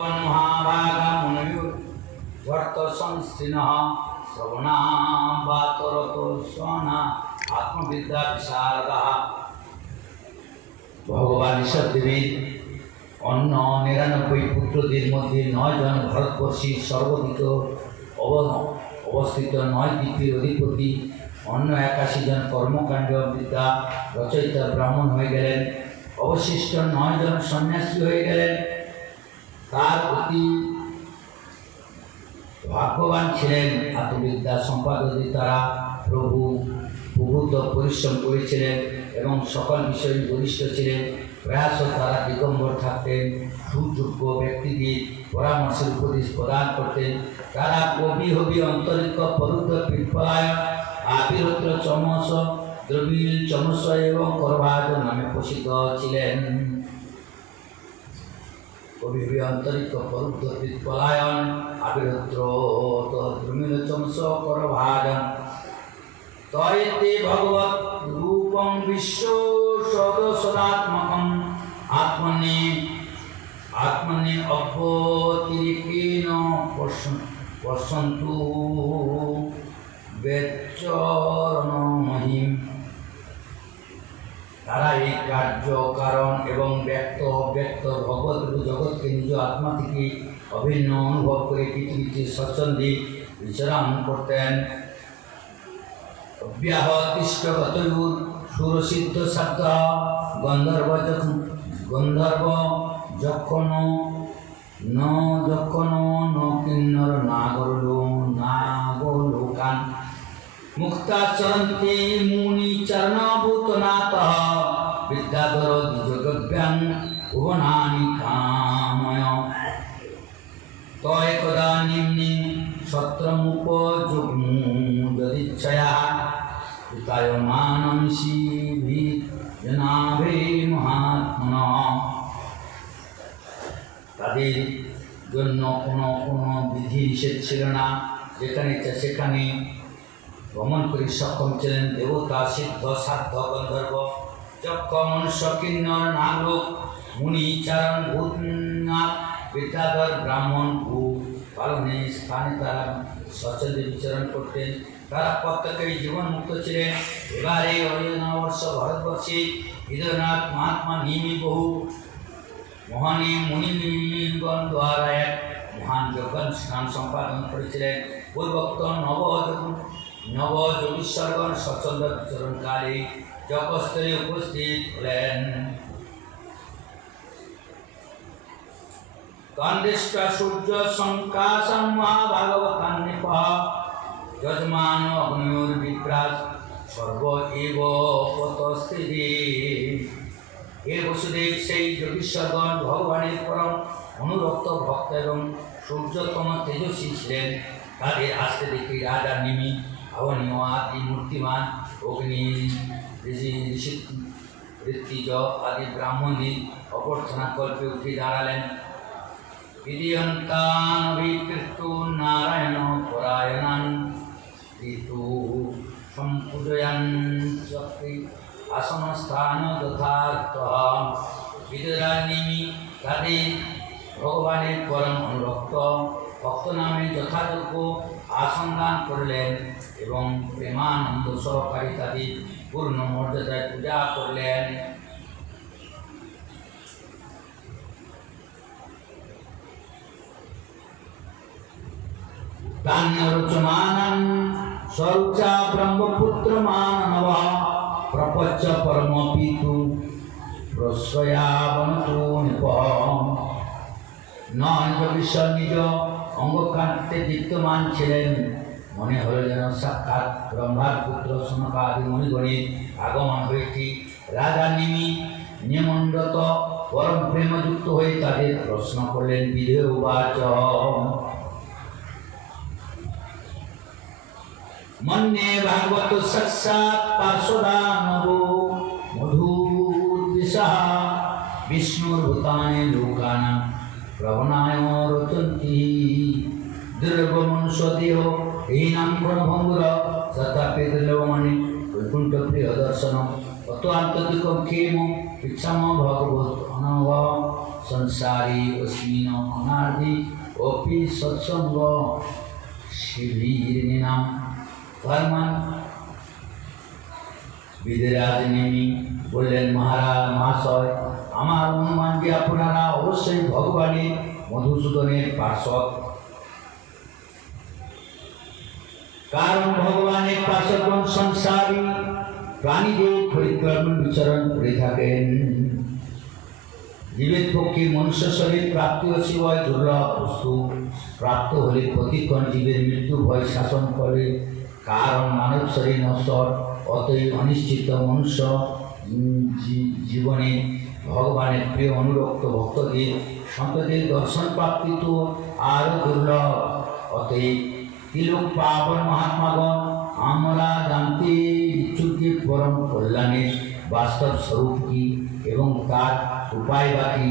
महाभागमुनिर्वर्तसंस्थिनः श्रवणाबातरतो स्वना आत्मविद्या विशारदः ভগবান ঈশ্বরদেবের অন্য ৯৯ পুত্রদের মধ্যে ৯ জন ভারতবর্ষীর সর্বদিক অবস্থিত ৯ দ্বীপের অধিপতি, অন্য ৮১ জন কর্মকাণ্ড বিদ্যা রচয়িতা ব্রাহ্মণ হয়ে গেলেন। অবশিষ্ট ৯ জন সন্ন্যাসী হয়ে গেলেন। তার অতি ভাগ্যবান ছিলেন। আত্মবিদ্যা সম্পাদনে তারা প্রভূত পরিশ্রম করেছিলেন এবং সকল বিষয়ে বলিষ্ঠ ছিলেন। প্রয়াস তারা দিগম্বর থাকতেন, সুযোগ্য ব্যক্তিদের পরামর্শের উপদেশ প্রদান করতেন। তারা কবি হবি অন্তরিক্ষ পরুদ্র পিপ্পলায় আবিরত্র চমস দ্রবিল চমস এবং করভাজ নামে প্রসিদ্ধ ছিলেন। কবি হবি অন্তরিক্ষ পরুদ্র পিপ্পলায়ন আবিরত্র দ্রবিল চমস করভাজন তয়েতে ভগবত রূপং বিশ্ব সদসদাত্মকম আত্মনে অব্যতিরিক্তেন পশ্যন্তু বেচরণমহিম। তারা এই কার্য কারণ এবং ব্যক্ত অব্যক্ত ভগবত জগৎকে নিজ আত্মা থেকে অভিন্ন অনুভব করে পৃথিবীতে স্বচ্ছন্দে বিচরণ করতেন। অব্যাহতিষ্ঠগতয়ুর সুরসিদ্ধ শব্দ গন্ধর্ব যখন ন কিন্নর নাগলোকান মুক্তাচরন্তি মুনি চরণভূতনাথ বিদ্যাধর দ্বিজগভ্যাং ভুবনানি কাময় তয়কদা নিম্নে সত্রমুপযোগ্মু যদিচ্ছয়া উতায়মানমসিভি জনাভে মহাত্মনা। তাদের জন্য কোনো বিধি নিষেধ ছিল না। যেখানে সেখানে ভ্রমণ করে সক্ষম ছিলেন। দেবতা, সিদ্ধ, সাধ্য, গন্ধর্ব, যক্ষ, মনুষ্য, কিন্নর, নাগলোক, মুনি, চারণ, ভূতনাথ, বিদ্যাধর, ব্রাহ্মণ ও পালনে স্থানে তারা স্বচ্ছন্দে বিচরণ করতেন। তারা প্রত্যেকেই জীবনমুক্ত ছিলেন। এবারে অযোধ্যাবর্ষ ভারতবর্ষে হৃদয়নাথ মহাত্মা নিমি বহু মহানী মুনিগণ দ্বারা এক মহান যজ্ঞানুষ্ঠান সম্পাদন করেছিলেন। পূর্বোক্ত নবযোগীশ্বরগণ স্বচ্ছন্দ বিচরণকালে যজ্ঞস্থলে উপস্থিত হলেন। কান্দিষ্ট সূর্য সংকাশং মহাভাগবতান্নিপ যজমান অগ্নির বিপ্রাস সর্ব এব পতস্থিতি। হে বসুদেব, সেই যোগীশ্বরগণ ভগবানের পরম অনুরক্ত ভক্ত এবং সূর্যতম তেজস্বী ছিলেন। তাদের আসতে দেখে রাজা নিমি, আবনীয় আদি মূর্তিমান অগ্নি, ঋত্বিজ আদি ব্রাহ্মণী অভ্যর্থনা কল্পে উঠে দাঁড়ালেন। বিধিয়ন্তানভিকৃত্যু নারায়ণ পরায়ণান ঋতু সম্পূজয়ন চক্রে আসনস্থান যথার্থ। বিদুরানিমি তাদের ভগবানের পরম অনুরক্ত ভক্ত নামে যথাযোগ্য আসন দান করলেন এবং প্রেমানন্দ সহকারী তাদের পূর্ণ মর্যাদায় পূজা করলেন। তান্যরচমানং সরুচা ব্রহ্মপুত্র মানব প্রপচ্চ পরম পিতু প্রশ্রয়াবনতু নিপ। যোগীশ্বর নিজ অঙ্গকান্তে দীপ্তমান ছিলেন। মনে হল যেন সাক্ষাৎ ব্রহ্মার পুত্র সনকাদি মণিগণের আগমন হয়েছে। রাজা নিমি নিমণ্ডত পরম প্রেমযুক্ত হয়ে তাদের প্রশ্ন করলেন। বিধে উবাচ মন্যে ভাগবত সাক্ষাৎ পার্শ্বদানবো মধুদ্বিষাঃ বিষ্ণুর্ভূতানি লোকানাং প্রবণায় রচন্তি। দুর্গমনুষ্যদেহ হীনাং প্রভঙ্গুর সতাপি দুর্লভমণি বৈকুণ্ঠ প্রিয় দর্শন অত আন্তরিকম ক্ষেম ইচ্ছাম ভগবত অনুভব संसारी अस्मिन अनादि अपि सत्संग शिवीर्निनाम धर्मन বিদেরাজ নেমি বললেন, মহারাজ মহাশয়, আমার অনুমান যে আপনারা অবশ্যই ভগবানের মধুসূদনের পার্শ্বদ। কারণ ভগবানের পার্শ্বদগণ সংসারী প্রাণীদের পরিক্রমণ বিচরণ করে থাকেন। জীবের পক্ষে মনুষ্য শরীর প্রাপ্তি অতিশয় দুর্লভ বস্তু। প্রাপ্ত হলে প্রতিক্ষণ জীবের মৃত্যু ভয় শাসন করে। কারণ মানব শরীর নশ্বর, অতএব অনিশ্চিত মনুষ্য জীবনে ভগবানের প্রিয় অনুরক্ত ভক্তদের সন্তদের দর্শন প্রাপ্তি তো আরও দুর্লভ। অতএব তিলক পাবন মহাত্মাগণ আমরা জানতে ইচ্ছুক যে পরম কল্যাণের বাস্তব স্বরূপ কি এবং তার উপায় বা কি।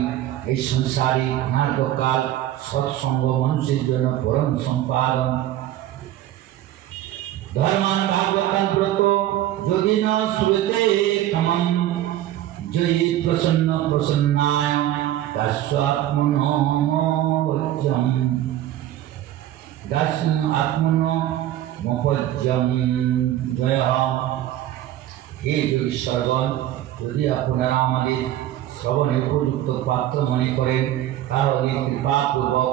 এই সংসারে অনার্গকাল সৎসঙ্গ মানুষের জন্য পরম সম্পাদন। ধর্মান ভাগবতান ব্রত যদি ন শ্রুতে তমম জয়ী প্রসন্ন প্রসন্নায় দাস্যাত্মনমোপজ্যম দাস্যাত্মনমোপজ্যম জয়। হে যোগীশ্বরগণ, যদি আপনারা আমাদের শ্রবণে উপযুক্ত পাত্র মনে করেন তাহলে কৃপাপূর্বক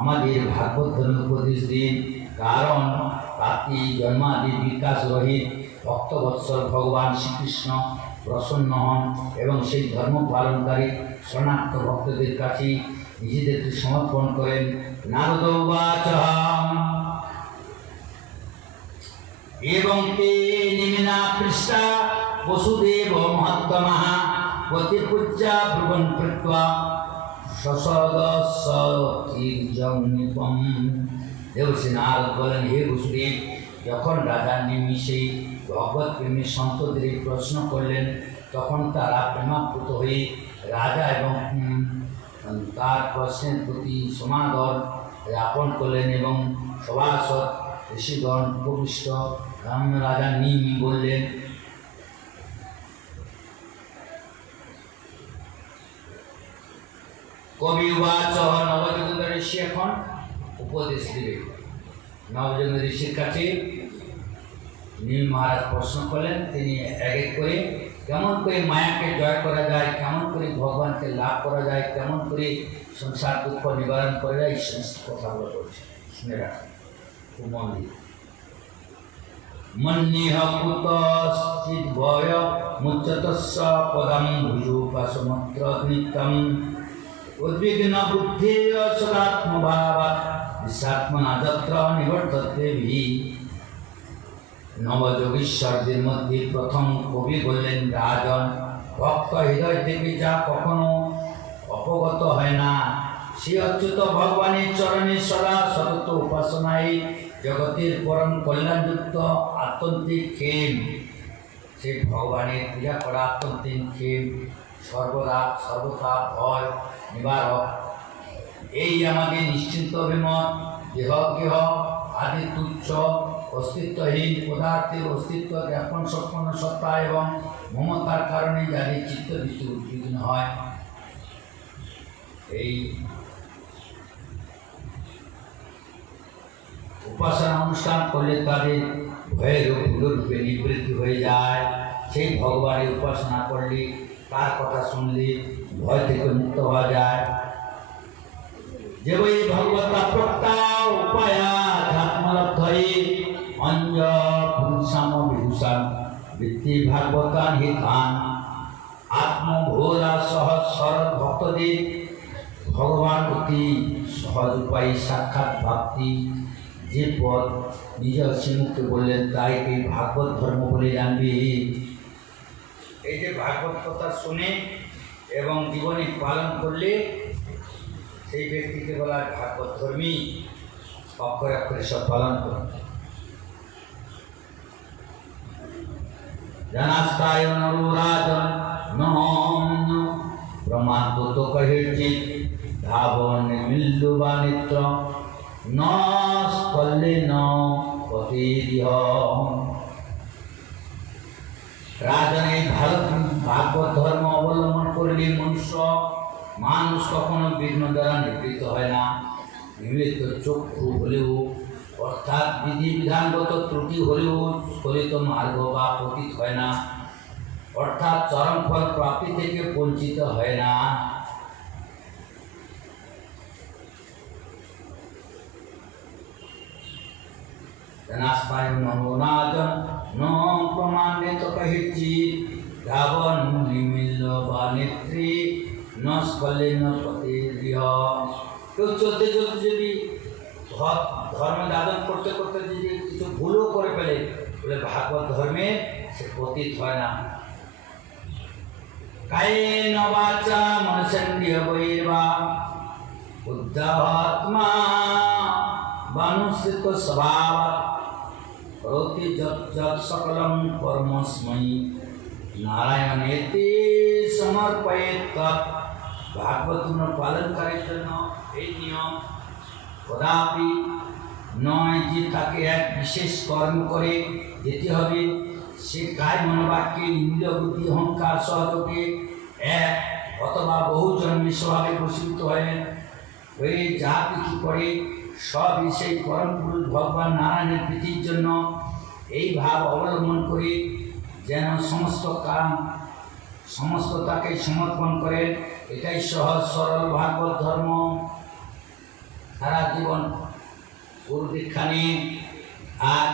আমাদের ভাগবত ধর্ম উপদেশ দিন। কারণ তাতে জন্মাদি বিকাশ রহিত ভক্তবৎসল ভগবান শ্রীকৃষ্ণ প্রসন্ন হন এবং সেই ধর্ম পালনকারী শরণার্থ ভক্তদের কাছে নিজেদেরকে সমর্পণ করেন। নারদ উবাচ এবং তে নিমিনা পৃষ্ঠা বসুদেব মহাত্মা প্রতিপূজ্যা ভ্রুবন কৃত্বা সসদস্যম। দেবশ্রী নারদ বলেন, হে বসুদেব, যখন রাজা নিমিষে ভগবত প্রেমী সন্তদের প্রশ্ন করলেন তখন তারা প্রেমাপ্লুত হয়ে রাজা এবং তার প্রশ্নের প্রতি সমাদর জ্ঞাপন করলেন এবং সভাসদ ঋষিগণ উপবিষ্ট। রাজা নিমি বললেন, কবি উবাচ। নবযোগেন্দ্র ঋষি এখন উপদেশ দিবে। নবযোগেন্দ্র ঋষির কাছে নীল মহারাজ প্রশ্ন করলেন। তিনি এক এক করে কেমন করে মায়াকে জয় করা যায়, কেমন করে ভগবানকে লাভ করা যায়, কেমন করে সংসার দুঃখ নিবারণ করা যায়, এই সমস্ত কথাগুলো বলছে। শুনে রাখেন খুব মন দিয়ে। মন্যিহ কুতশ্চিৎ ভয় মুচ্যতস্য পদম ভুজোপাসমত্র নিত্যম উদ্বিগ্ন বুদ্ধির সদাত্মভাবাৎ বিশ্বাত্মনা যত্র নিবর্ততে ভি। নবযোগীশ্বরদের মধ্যে প্রথম কবি বললেন, রাজন, ভক্ত হৃদয় থেকে যা কখনো অপগত হয় না সে অচ্যুত ভগবানের চরণে সদা সতত উপাসনায় জগতের পরম কল্যাণযুক্ত আত্যন্তিক ক্ষেম। সে ভগবানের পূজা করা আত্যন্তিক ক্ষেম, সর্বদা ভয় নিবারক। এই আমাদের নিশ্চিন্ত অভিমত। দেহ গেহ আদি তুচ্ছ অস্তিত্বহীন পদার্থের অস্তিত্ব জ্ঞাপন সম্পন্ন সত্তা এবং মমতার কারণে যাদের চিত্তবৃত্তি উদ্বিগ্ন হয়। এই উপাসনা অনুষ্ঠান করলে তাদের ভয়ের রূপে নিবৃত্তি হয়ে যায়। সেই ভগবানের উপাসনা করলে, তার কথা শুনলে ভয় থেকে মুক্ত হওয়া যায়। যে বই ভগবতা প্রত্যা উপায়া ধ্যাত্মলব্ধয়ে অঞ্জ পুংসাম বিদুষান বৃত্তি ভাগবতান হিতান। আত্মভোলা সহজ সরল ভক্তদের ভগবান অতি সহজ উপায়ে সাক্ষাৎ প্রাপ্তি যে পথ নিজ শ্রীমুখে বললেন তাই এই ভাগবত ধর্ম বলে জানবি। এই যে ভাগবত কথা শুনে এবং জীবনে পালন করলে সেই ব্যক্তিকে বলা ভাগবত ধর্মী। অক্ষরে অক্ষরে সব পালন করে। জানাস্তায় নরুরাজন নহম প্রমাদত কহির্চিত ধাবন মিল্লুবা নিত্র ন স্কল্লে ন পতিরিহ। রাজন এই ভাগবত ধর্ম অবলম্বন করলে মনুষ্য মানুষ কখনো বিঘ্ন দ্বারা নিবৃত্ত হয় না। নিবৃত্ত চক্ষু হলেও অর্থাৎ বিধিবিধানগত ত্রুটি হলেও স্খলিত মার্গ বা পতিত হয় না, অর্থাৎ চরম ফল প্রাপ্তি থেকে বঞ্চিত হয় না। जनास्पायु नमोनाजन न प्रमाणित कहिची धावन निमिल्ल बानेत्री न स्खले न पतिरिह। কেউ চলতে চলতে যদি ধর্ম দাদন করতে করতে যদি কিছু ভুলও করে ফেলে বলে ভাগবত ধর্মে সে পতিত হয় না। কায়েন বাচা মনসেন্দ্রিয় বৈর্বা উদ্ধহাত্মা বানুস্থিত স্বভাব करोति जत् सकलं कर्मस्मै नारायणेति समर्पयेत् तत्। भागवत पालन करार जন্য এই নিয়ম কদাপি নয় যে তাকে এক বিশেষ কর্ম করে যেতে হবে। সে কায় মনোবাক্যে ইন্দ্রিয় বুদ্ধি অহংকার সহযোগে এক অথবা বহু জন্মে স্বভাবে বশীভূত হয়ে যা কিছু করে সব সেই পরম পুরুষ ভগবান নারায়ণের প্রীতির জন্য এই ভাব অবলম্বন করে যেন সমস্ত তাকে সমর্পণ করে। এটাই সহজ সরল ভাগবত ধর্ম। সারা জীবন গুরু দীক্ষা নিয়ে আর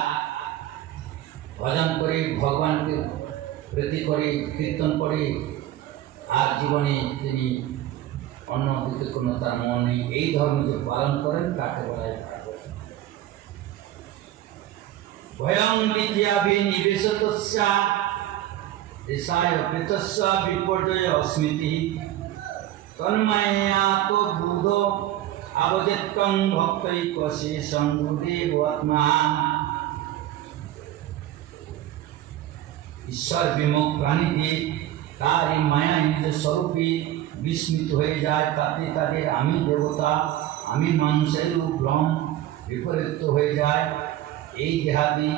ভজন করে ভগবানকে প্রীতি করে কীর্তন করে আর জীবনে তিনি অন্য দিকে কোনো তার মন নেই, এই ধর্ম যে পালন করেন তাকে বলা হয় ভাগবত। ভয়ং বিদ্যাভিনিবেশতস্য দেশায় প্রীতস্য বিপর্যয় অস্মিতি তন্ময়াতো বুধ আবজেত্তং ভক্তৈকশেষং গুরুদেব আত্মা। ঈশ্বর বিমুখ প্রাণীদের তার এই মায়া নিজের স্বরূপে বিস্মিত হয়ে যায়, তাতে তাদের আমি দেবতা আমি মানুষের ভ্রম বিপরীত হয়ে যায়। এই দেহাদি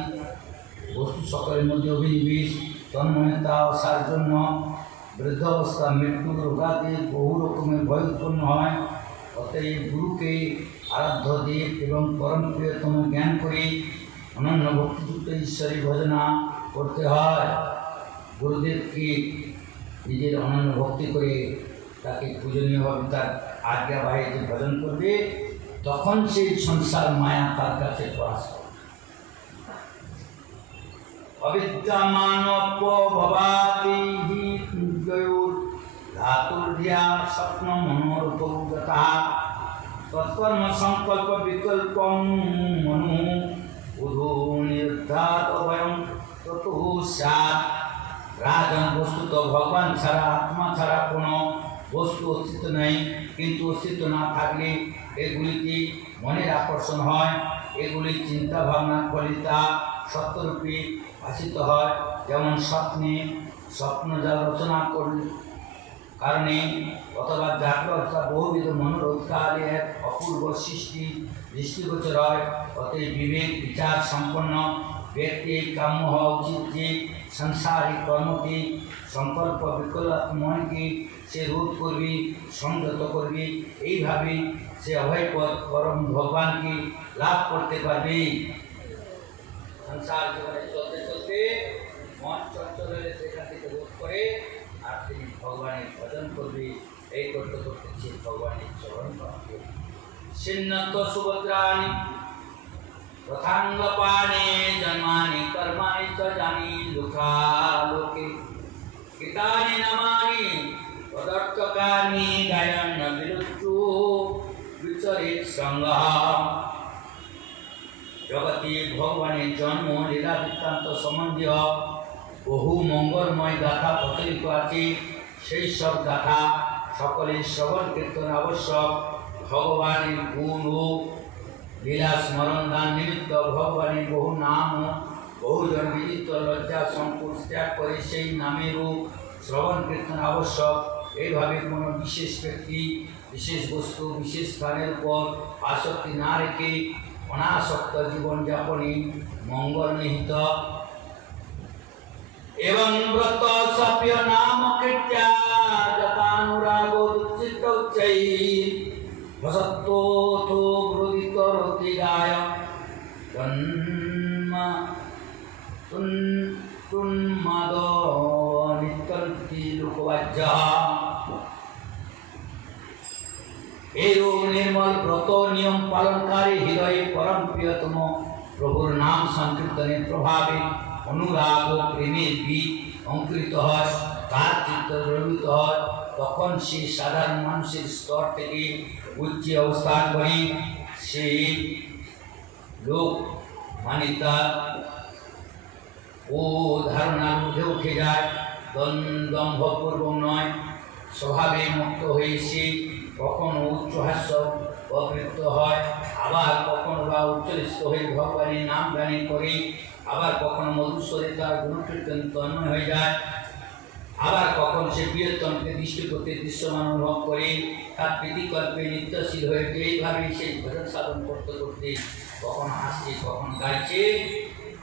বস্তু সকলের মধ্যে অভিনিবেশ তন্ময়তা আসার জন্য বৃদ্ধ অবস্থা মৃত্যু রোগাদি বহু রকমের ভয় উৎপন্ন হয়। অতএব গুরুকে আরাধ্য দেব এবং পরম প্রিয়তম জ্ঞান করে অনন্য ভক্তিযুক্ত ঈশ্বরী ভজনা করতে হয়। গুরুদেবকে নিজের অনন্য ভক্তি করে তাকে পূজনীয়ভাবে তার আজ্ঞাবাহিত ভজন করবে, তখন সেই সংসার মায়া তার কাছে পরাস্ত। অবিদ্যমানপ ভবাতি ধাতুর্ধিয়া স্বপ্ন মনোরূপগতা তৎকর্ম সংকল্প বিকল্প মনু উধু নির্ধাত বয়ং ততু স্যাৎ। রাজন বস্তুত ভগবান ছাড়া আত্মা ছাড়া কোনো বস্তু অস্তিত্ব নেই, কিন্তু অস্তিত্ব না থাকলে এগুলিতে মনের আকর্ষণ হয়, এগুলি চিন্তা ভাবনার ফলিতা সত্যরূপে ভাসিত হয়। যেমন স্বপ্ন যা রচনা কারণে অথবা জাগ্রত বহুবিধ মনোরোধ কালে এক অপূর্ব দৃষ্টিগোচর হয়। অতএব বিবেক বিচার সম্পন্ন ব্যক্তি কাম্য হওয়া উচিত যে সংসারিক কর্মকে সংকল্প বিকল্প মনকে সে রোধ করবে, সংযত করবে। এইভাবে সে অভয়পদ পরম ভগবানকে লাভ করতে পারবে। সংসার জীবনে চলতে চলতে মন চঞ্চল হলে সেখান থেকে রোধ করে আর তিনি ভগবানের ভজন করবে। এই করতে করতে সে ভগবানের চরণ পাবে। সিন্নত সুভদ্রাণি প্রথাঙ্গপাণে জন্মানি কর্মাণি চ জানি লোকালোকে গীতানি নামানি পদার্থকানি গায়ন বিলুচ্চু বিচরিত সঙ্গ। জগতে ভগবানের জন্ম লীলা বৃত্তান্ত সম্বন্ধীয় বহু মঙ্গলময় গাথা প্রচলিত আছে। সেই সব গাথা সকলের শ্রবণ কীর্তন আবশ্যক। ভগবানের গুণ ও লীলা স্মরণ দান নিমিত্ত ভগবানের বহু নাম ও বহুজন বিদিত লজ্জা সংকোচ ত্যাগ করে সেই নামেরও শ্রবণ কীর্তন আবশ্যক। এইভাবে কোনো বিশেষ ব্যক্তি বিশেষ বস্তু বিশেষ স্থানের উপর আসক্তি না রেখে অনাসক্ত জীবনযাপনে মঙ্গল নিহিত। এবং ব্রত সভ্য নাম কীর্ত্যা जतानुरागोच्चितौच्चै वसत्तोऽथो ब्रुदितरतिगाय तन्मादो नित्यन्ति लोकवाज्यः। एवं निर्मल व्रत नियम पालनकारी हृदय परम प्रियतम प्रभुर नाम संकीर्तने प्रभावे अनुराग प्रेमे बीज अंकुरित হয়, তার চিত্ত দ্রবিত হয়, তখন সে সাধারণ মানুষের স্তর থেকে উচ্চ অবস্থান করে সেই লোক মানিতা ও ধারণার মধ্যে উঠে যায়। দম্ভপূর্বক নয়, স্বভাবে মুক্ত হয়ে সে কখনো উচ্চহাস্য প্রবৃত্ত হয়, আবার কখনো বা উচ্চরিষ্ট হয়ে ভগবানের নাম গানে করে, আবার কখনো মধুস্বরে তার গুরুকীর্তন তন্ময় হয়ে যায়, আবার কখন সে প্রিয়তমকে দৃষ্টি করতে দৃশ্যমান অনুভব করে তার প্রীতিকল্পে নিত্যশীল হয়ে ওঠে। এইভাবে সেই ভজন সাধন করতে করতে কখন হাসছে, কখন গাইছে,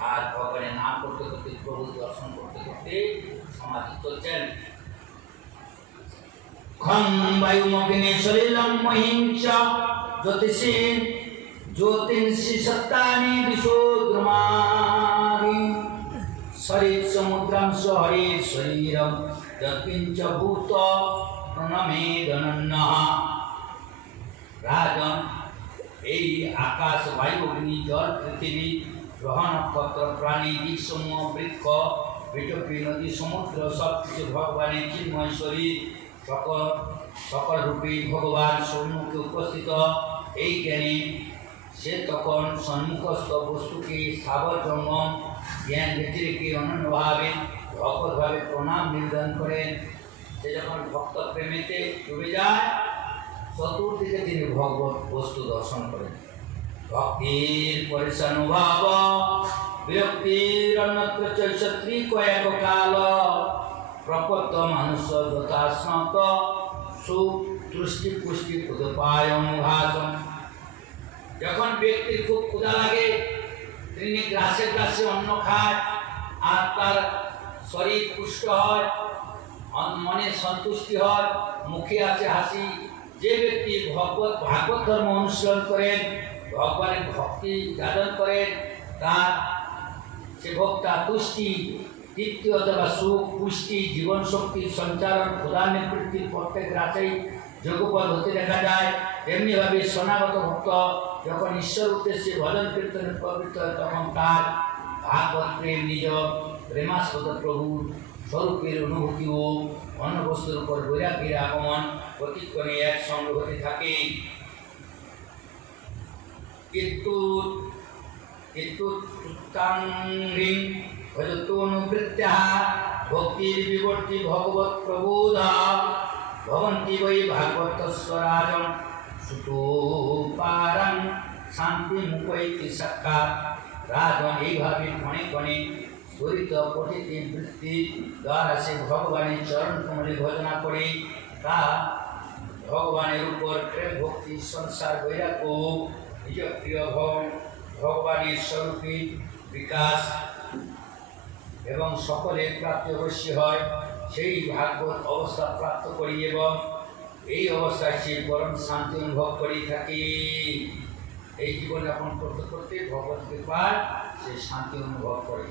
আর ভগবানের নাম করতে করতে প্রভু দর্শন করতে করতে সমাধি চলছেন। খং বায়ুমগ্নে সলিলম মহিংসা জ্যোতিষী ज्योतिषि सत्तानि दिशो द्रुमानि शरीर समुद्रम सहरे शरीरम यत्किंच भूत प्रणमेदनन्नः। राजन এই আকাশ বায়ু অগ্নি জল পৃথিবী গ্রহ নক্ষত্র প্রাণী দিকসমূহ বৃক্ষ বিটপি নদী সমুদ্র সব কিছু ভগবানের চিন্ময় শরীর সকল রূপী ভগবান সম্মুখে উপস্থিত। এই জ্ঞানী সে তখন সম্মুখস্থ বস্তুকে স্থাবর জঙ্গম জ্ঞান ব্যতিরেকে অনন্যভাবে ভগবতভাবে প্রণাম নিবেদন করেন। সে যখন ভক্ত প্রেমেতে ডুবে যায়, চতুর্দিকে তিনি ভগবত বস্তু দর্শন করেন। ভক্তির পরিসানুভাব বিরক্তির অন্যত্র চৈষত্রী কয়েক কাল প্রপত্ত মানুষ যথাস্নত সুখ তুষ্টি পুষ্টি উদপায় অনুভাষণ। যখন ব্যক্তির খুব ক্ষুধা লাগে, তিনি গ্রাসে গ্রাসে অন্ন খায় আর তার শরীর পুষ্ট হয়, মনে সন্তুষ্টি হয়, মুখে আছে হাসি। যে ব্যক্তি ভাগবত ধর্ম অনুসরণ করেন, ভগবানের ভক্তি সাধন করেন, তার সে ভক্তা তুষ্টি তৃপ্তি অথবা সুখ পুষ্টি জীবন শক্তির সঞ্চারণ ক্ষুধা নিবৃত্তির প্রত্যেক রাতেই যোগপদ হতে দেখা যায়। তেমনিভাবে সনাগত ভক্ত যখন ঈশ্বর উদ্দেশ্যে ভজন কীর্তনে প্রবৃত্ত হয়, তখন তার ভাগবত প্রেম নিজ প্রেমাস্পদ প্রভুর স্বরূপের অনুভূতি ও অন্য বস্তুর উপর বৈরাগ্যের আগমন প্রতিক্ষণে একসঙ্গে হতে থাকে। কিন্তু ভজতনুবৃত্ত্যাঃ ভক্তির বিবর্তি ভগবত প্রবোধা ভবন্তি বৈ ভাগবতস্য রাজন সুতোপারাং শান্তি মুখৈতি সাক্ষাৎ। রাজন এইভাবে ক্ষণে ক্ষণে স্ফুরিত পঠিতে বৃত্তি দ্বারা সে ভগবানের চরণ কমলে ভজনা করে তা ভগবানের উপর প্রেম ভক্তি সংসার বৈরাগ্য নিজ প্রিয় ভগবানের স্বরূপে বিকাশ এবং সকলের প্রাপ্তি অবশ্যই হয়। সেই ভাগবত অবস্থা প্রাপ্ত করি এবং এই অবস্থায় সে পরম শান্তি অনুভব করে থাকি। এই জীবনযাপন করতে করতে ভগবত কৃপায় সে শান্তি অনুভব করে।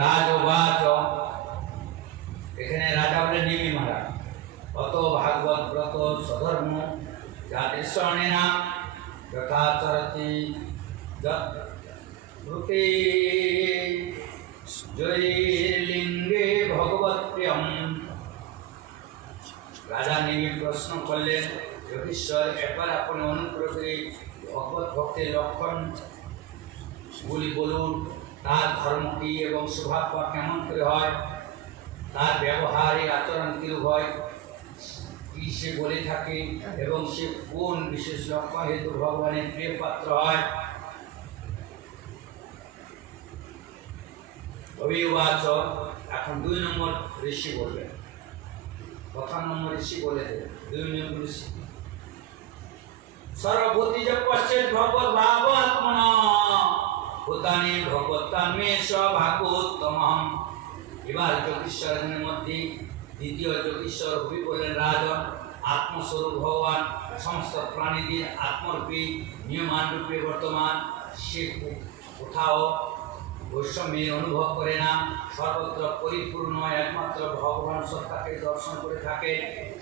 রাজবাচ, এখানে রাজা বলে নিমি মহারাজ, অত ভাগবত ব্রত স্বধর্ম যা দৃশ্যণে না যথাচরতি রূপে জয়লিঙ্গে ভগবত প্রিয়ম। রাজা নিমি প্রশ্ন করলেন, যোগীশ্বর একবার আপনি অনুগ্রহ করে ভগবত ভক্তের লক্ষণগুলি বলুন। তার ধর্ম কি এবং স্বভাব কেমন করে হয়, তার ব্যবহারে আচরণ কিরূপ হয়, কি সে বলে থাকে এবং সে কোন বিশেষ লক্ষ্য হেতু ভগবানের প্রিয় পাত্র হয়। অভিবাচ, এখন 2 নম্বর ঋষি বলবেন। প্রথম নম্বর ঋষি বলে দেবে, 2 নম্বর ঋষি सर्वभूति जब पश्चित भगवत भाव आत्मना भूतानि भगवत्तान्मे स्वभागोत्तमम्। এবার যোগীশ্বরের মধ্যে দ্বিতীয় যোগীশ্বর হবি বলেন রাজন আত্মস্বরূপ ভগবান সমস্ত প্রাণীদের আত্মরূপে নিয়মান রূপে বর্তমান। সে কোথাও বৈষম্যের অনুভব করে না, সর্বত্র পরিপূর্ণ একমাত্র ভগবান সত্তাকে দর্শন করে থাকে।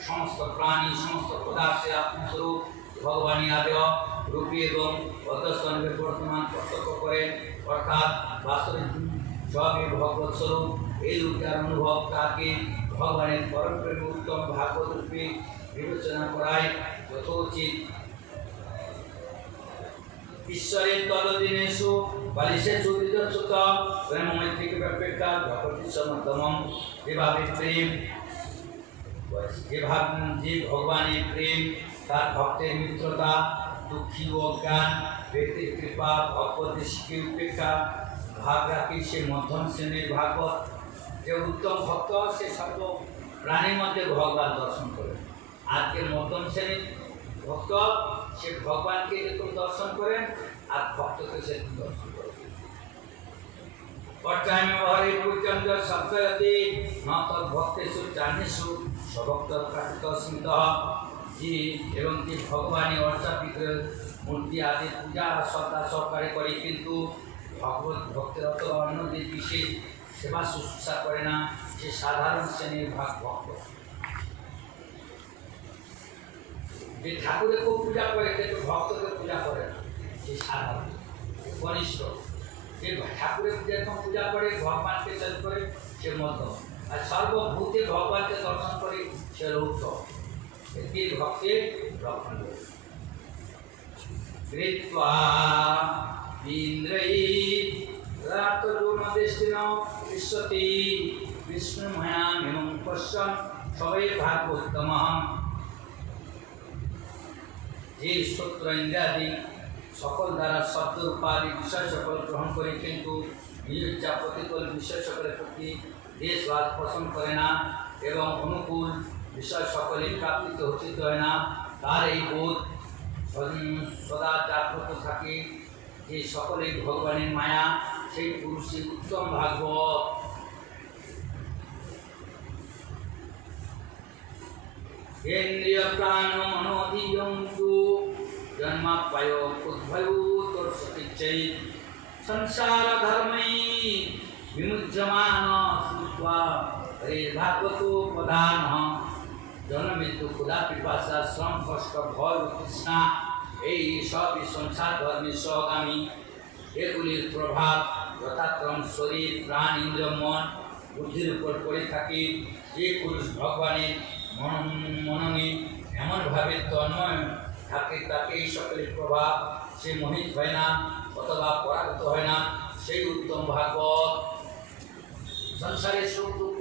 সমস্ত প্রাণী সমস্ত পদার্থের আত্মস্বরূপ ভগবানই আদেয় রূপী এবং অধ্যস্তনবে বর্তমান প্রত্যক্ষ করে, অর্থাৎ বাস্তবিক সবই ভগবত স্বরূপ। এই রূপের অনুভব তাকে ভগবানের পরমপ্রেমী উত্তম ভাগবত রূপে বিবেচনা করায় যথোচিত। ঈশ্বরের তদদিনেষু বালিশেষু বিদর্শত প্রেমমৈত্রিক ব্যাপেক্ষা ভগবতী সমর্থমম। যেভাবে প্রেম যে ভগবানের প্রেম তার ভক্তের মিত্রতা দুঃখী ও অজ্ঞান ব্যক্তির কৃপা ভগবতী শিখে উপেক্ষা ভাগ রাখি সে মধ্যম শ্রেণীর ভাগবত। যে উত্তম ভক্ত সে সর্ব প্রাণীর মধ্যে ভগবান দর্শন করে। আজকের মধ্যম শ্রেণীর ভক্ত সে ভগবানকে যেরকম দর্শন করেন আর ভক্তকে সেরকম দর্শন করেন। পর্যায়মে হরে পূজ্যন্ত সপ্তাহতে নত ভক্তেষু চান্যেষু স্বভক্ত প্রাকৃত স্মৃত। যে এবং যে ভগবানের অর্চাপিত মূর্তি আদি পূজা শ্রদ্ধা সহকারে করে, কিন্তু ভগবত ভক্তের অত অন্য যে বিশেষ সেবা শুশ্রূষা করে না, সে সাধারণ শ্রেণীর ভক্ত। যে ঠাকুরের খুব পূজা করে কিন্তু ভক্তকে পূজা করে না, সে সাধারণ কনিষ্ঠ। যে ঠাকুরের যেরকম পূজা করে ভগবানকে সেবা করে সে মধ্যম, আর সর্বভূতে ভগবানকে দর্শন করে সে রৌদ্র। এটি ভক্তের লক্ষণ। কৃত্বা ইন্দ্রৈ রাতরুণদেষ্টিন বিশ্বতি বিষ্ণুময়ামিমং পশ্যন সবে ভাগবতমহম। যে স্তোত্র ইন্দ্রাদি সকল দ্বারা শব্দ উপাধি বিষয় সকল গ্রহণ করে, কিন্তু নিজের যা প্রতিকূল বিষয় সকলের প্রতি দেশবাদ পছন্দ করে না এবং অনুকূল বিষয় সকলেই প্রাপ্তিত উচিত হয় না, তার এই বোধ সদা জাগ্রত থাকে যে সকলেই ভগবানের মায়া, সেই পুরুষই উত্তম ভাগবত। ইন্দ্রিয় প্রাণ মনোধিয়ন্তু জন্মাপ্যয় উদ্ভয়ু তোরসতিচ্ছৈ সংসার ধর্মৈ বিমুহ্যমান শ্রুত্বা হরে ভাগবত প্রধান। জন্মমৃত্যু ক্ষুধা পিপাসা শ্রম কষ্ট ভয় তৃষ্ণা এই সবই সংসার ধর্মের সহগামী। এগুলির প্রভাব যথাক্রম শরীর প্রাণ ইন্দ্র মন বুদ্ধির উপর পড়ে থাকে। যে পুরুষ ভগবানের মননে এমনভাবে তন্ময় থাকে তাকে এই সকলের প্রভাব সে মোহিত হয় না অথবা পরাগত হয় না, সেই উত্তম ভাগবত। সংসারের সুখ দুঃখ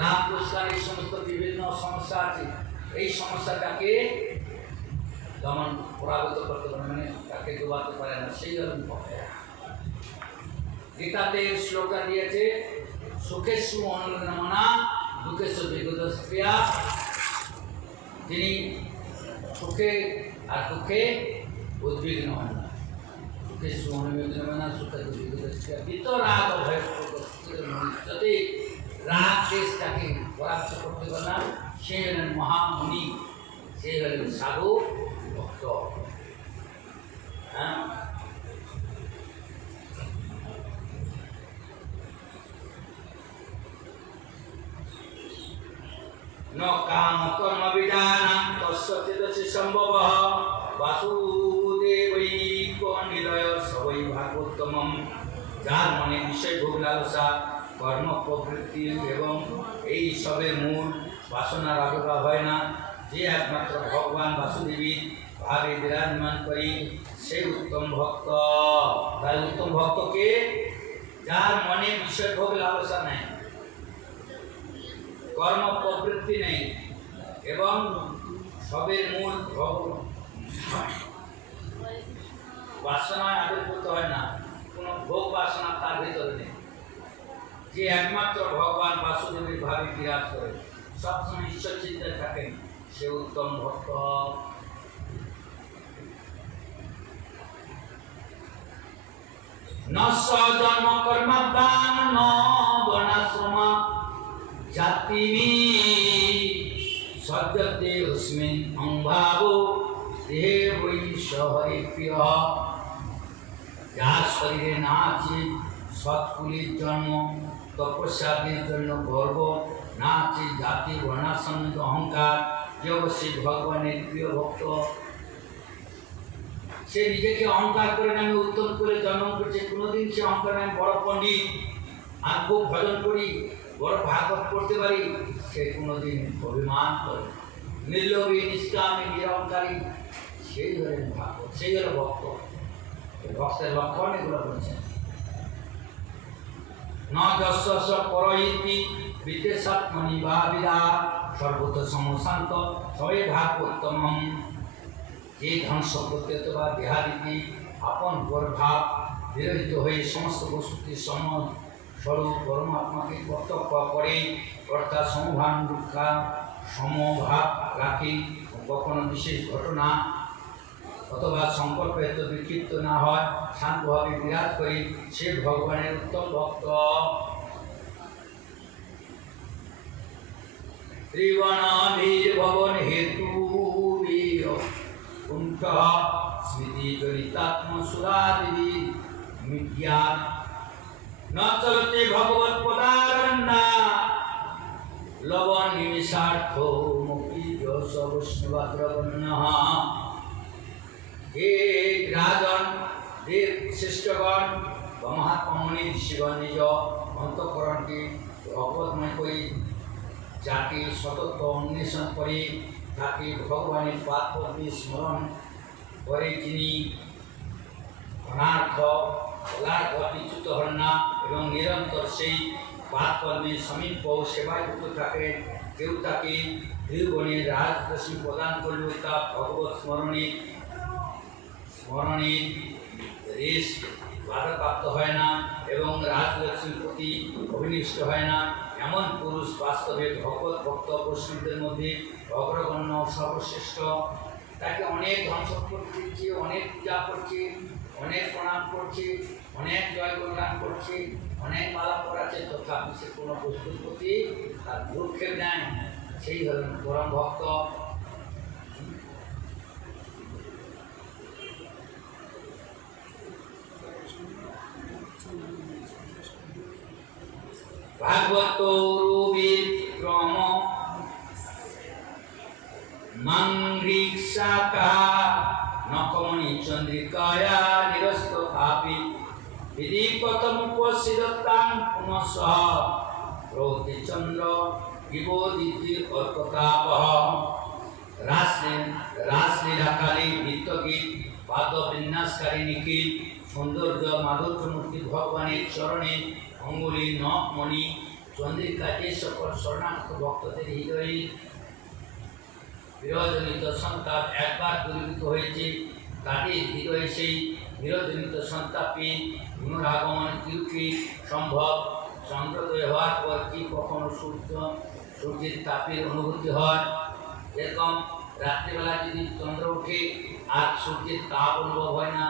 লাভ পুরস্কার এই সমস্ত বিভিন্ন সমস্যা আছে, এই সমস্যাটাকে যেমন পরাগত করতে পারে, মানে তাকে ডোবাতে পারে না, সেই রকম গীতাতে শ্লোকটা দিয়েছে সুখেষু অনুরমনা দুঃখেষু বিগতস্ক্রিয়া। তিনি সুখে আর দুঃখে উদ্বিগ্ন হন না। সুখেষু অনুরমনা সুখে বিগতস্ক্রিয়া বিতরাগ ভয় যদি রাগ দেশটাকে পরাস্ত করতে পারে না, সে হলেন মহামুনি, সে হলেন সাধু ভক্ত। হ্যাঁ, ন কাম কর্ম বিধানাং তস্য চেতসি সম্ভবঃ বাসুদেবৈক নিলয় সবৈ ভাগবতমম। যার মনে বিষয় ভোগ লালসা কর্ম প্রবৃত্তি এবং এই সবের মূল বাসনার আবির্ভাব হয় না, যে একমাত্র ভগবান বাসুদেবী ভাবে বিরাজমান করি সেই উত্তম ভক্ত। তাই উত্তম ভক্তকে যার মনে বিষয় ভোগ লালসা নেই, কর্ম প্রবৃত্তি নেই এবং সবের মূল বাসনায় আবির্ভূত হয় না, কোনো ভোগ বাসনা তার ভিতরে নেই, যে একমাত্র ভগবান বাসুদেবীর ভাবে বিরাজ করে সবসময় ঈশ্বর চিন্তায় থাকেন, সে উত্তম ভক্ত। ন জন্ম কর্মাদান ন বর্ণাশ্রম জাতিনি সজ্জতে অস্মিন অংভাব দেহে বৈ হরি প্রিয়। যার শরীরে না আছে সৎকুলির জন্ম, তপস্যাদের জন্য গর্ব, না আছে জাতি বর্ণাশ্রমিক অহংকার, যে অবশ্যই ভগবানের প্রিয় ভক্ত, সে নিজেকে অহংকার করে আমি উত্তম করে জন্ম করছে। কোনোদিন সে অহংকার আমি বড় পণ্ডিত, আমি খুব ভজন করি, বড় ভাগবত করতে পারি, সে কোনোদিন অভিমান করে। নির্লোভী, নিষ্কামী, নিরহংকারী, সেই হলেন ভাগবত, সেই হলো ভক্ত। ভক্তের লক্ষণ এগুলো বলছেন। ন যস্য পরহিতি বিদেশাত্মনি ভাবিদা সর্বত সমশান্ত সবে ভাগবতম। যে ধন সম্পত্তি অথবা দেহাদিতি আপন ভাব বিরহিত হয়ে সমস্ত বস্তুকে সমস্বরূপ পরমাত্মাকে প্রত্যক্ষ করে, অর্থাৎ সমভান দুঃখা সমভাব রাখে, কখনো বিশেষ ঘটনা অথবা সংকল্প এত বিক্ষিপ্ত না হয়, শান্তভাবে বিরাজ করে, সে ভগবানের উত্তম ভক্ত। ত্রিবণাধীর ভবন হেতু কুণ্ঠ স্মৃতি জড়িতাত্ম সুরাদিবি মিথ্যা ন চলতে ভগবৎ পদারণ্যা লবণ নিমিষার্থ মুক্তি যশ বৈষ্ণবাদ্রবণ্য। হে রাজন, দেব শ্রেষ্ঠগণ বা মহাত্মনি ঋষিগণ নিজ অন্তঃকরণকে ভগবতময় করি, যাকে সতত অন্বেষণ করে, তাকে ভগবানের পাদপদ্মে স্মরণ করে, যিনি অনার্থ পদার্থ বিচ্যুত হন না এবং নিরন্তর সেই পাদপদ্মের সমীপ সেবায় যুক্ত থাকে। কেউ তাকে ত্রিগুণের রাজদশী প্রদান করলেও তা ভগবত স্মরণে রেশ বাধাপ্রাপ্ত হয় না এবং রাজলক্ষ্মীর প্রতি অভিনিষ্ট হয় না। এমন পুরুষ বাস্তবে ভগবত ভক্ত বৈষ্ণবদের মধ্যে অগ্রগণ্য, সর্বশ্রেষ্ঠ। তাকে অনেক ধন সম্পত্তি দিচ্ছে, অনেক পূজা করছে, অনেক প্রণাম করছে, অনেক জয় গুণগান করছে, অনেক মালা পড়াচ্ছে, তথাপি সে কোনো বস্তুর প্রতি তার ভ্রুক্ষেপ নেয়, সেই হলেন পরম ভক্ত। ভাগবত বিক্রম মাংরিক্ষাকা নকমণি চন্দ্রিকায়া নিরস্ত কাপি বিধি কথমুপসিদতাং পুনঃসহ প্রতি চন্দ্র বিবোধিতি অর্কতাপহ। রাসলীলাকালী নৃত্যগীত পাদ বিন্যাসকারী নিখিল সৌন্দর্য মাধুর্যমূর্তি ভগবানের চরণে অঙ্গুলি নখ মণি চন্দ্রিকা, যে সকল শরণার্থ ভক্তদের হৃদয়ে বিরোধজনিত সন্তাপ একবার দূরীভূত হয়েছে, তাদের হৃদয়ে সেই বিরোধজনিত সন্তাপে পুনরাগমন কি সম্ভব? চন্দ্রোদয় হওয়ার পর কি কখনো সূর্যের তাপের অনুভূতি হয়? এরকম রাত্রিবেলা যদি চন্দ্র ওঠে আর সূর্যের তাপ অনুভব হয় না,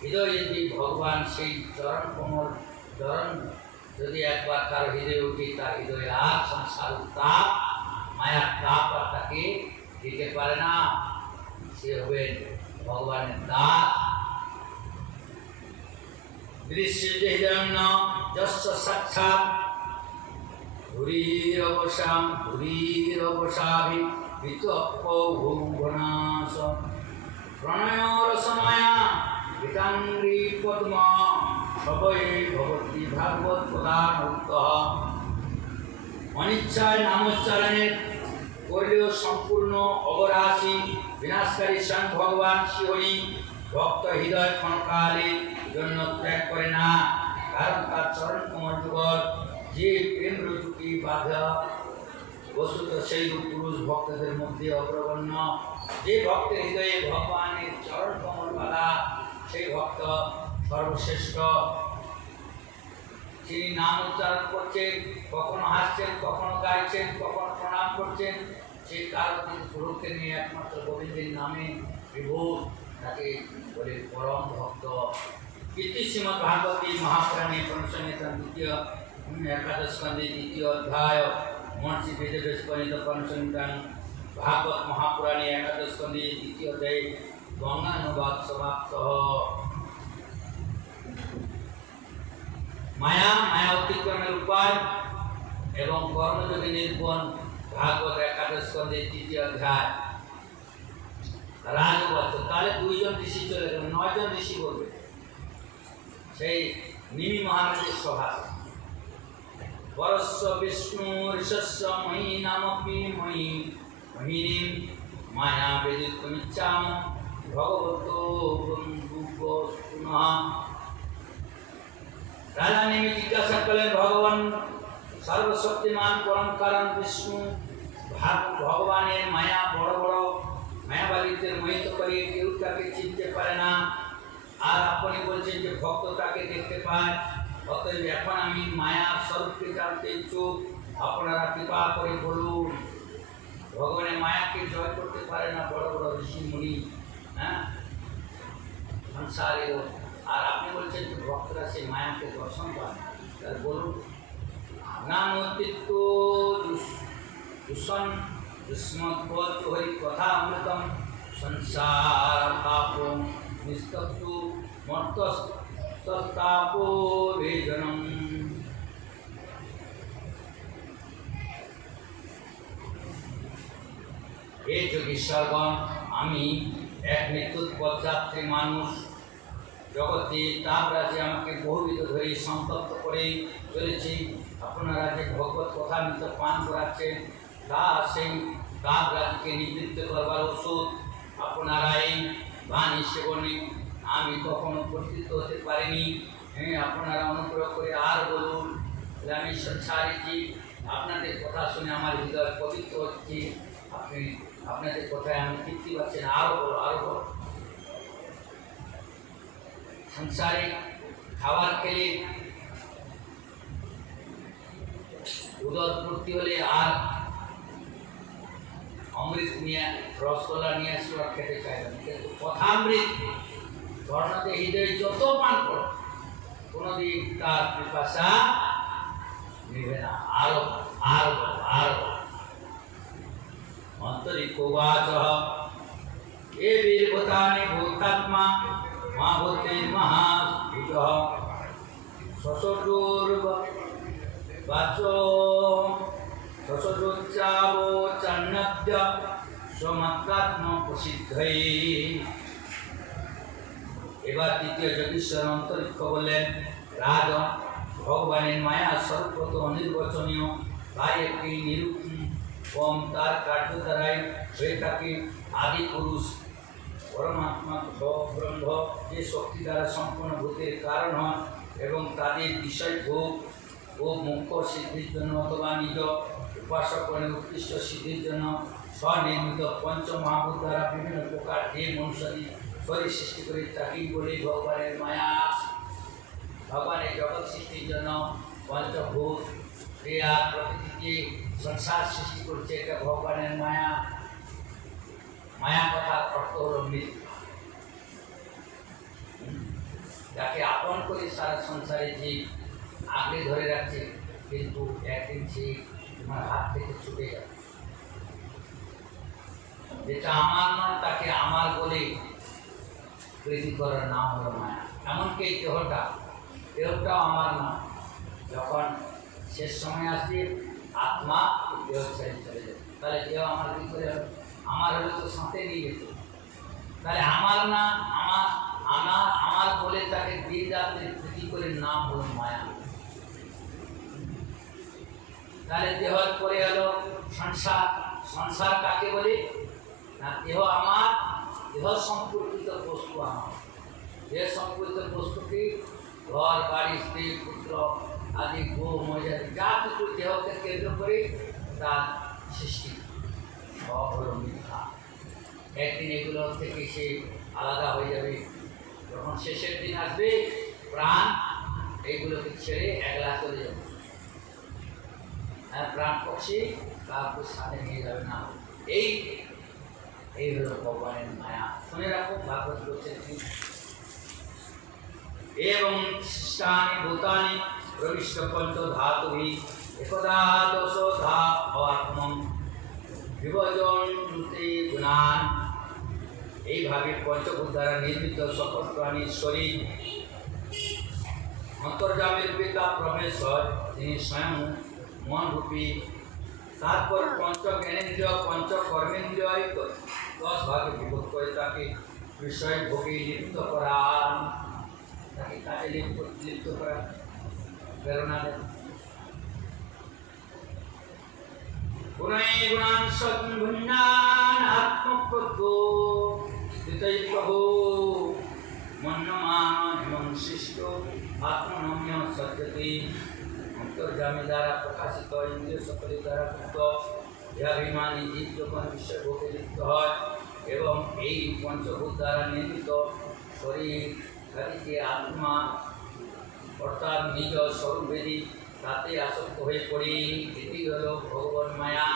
হৃদয়ে যদি ভগবান সেই চরণ যদি একবার তার হৃদয়ে উঠে, তার হৃদয়ে আর সংসার তাপ মায়ার তাপ আর তাকে দিতে পারে না, সে হবে ভগবানের দাস। দৃশ্যেহিরণ্য যস্য সাক্ষাৎ ধুরীরবসাভি বিতপৌভুবনাশ প্রণয়রসময়া গীতাঙ্গী পদ্ম সবয়ে ভগবতী ভাগবত প্রদানউক্তঃ। অনিচ্ছায় নামোচ্চারণের করলেও সম্পূর্ণ অবরাশি বিনাশকারী স্বয়ং ভগবান শ্রীহরি ভক্ত হৃদয় ক্ষণকালের জন্য ত্যাগ করে না, কারণ তার চরণ কমল যুগল যে প্রেম রুচুকি বাধা বস্তুত সেই পুরুষ ভক্তদের মধ্যে অগ্রগণ্য। যে ভক্তের হৃদয়ে ভগবানের চরণ কমল বাধা, সেই ভক্ত সর্বশ্রেষ্ঠ। তিনি নাম উচ্চারণ করছেন, কখনো হাসছেন, কখনো গাইছেন, কখনো প্রণাম করছেন, সেই কারণ তিনি গুরুকে নিয়ে একমাত্র গোবিন্দের নামে বিভোর, তাকে বলে পরম ভক্ত। इति श्रीमद्भागवते महापुराणे परमसंहिता द्वितीय एकादश स्कंदे द्वितीय अध्याय महर्षि वेदव्यास प्रणीत परमसंहिता भागवत महापुराणे एकादश स्कंदे द्वितीय अध्याय गंगानुवाद समाप्त। माया माया अतिक्रमेर उपाय एवं कर्मयोगी निरूपण भागवत एकादश स्कंदे द्वितीय अध्याय। राजा বলছে তাহলে দুইজন ঋষি চলে গেল, 9 জন ঋষি বলবে সেই নিমি মহারাজের সভা। পরস্য বিষ্ণু ঋষস্য মহি নামপি মহি মহিনীম মায়া বেদিতুমিচ্ছাম ভগবতো পুনঃ। রাজা নিমি জিজ্ঞাসা করলেন, ভগবান সর্বশক্তিমান পরম কারণ বিষ্ণু ভগবানের মায়া বড় বড় মায়াবাদীদের মোহিত করে কেউ তাকে চিনতে পারে না, আর আপনি বলছেন যে ভক্ত তাকে দেখতে পায়। অতএব এখন আমি মায়ার স্বরূপকে জানতে ইচ্ছুক, আপনারা কৃপা করে বলুন। ভগবানের মায়াকে জয় করতে পারে না বড় বড় ঋষি মুনি, হ্যাঁ সংসারের, আর আপনি বলছেন যে ভক্তরা সেই মায়াকে দর্শন পায়। তাহলে বলুন, জ্ঞান অস্তিত্ব দূষণ दुष्मद्वत हरि कथा अमृतम संसार तापो निस्तप्तु मर्तस्तापो वेदनम। हे যোগীশ্বরগণ, আমি এক নিত্যুৎ পথযাত্রী মানুষ। জগতে তাপ রাজ্যে আমাকে বহুবিধ ধরে সন্তপ্ত করে চলেছি। আপনারা যে ভগবত কথা নিত পান করাচ্ছেন তা সেই তাপ রাজ্যকে নিবৃত্ত করবার ওষুধ আপনারাই বাণী সেবনে আমি কখনো পরিচিত হতে পারিনি। হ্যাঁ, আপনারা অনুগ্রহ করে আর বলুন। আমি সংসারীজি, আপনাদের কথা শুনে আমার হৃদয় পবিত্র হচ্ছে। আপনি আপনাদের কথায় আমি তৃপ্তি পাচ্ছেন, আরও বলো আরও বলো। সংসারে খাবার খেলে উদর পূর্তি হলে আর অমৃত নিয়ে রসগোল্লা নিয়ে আসলে খেতে চাইবেন, কিন্তু কথামৃত ধর্ণাতে হৃদয় যত পান করো কোনোদিন তার পিপাসা নিবে না। আরো আরো আরো অন্তরিকোবাচ এ বীরভূতানি ভূতাত্মা মা ভূতে মহাভূত শশোর্বাচ সসযোচ্চাবোচন্নদ্য স্বমাত্রাত্ম প্রসিদ্ধই। এবার দ্বিতীয় যোগীশ্বর অন্তরিক্ষ বললেন, রাজন, ভগবানের মায়া সর্বত অনির্বচনীয়, তাই একটি নিরূপম তার কার্য দ্বারাই হয়ে থাকে। আদি পুরুষ পরমাত্মা ব্রহ্ম যে শক্তি দ্বারা সম্পূর্ণ ভূতের কারণ হন এবং তাদের বিষয় ভোগ ও মুখ্য সিদ্ধির জন্য অথবা নিজ উপাসকগণের উৎকৃষ্ট সিদ্ধির জন্য স্বনির্মিত পঞ্চমহাভূত দ্বারা বিভিন্ন প্রকার যে মনুষ্যাদি শরীর সৃষ্টি করে তাকেই বলে ভগবানের মায়া। ভগবানের জগৎ সৃষ্টির জন্য পঞ্চভূত ক্রিয়া প্রকৃতিকে সংসার সৃষ্টি করছে, এটা ভগবানের মায়া। মায়া কথার অর্থ হল মৃত্যু। যাকে আপন করে সারা সংসারে যে আগে ধরে রাখছে, কিন্তু একদিন সে তোমার হাত থেকে ছুটে যাবে। যেটা আমার নয় তাকে আমার বলে প্রীতি করার নাম হলো মায়া। এমনকি এই দেহটাও আমার নয়। যখন শেষ সময় আসবে আত্মা দেহ ছেড়ে চলে যাবে, তাহলে দেহ আমার কী করে হবে? আমার হলে তো সাথে নিয়ে যেত। তাহলে আমার না, আমার বলে তাকে দিন রাত্রে প্রীতি করে নাম হলো মায়া। তাহলে দেহর পরে হলো সংসার। সংসার কাকে বলে না? দেহ আমার, দেহ সম্পর্কিত বস্তু আমার। দেহ সম্পর্কিত বস্তুকে ঘর বাড়ি স্ত্রী পুত্র আদি গো মহিলা যা কিছু দেহকে কেন্দ্র করে তার সৃষ্টি সব হলো মিথ্যা। একদিন এগুলো থেকে সে আলাদা হয়ে যাবে। যখন শেষের দিন আসবে প্রাণ এইগুলোকে ছেড়ে একলা চলে যাবে। প্রাণ পক্ষী কাউকে সাথে নিয়ে যাবে না। এই হলো ভগবানের মায়া। শুনে রাখো, ভাগবত বলছেন एवं शिष्टानि भूतानि प्रविष्ट पंचधातुभिः एकदा दशधा आत्मं विभजन्ते गुणान्। এইভাবে পঞ্চভূত দ্বারা নির্মিত সকল প্রাণীর শরীর অন্তর্যামী রূপে তা প্রবেশ হয়, তিনি স্বয়ং মন রূপী। তারপর পঞ্চ জ্ঞানেন্দ্রিয় পঞ্চ কর্মেন্দ্রিয় 10 ভাগে বিভক্ত করে তাকে বিষয় ভোগে লিপ্ত করান, তাকে কাজে লিপ্ত করা প্রেরণা দেন। গুণায় গুণান সদ্গুণান আত্মপ্রজ্ঞো দ্বিতয় প্রভু মন্যমান এবং শিষ্ট আত্মনম্য সত্যতি। অন্তর্যামী দ্বারা প্রকাশিত ইন্দ্রিয় সকলের দ্বারা ভুক্ত দেহাভিমানী জীব যখন বিশ্বভোগে লিপ্ত হয় এবং এই পঞ্চভূত দ্বারা নির্মিত শরীর তাদেরকে আত্মা অর্থাৎ নিজ স্বরূপেরই তাতে আসক্ত হয়ে পড়ি, এটি হল ভগবান মায়া।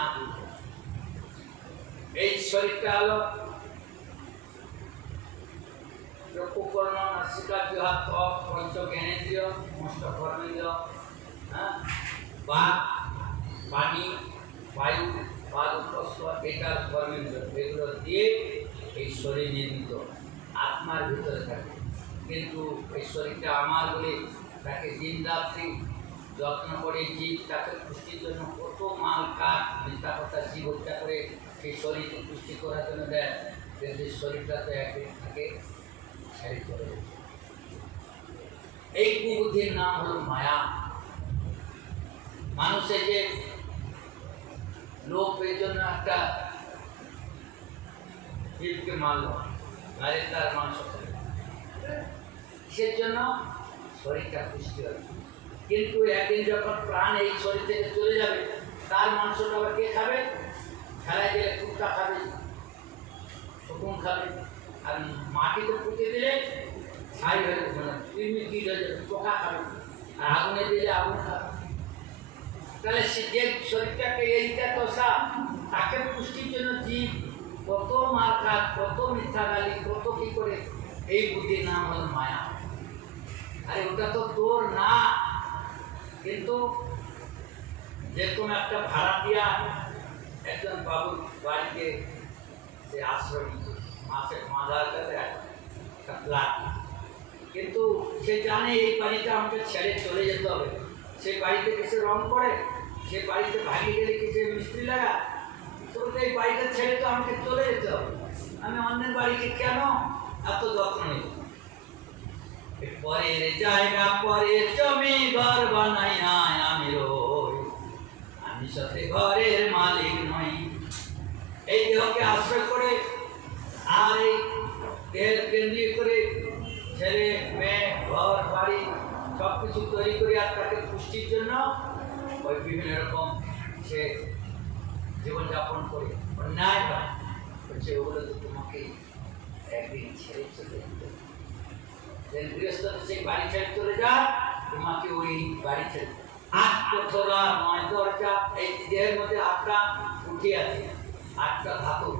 এই শরীরটা হলো চক্ষু কর্ণ নাসিকা জিহ্বা ত্বক পঞ্চ জ্ঞানেন্দ্রিয় সমস্ত কর্মেন্দ্রিয়, বাক পানি বায়ু পাদ উপস্থ এটার কর্মেন্দ্রিয়, এগুলো দিয়ে এই শরীর নির্মিত আত্মার ভিতরে থাকে। কিন্তু এই শরীরটা আমার বলে তাকে দিন রাত্রি যত্ন করে জীব তাকে পুষ্টির জন্য কত মাল কাঠ মিথ্যা কথা জীব হত্যা করে সেই শরীরকে পুষ্টি করার জন্য দেয়, কিন্তু শরীরটা তো একদিন থাকে ছেড়ে চলে যায়। এই কুবুদ্ধির নাম হল মায়া। মানুষের যে লোকের জন্য একটা জীবকে মারল, মারে তার মাংস খাবে, কিসের জন্য? শরীরটা পুষ্টি হবে। কিন্তু একদিন যখন প্রাণ এই শরীর থেকে চলে যাবে, তার মাংসটা আবার কে খাবে? খেলায় গেলে কুত্তা খাবে, শকুন খাবে, আর মাটিতে পুঁতে দিলে ছাই হয়ে যাবে, কৃমি কীট হয়ে যাবে, পোকা খাবে, আর আগুনে দিলে আগুন খাবে। তাহলে সে যে শরীরটাকে এইটা দশা, তাকে পুষ্টির জন্য জীব কত মারকাট, কত মিথ্যা গালি, কত কি করে, এই বুদ্ধির নাম হল মায়া। আরে ওটা তো তোর না, কিন্তু যেরকম একটা ভাড়াটিয়া একজন বাবুর বাড়িতে সে আশ্রয় নিচ্ছে, মাসে 5,000 টাকা একটা ফ্ল্যাট, কিন্তু সে জানে এই বাড়িটা আমাকে ছেড়ে চলে যেতে হবে। সেই বাড়িতে কিসে রং করে, সে বাড়িতে ভাঙিয়ে গেলে কিসে মিস্ত্রি লাগা, তো এই বাড়িটা ছেড়ে তো আমাকে চলে যেতে হবে, আমি অন্যের বাড়িতে কেন এত যত্ন নেব? পরের জায়গা পরের জমি ঘর বানাই আমি রই, আমি সাথে ঘরের মালিক নই। এই দেহকে আশ্রয় করে আর এই দেহের কেন্দ্রীয় করে ছেলে মেয়ে ঘর বাড়ি সব কিছু তৈরি করে আর তাকে পুষ্টির জন্য ওই বিভিন্ন রকম সে জীবনযাপন করে অন্যায় হয়, বলছে ওগুলো তো তোমাকে একদিন ছেড়ে চলে যেতে, গৃহস্থ সেই বাড়ি ছেড়ে চলে যা, তোমাকে ওই বাড়ি ছেড়ে 8 কোঠরা 9 দরজা, এই দেহের মধ্যে 8টা উঠে আছে, 8টা ধাতু।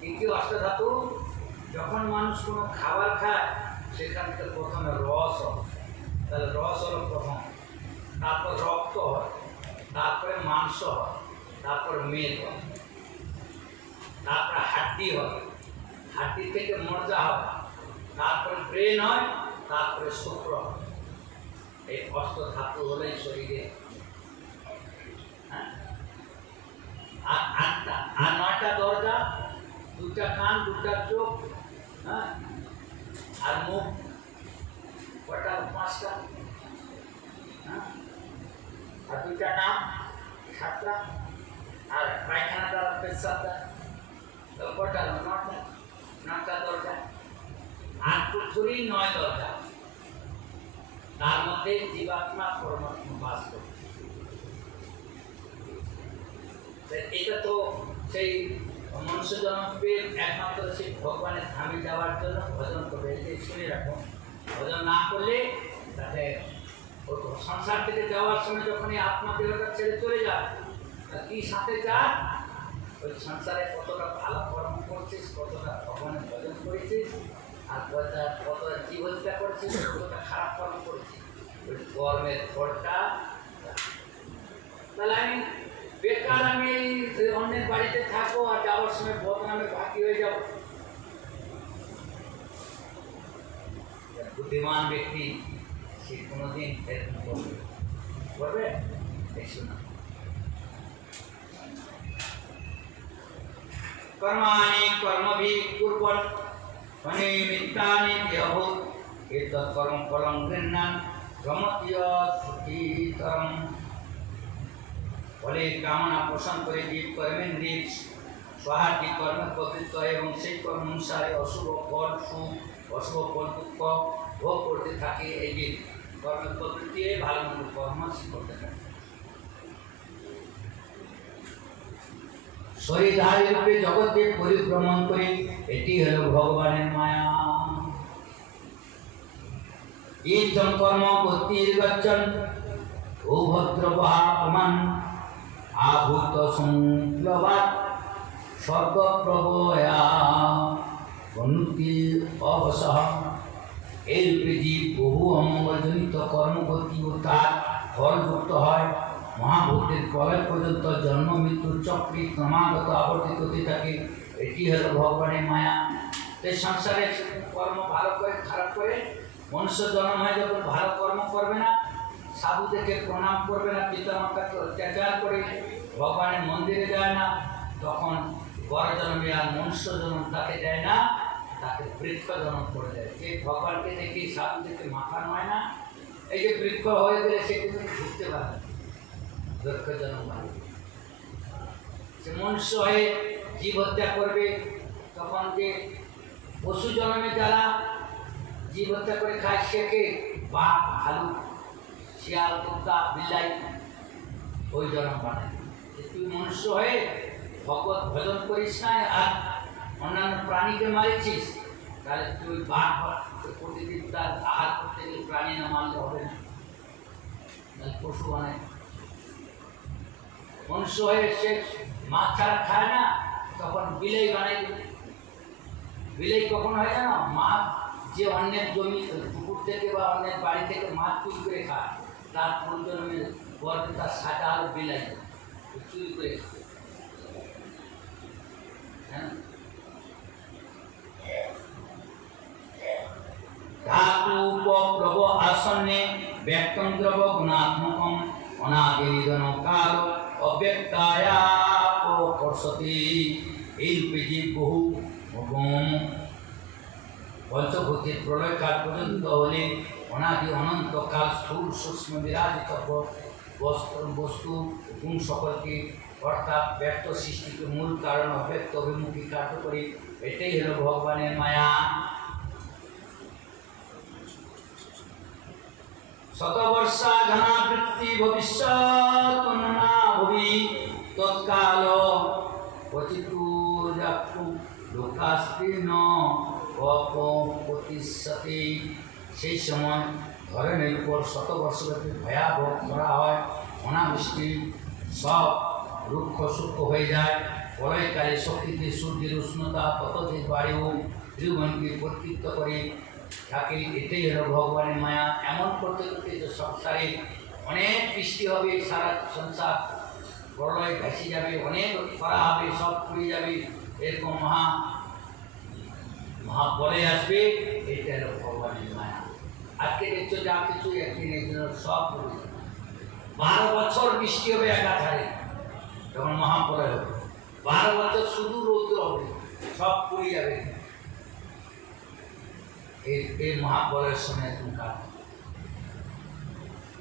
কিন্তু 8টা ধাতু যখন মানুষ কোনো খাবার খায় সেখান থেকে প্রথমে রস হয়, তাহলে রস হলো প্রথম, তারপর রক্ত হয়, তারপরে মাংস হয়, তারপর মেদ হয়, তারপরে হাড্ডি হয়, হাড্ডি থেকে মজ্জা হয়, তারপরে ব্রেন হয়, তারপরে শুক্র হয়। এই 8 ধাতু হলেই শরীরে, আর 8টা আর 9টা দরজা, 2টা কান, 2টা চোখ, আর মুখ কটা? 5টা, আর 2টা নাম 7টা, আর পায়খানাটা পেশাবটা কটা? 9টা দরজা, আর পৃথিবী 9 দরজা, তার মধ্যে জীবাত্মা পরমাত্মা বাস করে। এটা তো সেই মনুষ্য জন্মকে একমাত্র সেই ভগবানের ধামে যাওয়ার জন্য ভজন করবে, এই শুনে রাখো। ভজন না করলে তাকে সংসার থেকে যাওয়ার সময় যখন এই আত্মা দেহটা ছেড়ে চলে যায়, কি সাথে যা ওই সংসারে কতটা ভালো কর্ম করছিস, কতটা ভগবানের ভজন করেছিস, আর কত জীবনটা করছে, কতটা খারাপ কর্ম করছে, ওই কর্মের ফলটা। তাহলে আমি বেকার আমি অন্যের বাড়িতে থাকবো আর যাওয়ার সময় বদনামে বাকি হয়ে যাব। বুদ্ধিমান ব্যক্তি সে কোনোদিন এরকম করবে শোনা। कर्माणि कर्मभिः कुर्वन् फलनिमित्तानि यहुः एतत् कर्म फलं गृह्णान् गमति सुखीतरम्। ফলে কামনা পোষণ করে জীব কর্মেন্দ্রিয় স্বাহার্থী কর্মে প্রবৃত্ত এবং সেই কর্ম অনুসারে অশুভ ফল সুখ, অশুভ ফল দুঃখ ভোগ করতে থাকে। এই যে কর্মের প্রবৃত্তি ভালো মন্দ কর্ম করতে থাকে। শরীরধারী রূপে জগতে পরিভ্রমণ করে, এটি হলো ভগবানের মায়া। ইদম কর্ম গতির্গচ্ছন ভূভদ্রবহা প্রমাণ আভূত সংপ্লবাৎ স্বর্গপ্রভয়া অনুতি অবসহ। এই রূপে জীব বহু অমঙ্গলজনিত কর্মগতি ও তার ফলযুক্ত হয়। মহাভূতের প্রলয় পর্যন্ত জন্ম মৃত্যুর চক্রে ক্রমাগত আবর্তিত হতে থাকে। এটি হলো ভগবানের মায়া। তাই সংসারে কর্ম ভালো করে খারাপ করে মনুষ্য জন্ম হয়, যখন ভালো কর্ম করবে না, সাধুদেরকে প্রণাম করবে না, পিতামাতাকে অত্যাচার করে ভগবানের মন্দিরে যায় না, তখন বড় জন্মে আর মনুষ্য জন্ম তাকে দেয় না, তাকে বৃক্ষ জন্ম করে দেয়। যে ভগবানকে দেখে সাধুদেরকে মাথা নয় না, এই যে বৃক্ষ হয়ে গেলে সে কিন্তু ঘুরতে পারে না, বৃক্ষ জন্ম মানে সে মনুষ্য হয়ে জীব হত্যা করবে। তখন যে পশু জন্মে যারা জীব হত্যা করে খায়, শেখে বাঘ, ভালু, শিয়াল, কুত্তা, বিলাই, ওই জন্ম বানায়। তুই মনুষ্য হয়ে ভগবত ভজন করিস না আর অন্যান্য প্রাণীকে মারিছিস, তাহলে তুই বাঘ প্রতিদিন তার আহার করতে গেলে প্রাণী না মানলে হবে না, পশু বানায়। মনুষ্য হয়ে সে মাছ ছাড়া খায় না, তখন বিলাই বানাই দেবে। বিলাই কখন হয় জানো? মাছ যে অন্যের জমি পুকুর থেকে বা অন্যের বাড়ি থেকে মাছ চুরি করে খায়, তার পূর্বজন্মের গর্বে তার সাজা হলো বিলাই, চুরি করে খায়। ধাতু প্রভ আসন্নে ব্যক্তং দ্রব গুণাত্মকম অনাদিনিধন কাল অব্যক্তায়াপকর্ষতি। এই রূপে যে বহু পঞ্চভূতের প্রলয়কাল পর্যন্ত হলে অনাদি অনন্তকাল স্থূল সূক্ষ্ম বিরাজিত বস্তু গুণ সকলকে, অর্থাৎ ব্যক্ত সৃষ্টিকে মূল কারণ অব্যক্ত অভিমুখী কার্যকরী। এটাই হলো ভগবানের মায়া। শতবর্ষা ঘনাবৃত্তি ভবিষ্যৎ না ভবি তৎকাল পচিতুরাক্ষু লোকাস্তীর্ণ অপতিষ্যতি। সেই সময় ধরনের উপর শতবর্ষব্যাপী ভয়াবহ খরা হয়, অনাবৃষ্টি, সব রুক্ষ সূক্ষ্ম হয়ে যায়। প্রলয়কালে শক্তিতে সূর্যের উষ্ণতা ততধিক বায়ু ত্রিভুবনকে পরিতৃপ্ত করে থাকে। এটাই হলো ভগবানের মায়া। এমন করতে করতে যে সংসারে অনেক বৃষ্টি হবে, সারা সংসার প্রলয় ভেসে যাবে, অনেক খরা হবে, সব পুড়ে যাবে, এরকম মহাপরে আসবে। এটা হলো ভগবানের মায়া। আজকে দেখছো যা কিছু একদিন একদিন সব পুড়ে যাবে। 12 বছর বৃষ্টি হবে একাধারে, যখন মহাপরে হবে 12 বছর শুধু রৌদ্র হবে, সব পুড়ে যাবে। এই মহাপরের সময় এখনকার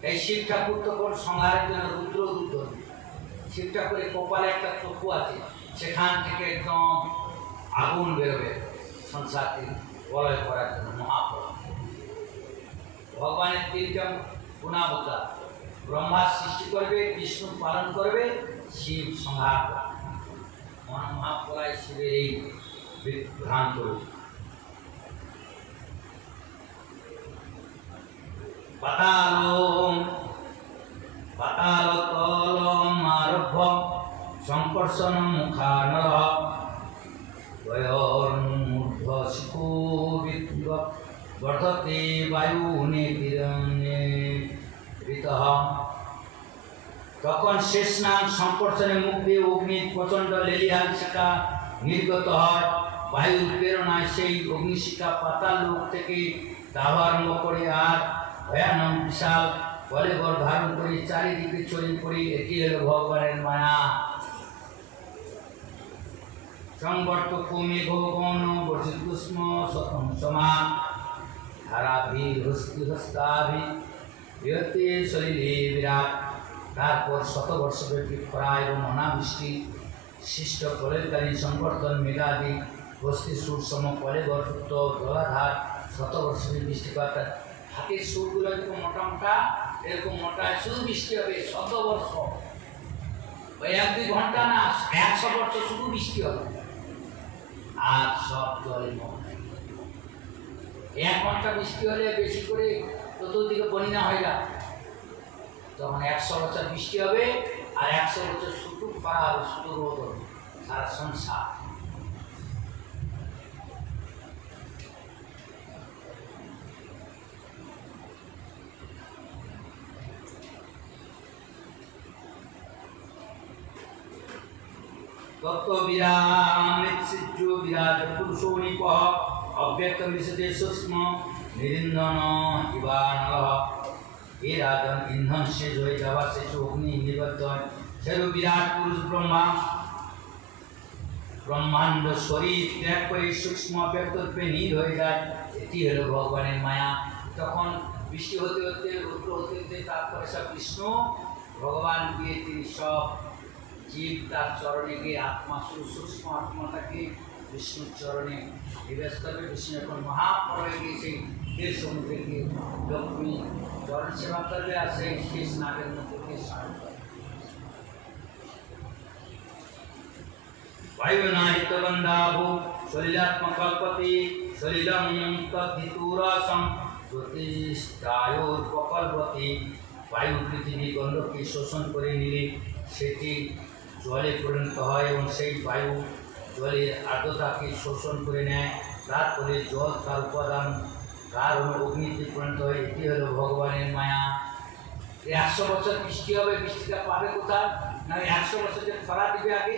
এই শিব ঠাকুর তখন সংহারের জন্য রুদ্রদূত। শিব ঠাকুরের কপালে একটা চক্ষু আছে, সেখান থেকে একদম আগুন বেরোবে সংসারকে প্রলয় করার জন্য। মহাপর ভগবানের 3টা গুণাবতার, ব্রহ্মা সৃষ্টি করবে, বিষ্ণু পালন করবে, শিব সংহার করবে। মহাপ্রলয় শিবের এই বিভ্রান্ত করবে। পাতালতলমারভ্য সংকর্ষণ মুখানর বয়োর্মূর্ধ্ব শিখো वर्धते वायुने ঋতঃ। তখন শেষনাগ সংকর্ষণে মুখ দিয়ে অগ্নির প্রচণ্ড লেলিহান শিখা নির্গত হয়। বায়ুর প্রেরণায় সেই অগ্নিশিখা পাতাল লোক থেকে দাহ আরম্ভ করে আর ভয়ানক বিশাল কলেবর ধারণ করে চারিদিকে ছড়িয়ে পড়ে। এটি হল ভগবানের মায়া। সংবর্তক মেঘ গণ বর্ষিতুষ্ম শতম সমান ধারাভি হস্তি হস্তাভি বৃহতে শরীরে বিরাট। তারপর শতবর্ষব্যাপী খরা এবং অনাবৃষ্টি সৃষ্ট প্রলয়কালীন সংবর্ধন মেঘাদি বস্তি সুর সম কলেবরযুক্ত জলাধার শতবর্ষব্যাপী বৃষ্টিপাত। হাতের সুরগুলো এরকম মোটা মোটা, এরকম মোটা শুধু বৃষ্টি হবে শতবর্ষ। ওই 1-2 ঘন্টা না, 100 বর্ষ শুধু বৃষ্টি হবে আর সব জলে মগ্ন। 1 ঘন্টা বৃষ্টি হলে বেশি করে চতুর্দিকে বন্যা হয়ে যায়। তখন 100 বছর বৃষ্টি হবে আর 100 বছর শুধু খরা হবে, শুধু রোদ হবে সারা সংসার। তত্ত্ব বিরামৃৎসিজ্য বিরাট পুরুষো নিপঃ অব্যক্ত মিশতে সূক্ষ্ম নিরিন্ধন ইবানলঃ। এ রাজন ইন্ধন শেষ হয়ে যাওয়ার শেষে অগ্নি নিবর্তন। সেরূপ বিরাট পুরুষ ব্রহ্মা ব্রহ্মাণ্ড শরীর ত্যাগ করে সূক্ষ্ম অব্যক্ত রূপে নীল হয়ে যায়। এটি হলো ভগবানের মায়া। তখন বৃষ্টি হতে হতে রুদ্র হতে হতে তারপরে সব বিষ্ণু ভগবান গিয়ে তিনি সব জীব তার চরণে গিয়ে আত্মা সূক্ষ্ম আত্মাটাকে বিষ্ণুর চরণে নিবেশ করবে। বিষ্ণু এখন মহাপ্রলয়ে গিয়ে সেই দেশ সমুদ্রে গিয়ে লক্ষ্মী চরণ সেবা করবে আর সেই শেষ নাগের মধ্যে গিয়ে স্নান করবে। বায়ুনাহিতবন্ধাভূ সলিলাত্মকল্পতি সলিলং তদ্ধিতুরাসং জ্যোতিষ্ঠায়োপকল্পতি। বায়ু পৃথিবী গন্ধকে শোষণ করে নিলে সেটি জলে পরিণত হয় এবং সেই বায়ু জলের আর্দ্রতাকে শোষণ করে নেয়। তার ফলে জল তার উপাদান তার অগ্নিতে পরিণত হয়। এটি হলো ভগবানের মায়া। 100 বছর বৃষ্টি হবে, বৃষ্টিটা পাবে কোথায় না? 100 বছর যে খরা দিবে, আগে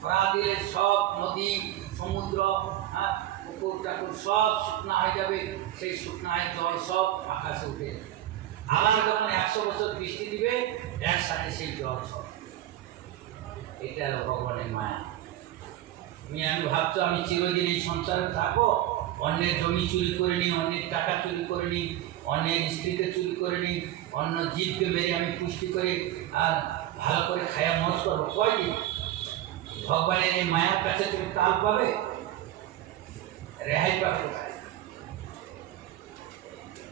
খরা দিলে সব নদী সমুদ্র পুকুর টাকুর সব শুকনা হয়ে যাবে। সেই শুকনা হয়ে জল সব আকাশে উঠে যাবে। আবার যখন 100 বছর বৃষ্টি দিবে একসাথে সেই জল সব। এটা হলো ভগবানের মায়া। আমি ভাবছো আমি চিরদিন এই সংসারে থাকবো, অন্যের জমি চুরি করে নিই, অন্যের টাকা চুরি করে নিই, অন্যের স্ত্রীকে চুরি করে নিই, অন্য জীবকে মেরে আমি পুষ্টি করে আর ভালো করে খায়া মজ করবো কয়দিন? ভগবানের এই মায়ার কাছে তুমি তাল পাবে? রেহাই পাবে কোথায়?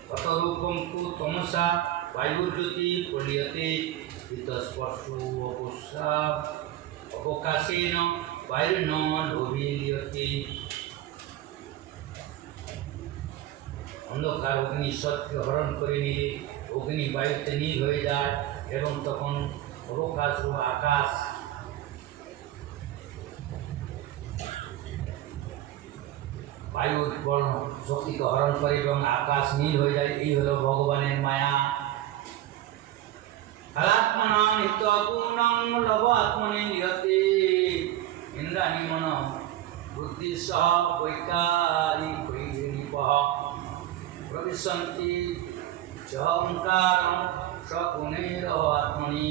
কত রূপম তু তমসা বায়ুজ্যোতি প্রলীয়তে স্পর্শ অবসাব অবকাশেন বায়ুর্ন লোভীয়তে। অন্ধকার অগ্নি ঈশ্বরকে হরণ করে নিলে অগ্নি বায়ুতে নীল হয়ে যায় এবং তখন অবকাশ ও আকাশ বায়ুর শক্তিকে হরণ করে এবং আকাশ নীল হয়ে যায়। এই হলো ভগবানের মায়া। কালাত্মনা নিত্য গুণং লভ আত্মনে নিহতে ইন্দ্রাণী মন বুদ্ধি সহ বৈকারী বৈরিপহ প্রবিশন্তি চহংকার সগুণের আত্মনি।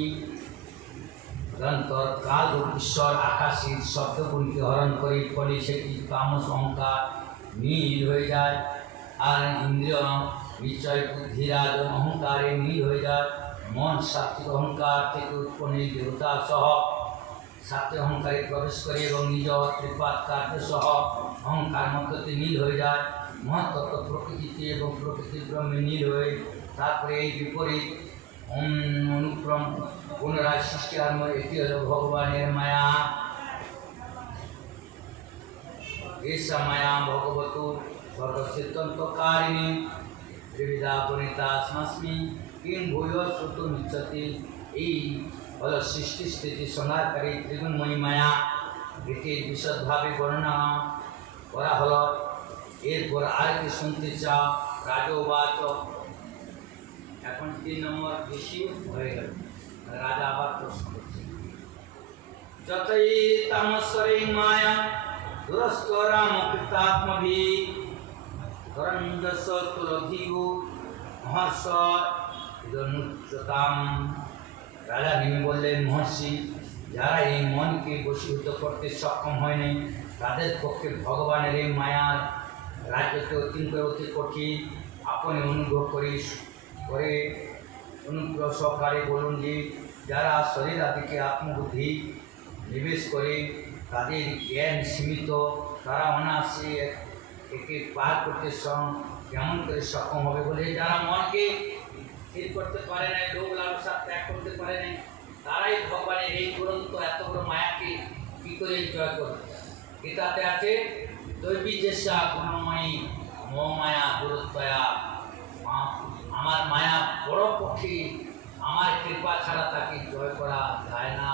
নিরন্তর কাল ও ঈশ্বর আকাশের শব্দগুলিকে হরণ করে ফলে সেটি তামস অহংকার নীল হয়ে যায় আর ইন্দ্রিয় নিশ্চয় বুদ্ধিরাজ অহংকারে নীল হয়ে যায়। মন সাত্বিক অহংকার থেকে উৎপন্ন দেবতা সহ সাত্বিক অহংকারে প্রবেশ করে এবং নিজ ত্রিপাদ কার্য সহ অহংকার মধ্যে নীল হয়ে যায়। মহাতত্ত্ব প্রকৃতিতে এবং প্রকৃতির ব্রহ্মে নীল হয়ে তারপরে এই বিপরীত অনুক্রম পুনরায় সৃষ্টি আরম্ভ। এটি হল ভগবানের মায়া। এসা মায়া ভগবত সর্বচিত্তকারিণী ত্রিবিধা পরিণীতা স্মস্মি কিং ভূয় শ্রুতুমিচ্ছতি। এই হল সৃষ্টি স্থিতি সংহারকারী ত্রিগুণময়ী মায়া। এটির বিশদভাবে বর্ণনা করা হলো। এরপর আর কি শুনতে চাও? রাজোবাচ এখন 3 নম্বর বেশি হয়ে গেল। রাজা আবার প্রশ্ন করছে, যতই তামস্বরে মায়া দুরস্ত রাম কৃতাত্মভি ধরঞ্জস্ব তুলধীয়ু মহর্ষ ইদনুচ্যতাম। রাজা নেমে বললেন, মহর্ষি, যারা এই মনকে বশীভূত করতে সক্ষম হয়নি তাদের পক্ষে ভগবানের এই মায়ার রাজ্যকে অত্যন্ত অতি কঠিন। আপনি অনুগ্রহ করে অনুগ্রহ সহকারে বলুন যে যারা শরীর আদিকে আত্মবুদ্ধি নিবেশ করে তাদের জ্ঞান সীমিত, তারা অনায়াসে একে পার করতে কেমন করে সক্ষম হবে বলে, যারা মনকে স্থির করতে পারে না, লোভ লালসা ত্যাগ করতে পারে না, তারাই ভগবানের এই দুরন্ত এত বড় মায়াকে কী করে জয় করবে। গীতাতে আছে, দৈবী চেষ্টা গুণময়ী মোহমায়া গুরুত্বয়া। আমার মায়া বড় কঠিন, আমার কৃপা ছাড়া তাকে জয় করা যায় না।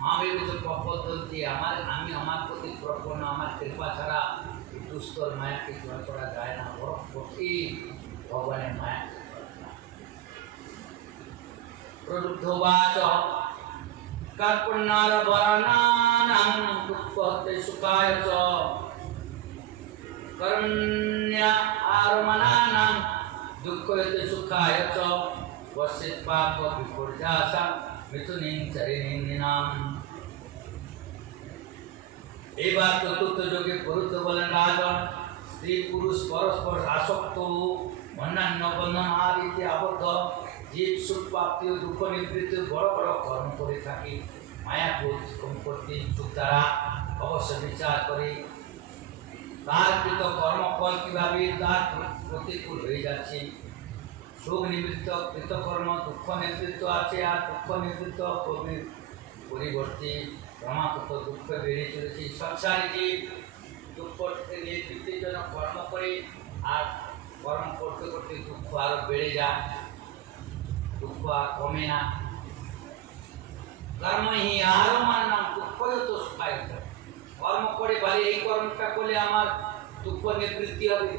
মা ভেবেছে পদ্ধতি আমি আমার প্রতি প্রপন্ন, আমার কৃপা ছাড়া এই দুস্তর মায়াকে জয় করা যায় না, বড় কঠিন ভগবানের মায়া। প্রলুব্ধবাচ কার্পণ্যার বরানানাং দুঃখতে সুখায় চ করণ্যা আরমানানাং দুঃখতে সুখায় চ বসিত পাপ বিপর্যাসা মিথুনিং চরিণীনাম। এবার চতুর্থ যোগে পুরুত বলেন, রাজন, স্ত্রী পুরুষ পরস্পর আসক্ত, অন্যান্য বন্ধন আদিতে আবদ্ধ জীব সুখ প্রাপ্তি ও দুঃখ নিবৃত্তি বড় বড় কর্ম করে থাকে। মায়াকে অতিক্রম করতে ইচ্ছুক তারা অবশ্য বিচার করে তার কৃত কর্মফল কিভাবে তার প্রতিকূল হয়ে যাচ্ছে। সুখ নিবৃত্ত কৃতকর্ম, দুঃখ নিবৃত্ত আছে, আর দুঃখ নিবৃত্ত পরিবর্তে ক্রমাগত দুঃখ বেড়ে চলেছে। সংসারে যে দুঃখ নিবৃত্তির জন্য কর্ম করে, আর কর্ম করতে করতে দুঃখ আরও বেড়ে যায়, দুঃখ আর কমে না। কর্মহি আরও মানলাম দুঃখই তো সুখায়। কর্ম করে বলে এই কর্মটা করলে আমার দুঃখ নিবৃত্তি হবে,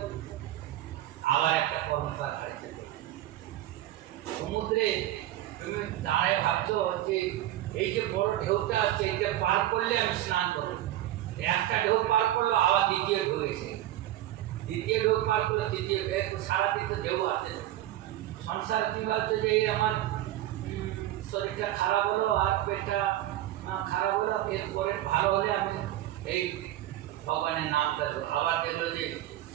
আবার একটা কর্ম তার হারিয়ে যাবে। সমুদ্রে তুমি দাঁড়ায় ভাবছো যে এই যে বড় ঢেউটা আছে, এইটা পার করলে আমি স্নান করবো, একটা ঢেউ পার করলো আবার দ্বিতীয় ঢেউ এসে, দ্বিতীয় ঢেউ পার করলো তৃতীয়, সারাদিন তো ঢেউ আছে। সংসার কি ভাবছে যে আমার শরীরটা খারাপ হলো আর পেটটা খারাপ হলো, এরপরে ভালো হলে আমি এই ভগবানের নামটা দেবো। আবার দেখলো যে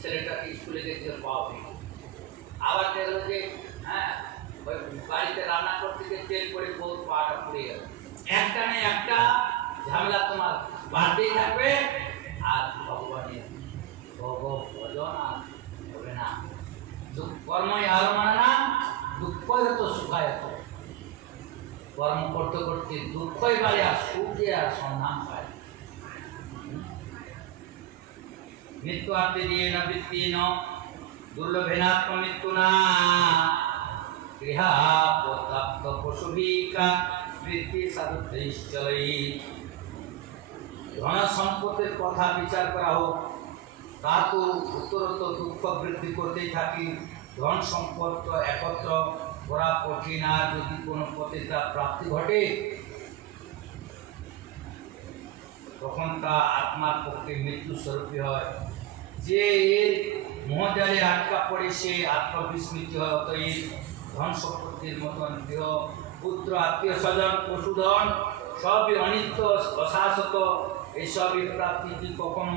ছেলেটাকে স্কুলে দেখতে পাওয়া, আবার দেখলো যে ওই বাড়িতে রান্না করতে গিয়ে তেল করে বহুত পাটা পুড়ে গেল। একটা না একটা ঝামেলা তোমার বাড়তেই থাকবে, আর ভগবানের ভজন আর হবে না। কর্মই আরো মানে না, দুঃখই হতো সুখায় হতো। কর্ম করতে করতে দুঃখই বাড়ে, আর সুখে আর সন্ধান পায়। মৃত্যু আত্মে দিয়ে না বৃত্তি ন দুর্লভেনাত্ম মৃত্যু না গৃহাপ্ত পশুভিকা বৃত্তি সাধুশ্চরী। ধন সম্পদের কথা বিচার করা হোক, তা তো উত্তরোত্তর দুঃখ বৃদ্ধি করতেই থাকি। ধন সম্পদ তো একত্র করা কঠিন, আর যদি কোনো পথে তা প্রাপ্তি ঘটে তখন তা আত্মার পক্ষে মৃত্যু স্বরূপী হয়। যে এর মোহজালে আটকা পড়ে সে আত্মবিস্মৃতি হয়। অতএব ধন সম্পত্তির মতন গৃহ পুত্র আত্মীয় স্বজন পশুধন সবই অনিত্য অশাশ্বত। এসবই প্রাপ্তি কি কখনো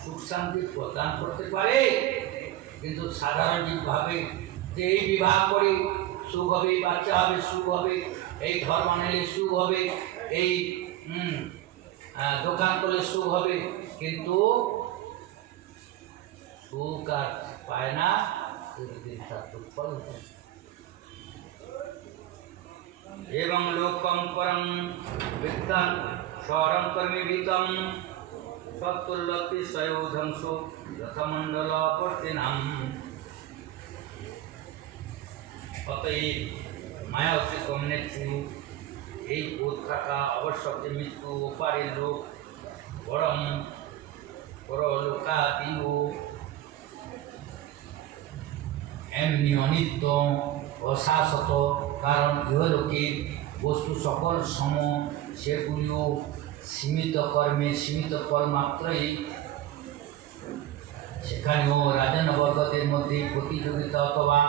সুখ শান্তি প্রদান করতে পারে? কিন্তু সাধারণ ভাবে যে এই বিবাহ করে সুখ হবে, বাচ্চা হবে সুখ হবে, এই ঘর বানালে সুখ হবে, এই দোকান করলে সুখ হবে, কিন্তু সুখ আর পায় না, তার দুঃখ হতো। এবং লোকম পরম বিদ্যাং স্বরম কর্মীভীতম সত্তুল্লতি সয়োধংস রথমণ্ডল পর্তিনাম। অতএব মায়া অতিক্রম নেত্রী এই বোধ থাকা আবশ্যক যে মৃত্যু ওপারের লোক বরং পরলোকাদিও এমনি অনিত্য অশাশ্বত, কারণ ইহলোকের বস্তু সকল সম, সেগুলিও সীমিত কর্মে সীমিত ফল মাত্রই। সেখানেও রাজনবর্গদের মধ্যে প্রতিযোগিতা অথবা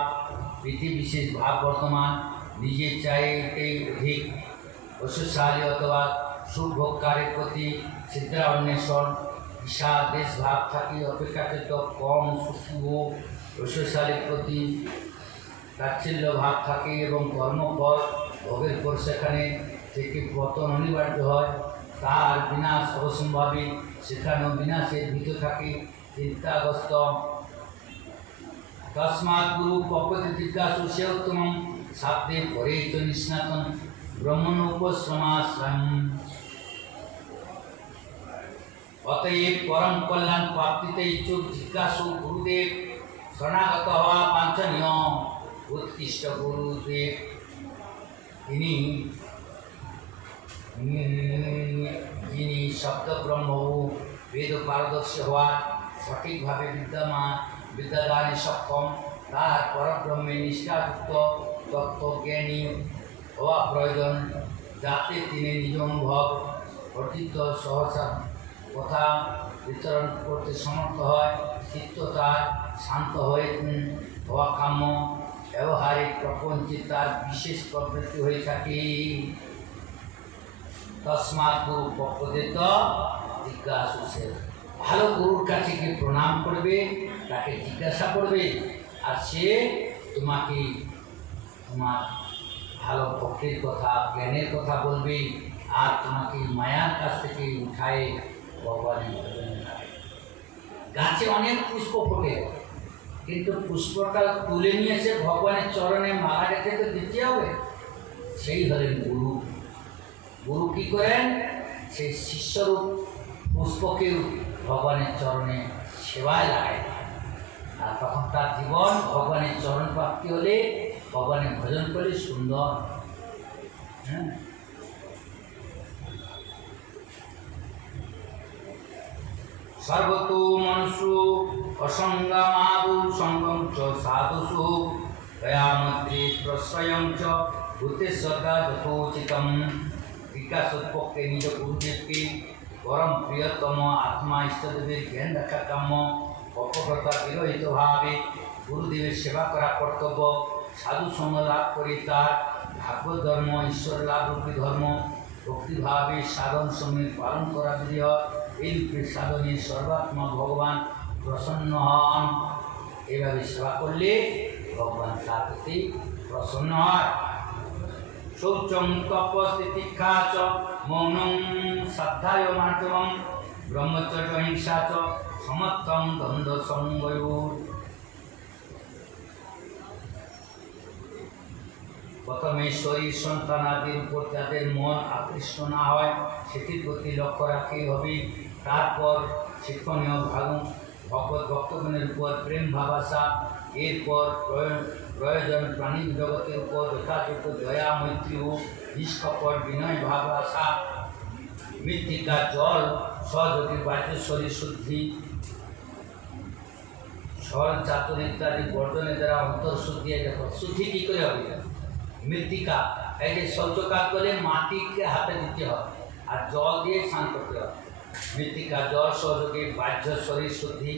বিশেষ ভাব বর্তমান, নিজের চাইতেই অধিক ঐশ্বশালী অথবা সুভোগকারের প্রতি ছিদ্রা অন্বেষণ, ঈশা দেশ ভাব থাকি অপেক্ষাকৃত কম সুখী ও ঐশ্বশালীর প্রতি তাচ্ছিল্য ভাব থাকে এবং কর্মফল ভোগের পর সেখানে থেকে পতন অনিবার্য হয়, তার বিনাশ অবশ্যম্ভাবী, সেখানেও বিনাশের ভীত থাকে চিন্তাগ্রস্ত। তস্মাৎ গুরু পক্ষতে জিজ্ঞাসু সে উত্তম শাব্দে পরে চ নিষ্ণাতন ব্রহ্মণ উপশ্রমাশ্রম। অতএব পরম কল্যাণ প্রাপ্তিতে ইচ্ছুক জিজ্ঞাসু গুরুদেব শরণাগত হওয়া বাঞ্ছনীয়। উৎকৃষ্ট গুরুদেব তিনি যিনি শব্দ ব্রহ্ম ও বেদ পারদর্শী হওয়ার সঠিকভাবে বিদ্যাদানে সক্ষম, তার পরব্রহ্মে নিষ্ঠাযুক্ত তত্ত্বজ্ঞানী হওয়া প্রয়োজন, যাতে তিনি নিজ অনুভব অর্জিত সহসা কথা বিতরণ করতে সমর্থ হয়। চিত্ত তার শান্ত হওয়া কাম্য, ব্যবহারিক প্রপঞ্চে তার বিশেষ প্রবৃত্তি হয়ে থাকে। তস্মাৎ গুরু পক্ষদিত জিজ্ঞাসু, সে ভালো গুরুর কাছে গিয়ে প্রণাম করবে, তাকে জিজ্ঞাসা করবে, আর সে তোমাকে তোমার ভালো ভক্তির কথা জ্ঞানের কথা বলবে, আর তোমাকে মায়ার কাছ থেকে উঠায় ভগবানের ভজনে লাগে। গাছে অনেক পুষ্প ফোটে, কিন্তু পুষ্পটা তুলে নিয়ে এসে ভগবানের চরণে মালা গেছে তো দিতে হবে। সেই হলেন গুরু। গুরু কী করেন? সেই শিষ্যরূপ পুষ্পকেও ভগবানের চরণে সেবায় লাগায়, আর তখন তার জীবন ভগবানের চরণ প্রাপ্তি হলে, ভগবানের ভজন করলে সুন্দর। হ্যাঁ, সর্বতো মনুষ্য অসঙ্গমাদু সঙ্গম চ সাধুষু দয়ামন্ত্রী প্রশ্রয়ং চ ভূতে শ্রদ্ধা যথোচিতম। বিকাশোৎপক্ষে নিজ গুরুদেবকে পরম প্রিয়তম আত্মা ইষ্টদেবের জ্ঞান রাখা কাম্য, কপটতা বিরহিতভাবে গুরুদেবের সেবা করা কর্তব্য। সাধু সঙ্গ লাভ করে তার ভাগ্য ধর্ম, ঈশ্বর লাভ রূপী ধর্ম ভক্তিভাবে সাধন সঙ্গে পালন করা বিধেয়। এই রূপে সাধনে সর্বাত্মা ভগবান প্রসন্ন হন। এভাবে সেবা করলে ভগবান তার প্রতি প্রসন্ন হয়। শৌচং তপস্তিতিক্ষা চ মৌনং শ্রদ্ধায় মার্জবং ব্রহ্মচর্য হিংসা চ সমত্তং দ্বন্দ্ব সংবয়োর। প্রথমে শরীর সন্তান আদির উপর যাদের মন আকৃষ্ট না হয়, সেটির প্রতি লক্ষ্য রাখতেই হবে। তারপর শিক্ষণীয় ভগবত ভক্তগণের উপর প্রেম ভাবাসা, এরপর প্রয়োজন প্রাণী জগতের উপর যথাযথ দয়া মৈত্রী ও নিষ্কপট বিনয় ভাবাসা। মৃত্তিকা জল সহযোগী বাহ্যশরীর শুদ্ধি, ছল চাতুর ইত্যাদি বর্জনের দ্বারা অন্তঃশুদ্ধি। দেখো শুদ্ধি কী করে হবে? মৃত্তিকা, এই যে শৌচকাজ করে মাটিকে হাতে দিতে হয়, আর জল দিয়ে স্নান করতে হয়। মৃত্তিকা জল সহযোগে বাহ্য শরীর শুদ্ধি,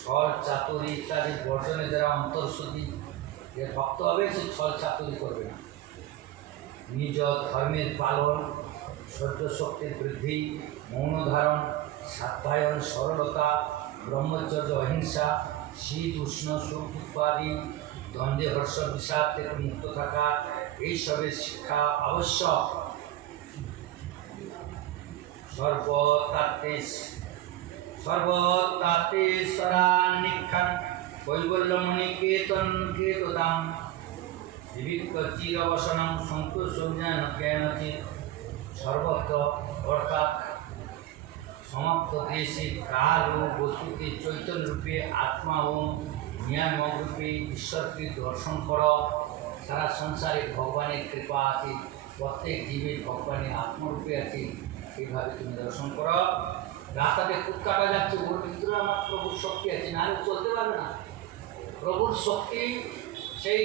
ছল চাতুরি ইত্যাদি বর্জনের দ্বারা অন্তঃশুদ্ধি। যে ভক্ত হবে সে ছল চাতুরি করবে না। নিজ ধর্মের পালন, সহ্য শক্তির বৃদ্ধি, মৌন ধারণ, সাধ্যায়ন, সরলতা, ব্রহ্মচর্য, অহিংসা, শীত উষ্ণ সুখ দুঃখাদি, দ্বন্দ্বে হর্ষ বিষাদ থেকে মুক্ত থাকা, এইসবের শিক্ষা আবশ্যক। সর্বতাত্মেশ্বরান্নিক্ষণ কৈবল্যমণি কেতন কেতদাম বিবিক্ত চিরবসনম সন্তোষ জ্ঞানচিত। সর্বত্র অর্থাৎ সমস্ত দেশে কাল ও বস্তুকে চৈতন্য রূপে আত্মা ও নিয়ামক রূপে ঈশ্বরকে দর্শন কর। সারা সংসারে ভগবানের কৃপা আছে, প্রত্যেক জীবের ভগবানের আত্মরূপে আছে, এইভাবে তুমি দর্শন করো। রাস্তাতে খুব কাটা যাচ্ছে, ওর ভিতরে আমার প্রভুর শক্তি আছে, নাহলে চলতে পারবে না। প্রভুর শক্তি সেই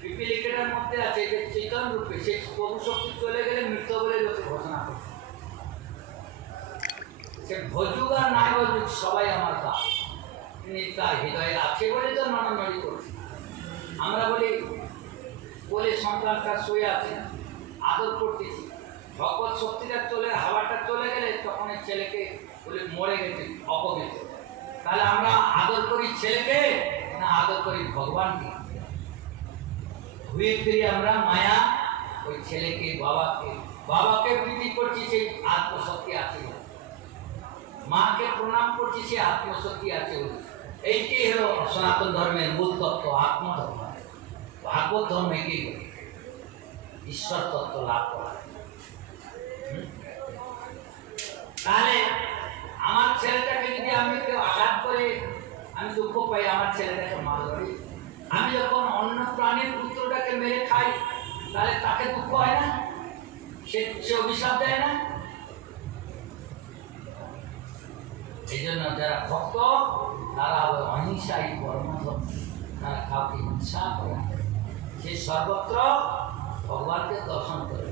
পিপিলিকাটার মধ্যে আছে, যে চেতন রূপে, সেই প্রভু শক্তি চলে গেলে মৃত বলে লোকে ঘোষণা করে। সে ভজুক আর নাই ভজুক সবাই আমার তা, তিনি তার হৃদয়ে আছে বলে তো নড়ানড়ি করছে। আমরা বলে সন্তানটা শুয়ে আছে, আদর করতেছি, ভগবত শক্তিটা চলে, হাওয়াটা চলে গেলে তখন এই ছেলেকে বলে মরে গেছে, অপবিত্র। তাহলে আমরা আদর করি ছেলেকে না আদর করি ভগবানকে? ঘুরে ফিরে আমরা মায়া ওই ছেলেকে, বাবাকে প্রীতি করছি, সেই আত্মশক্তি আছে। মাকে প্রণাম করছি, সে আত্মশক্তি আছে। এইটাই হলো সনাতন ধর্মের মূল তত্ত্ব, আত্মধর্ম। ভাগবত ধর্মে কি ঈশ্বর তত্ত্ব লাভ করা। তাহলে আমার ছেলেটাকে যদি আমি কেউ আঘাত করে আমি দুঃখ পাই, আমার ছেলেটাকে মার ধরি, আমি যখন অন্য প্রাণীর পুত্রটাকে মেরে খাই তাহলে তাকে দুঃখ হয় না? সে অভিশাপ দেয় না? এই জন্য যারা ভক্ত তারা হবে অহিংসাই পরমধর্ম, তারা কাউকে হিংসা করে, সে সর্বত্র ভগবানকে দর্শন করে।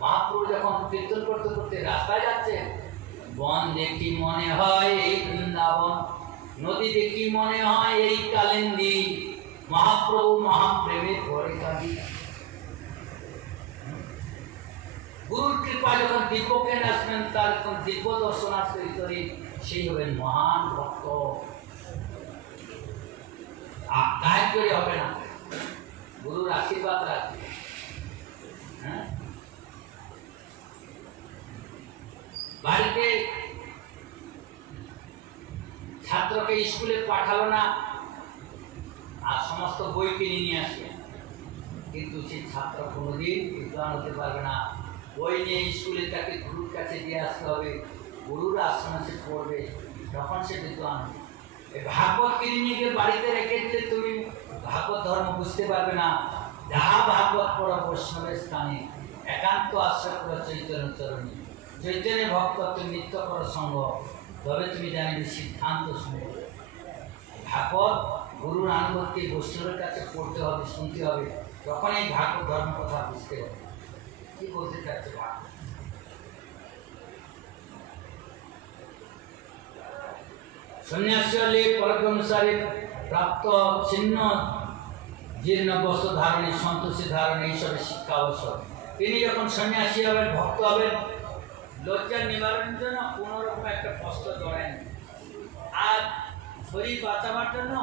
মহাপ্রভু যখন কীর্তন করতে করতে রাস্তায় যাচ্ছে, বন দেখি মনে হয় এই বৃন্দাবন, নদী দেখি মনে হয় এই কালিন্দী, মহাপ্রভু মহাপ্রেমে পরে কাঁদি। গুরুর কৃপা যখন দিব্যকে আসবেন, তার যখন দিব্য দর্শন আসবে করে, সেই হবেন মহান ভক্ত। গায়ে করে হবে না, গুরুর আশীর্বাদ রাখবে। হ্যাঁ, বাড়িতে ছাত্রকে স্কুলে পাঠালো না, আর সমস্ত বই কিনে নিয়ে আসবে, কিন্তু সেই ছাত্র কোনোদিন বিদ্বান হতে পারবে না। বই নিয়ে স্কুলে তাকে গুরুর কাছে দিয়ে আসতে হবে, গুরুর আশ্রমে সে পড়বে, তখন সে বিদ্বান হবে। এই ভাগবত কিনে নিয়ে গিয়ে বাড়িতে রেখে দিলে তুমি ভাগবত ধর্ম বুঝতে পারবে না। যাহা ভাগবত পড়া বৈষ্ণবের স্থানে, একান্ত আশ্রয় করো চৈতন্য চরণী, চৈতন্য ভক্ত তুমি নিত্য করো সঙ্গ, তবে তুমি জানিবে সিদ্ধান্ত সঙ্গ। ভাগবত গুরুর আনুগত্যে বৈষ্ণবের কাছে পড়তে হবে, শুনতে হবে, তখন এই ভাগবত ধর্ম কথা বুঝতে হবে। কি বলতে চাচ্ছে ভাগবত? সন্ন্যাসী হলে পরক্রমচারী প্রাপ্ত ছিন্ন জীর্ণ বস্ত্র ধারণে, সন্তোষী ধারণে, এইসবের শিক্ষা আবশ্যক। তিনি যখন সন্ন্যাসী হবেন, ভক্ত হবেন, লজ্জা নিবারণের জন্য কোনোরকম একটা বস্ত্র ধরেন, আর শরীর বাঁচাবার জন্য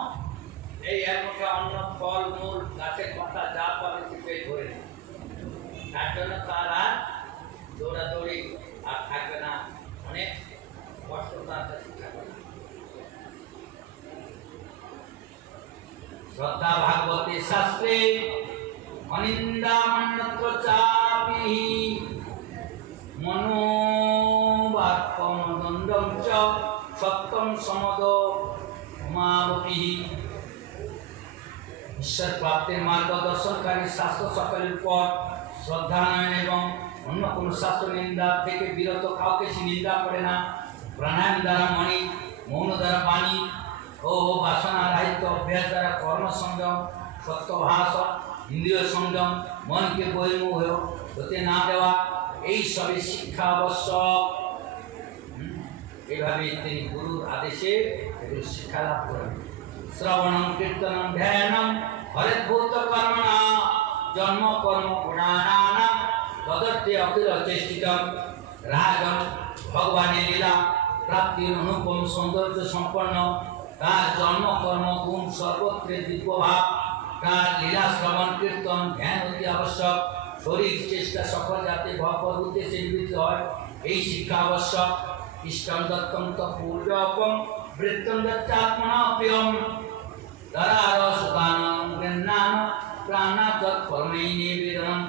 এই এর মুখে অন্য ফল মূল গাছের পাতা যা পাবে চিপে ধরে নেন। তার জন্য তার আর দৌড়াদৌড়ি আর থাকবে না, অনেক কষ্ট তার কাছে থাকবে না। শ্রদ্ধা ভাগবতে শাস্ত্রে অনিন্দা মান্যত্র চাপি মনোবাক্যমদণ্ডম চ সত্যম সমদ মাবপি। ঈশ্বর প্রাপ্তির মার্গদর্শনকারী শাস্ত্র সকলের উপর শ্রদ্ধা নয়ন এবং অন্য কোনো শাস্ত্র নিন্দা থেকে বিরত কাউকে সে নিন্দা করে না। প্রাণায়াম দ্বারা মণি, মৌন দ্বারা বাণী ও বাসনা রাহিত্য অভ্যাস দ্বারা কর্ম সংযম, সত্য ভাষণ, ইন্দ্রিয় সংযম, মনকে বহির্মুখ হতে না দেওয়া, এই সবই শিক্ষা আবশ্যক। এইভাবে তিনি গুরুর আদেশে এগুলো শিক্ষা লাভ করেন। শ্রবণম কীর্তনম ধ্যানম হরেদ্ভূত কর্মণা জন্ম কর্ম গুণানানাম তদর্থে অখিল চেষ্টিতম। রাগম ভগবানের লীলা প্রাপ্তির অনুপম সৌন্দর্য সম্পন্ন, তার জন্ম কর্ম গুণ সর্বত্রে দিব্যভাব, তার লীলা শ্রবণ কীর্তন ধ্যান অতি আবশ্যক। শরীর চেষ্টা সকল যাতে ভগবত উদ্দেশ্যে নিবৃত্ত হয়, এই শিক্ষা আবশ্যক। ইষ্টম দত্তম তপূর্বকম বৃত্তম দত্তাত্মনা প্রিয়ম তরার সুদানম গৃহ্ণান প্রাণাত কর্মে নিবেদনম।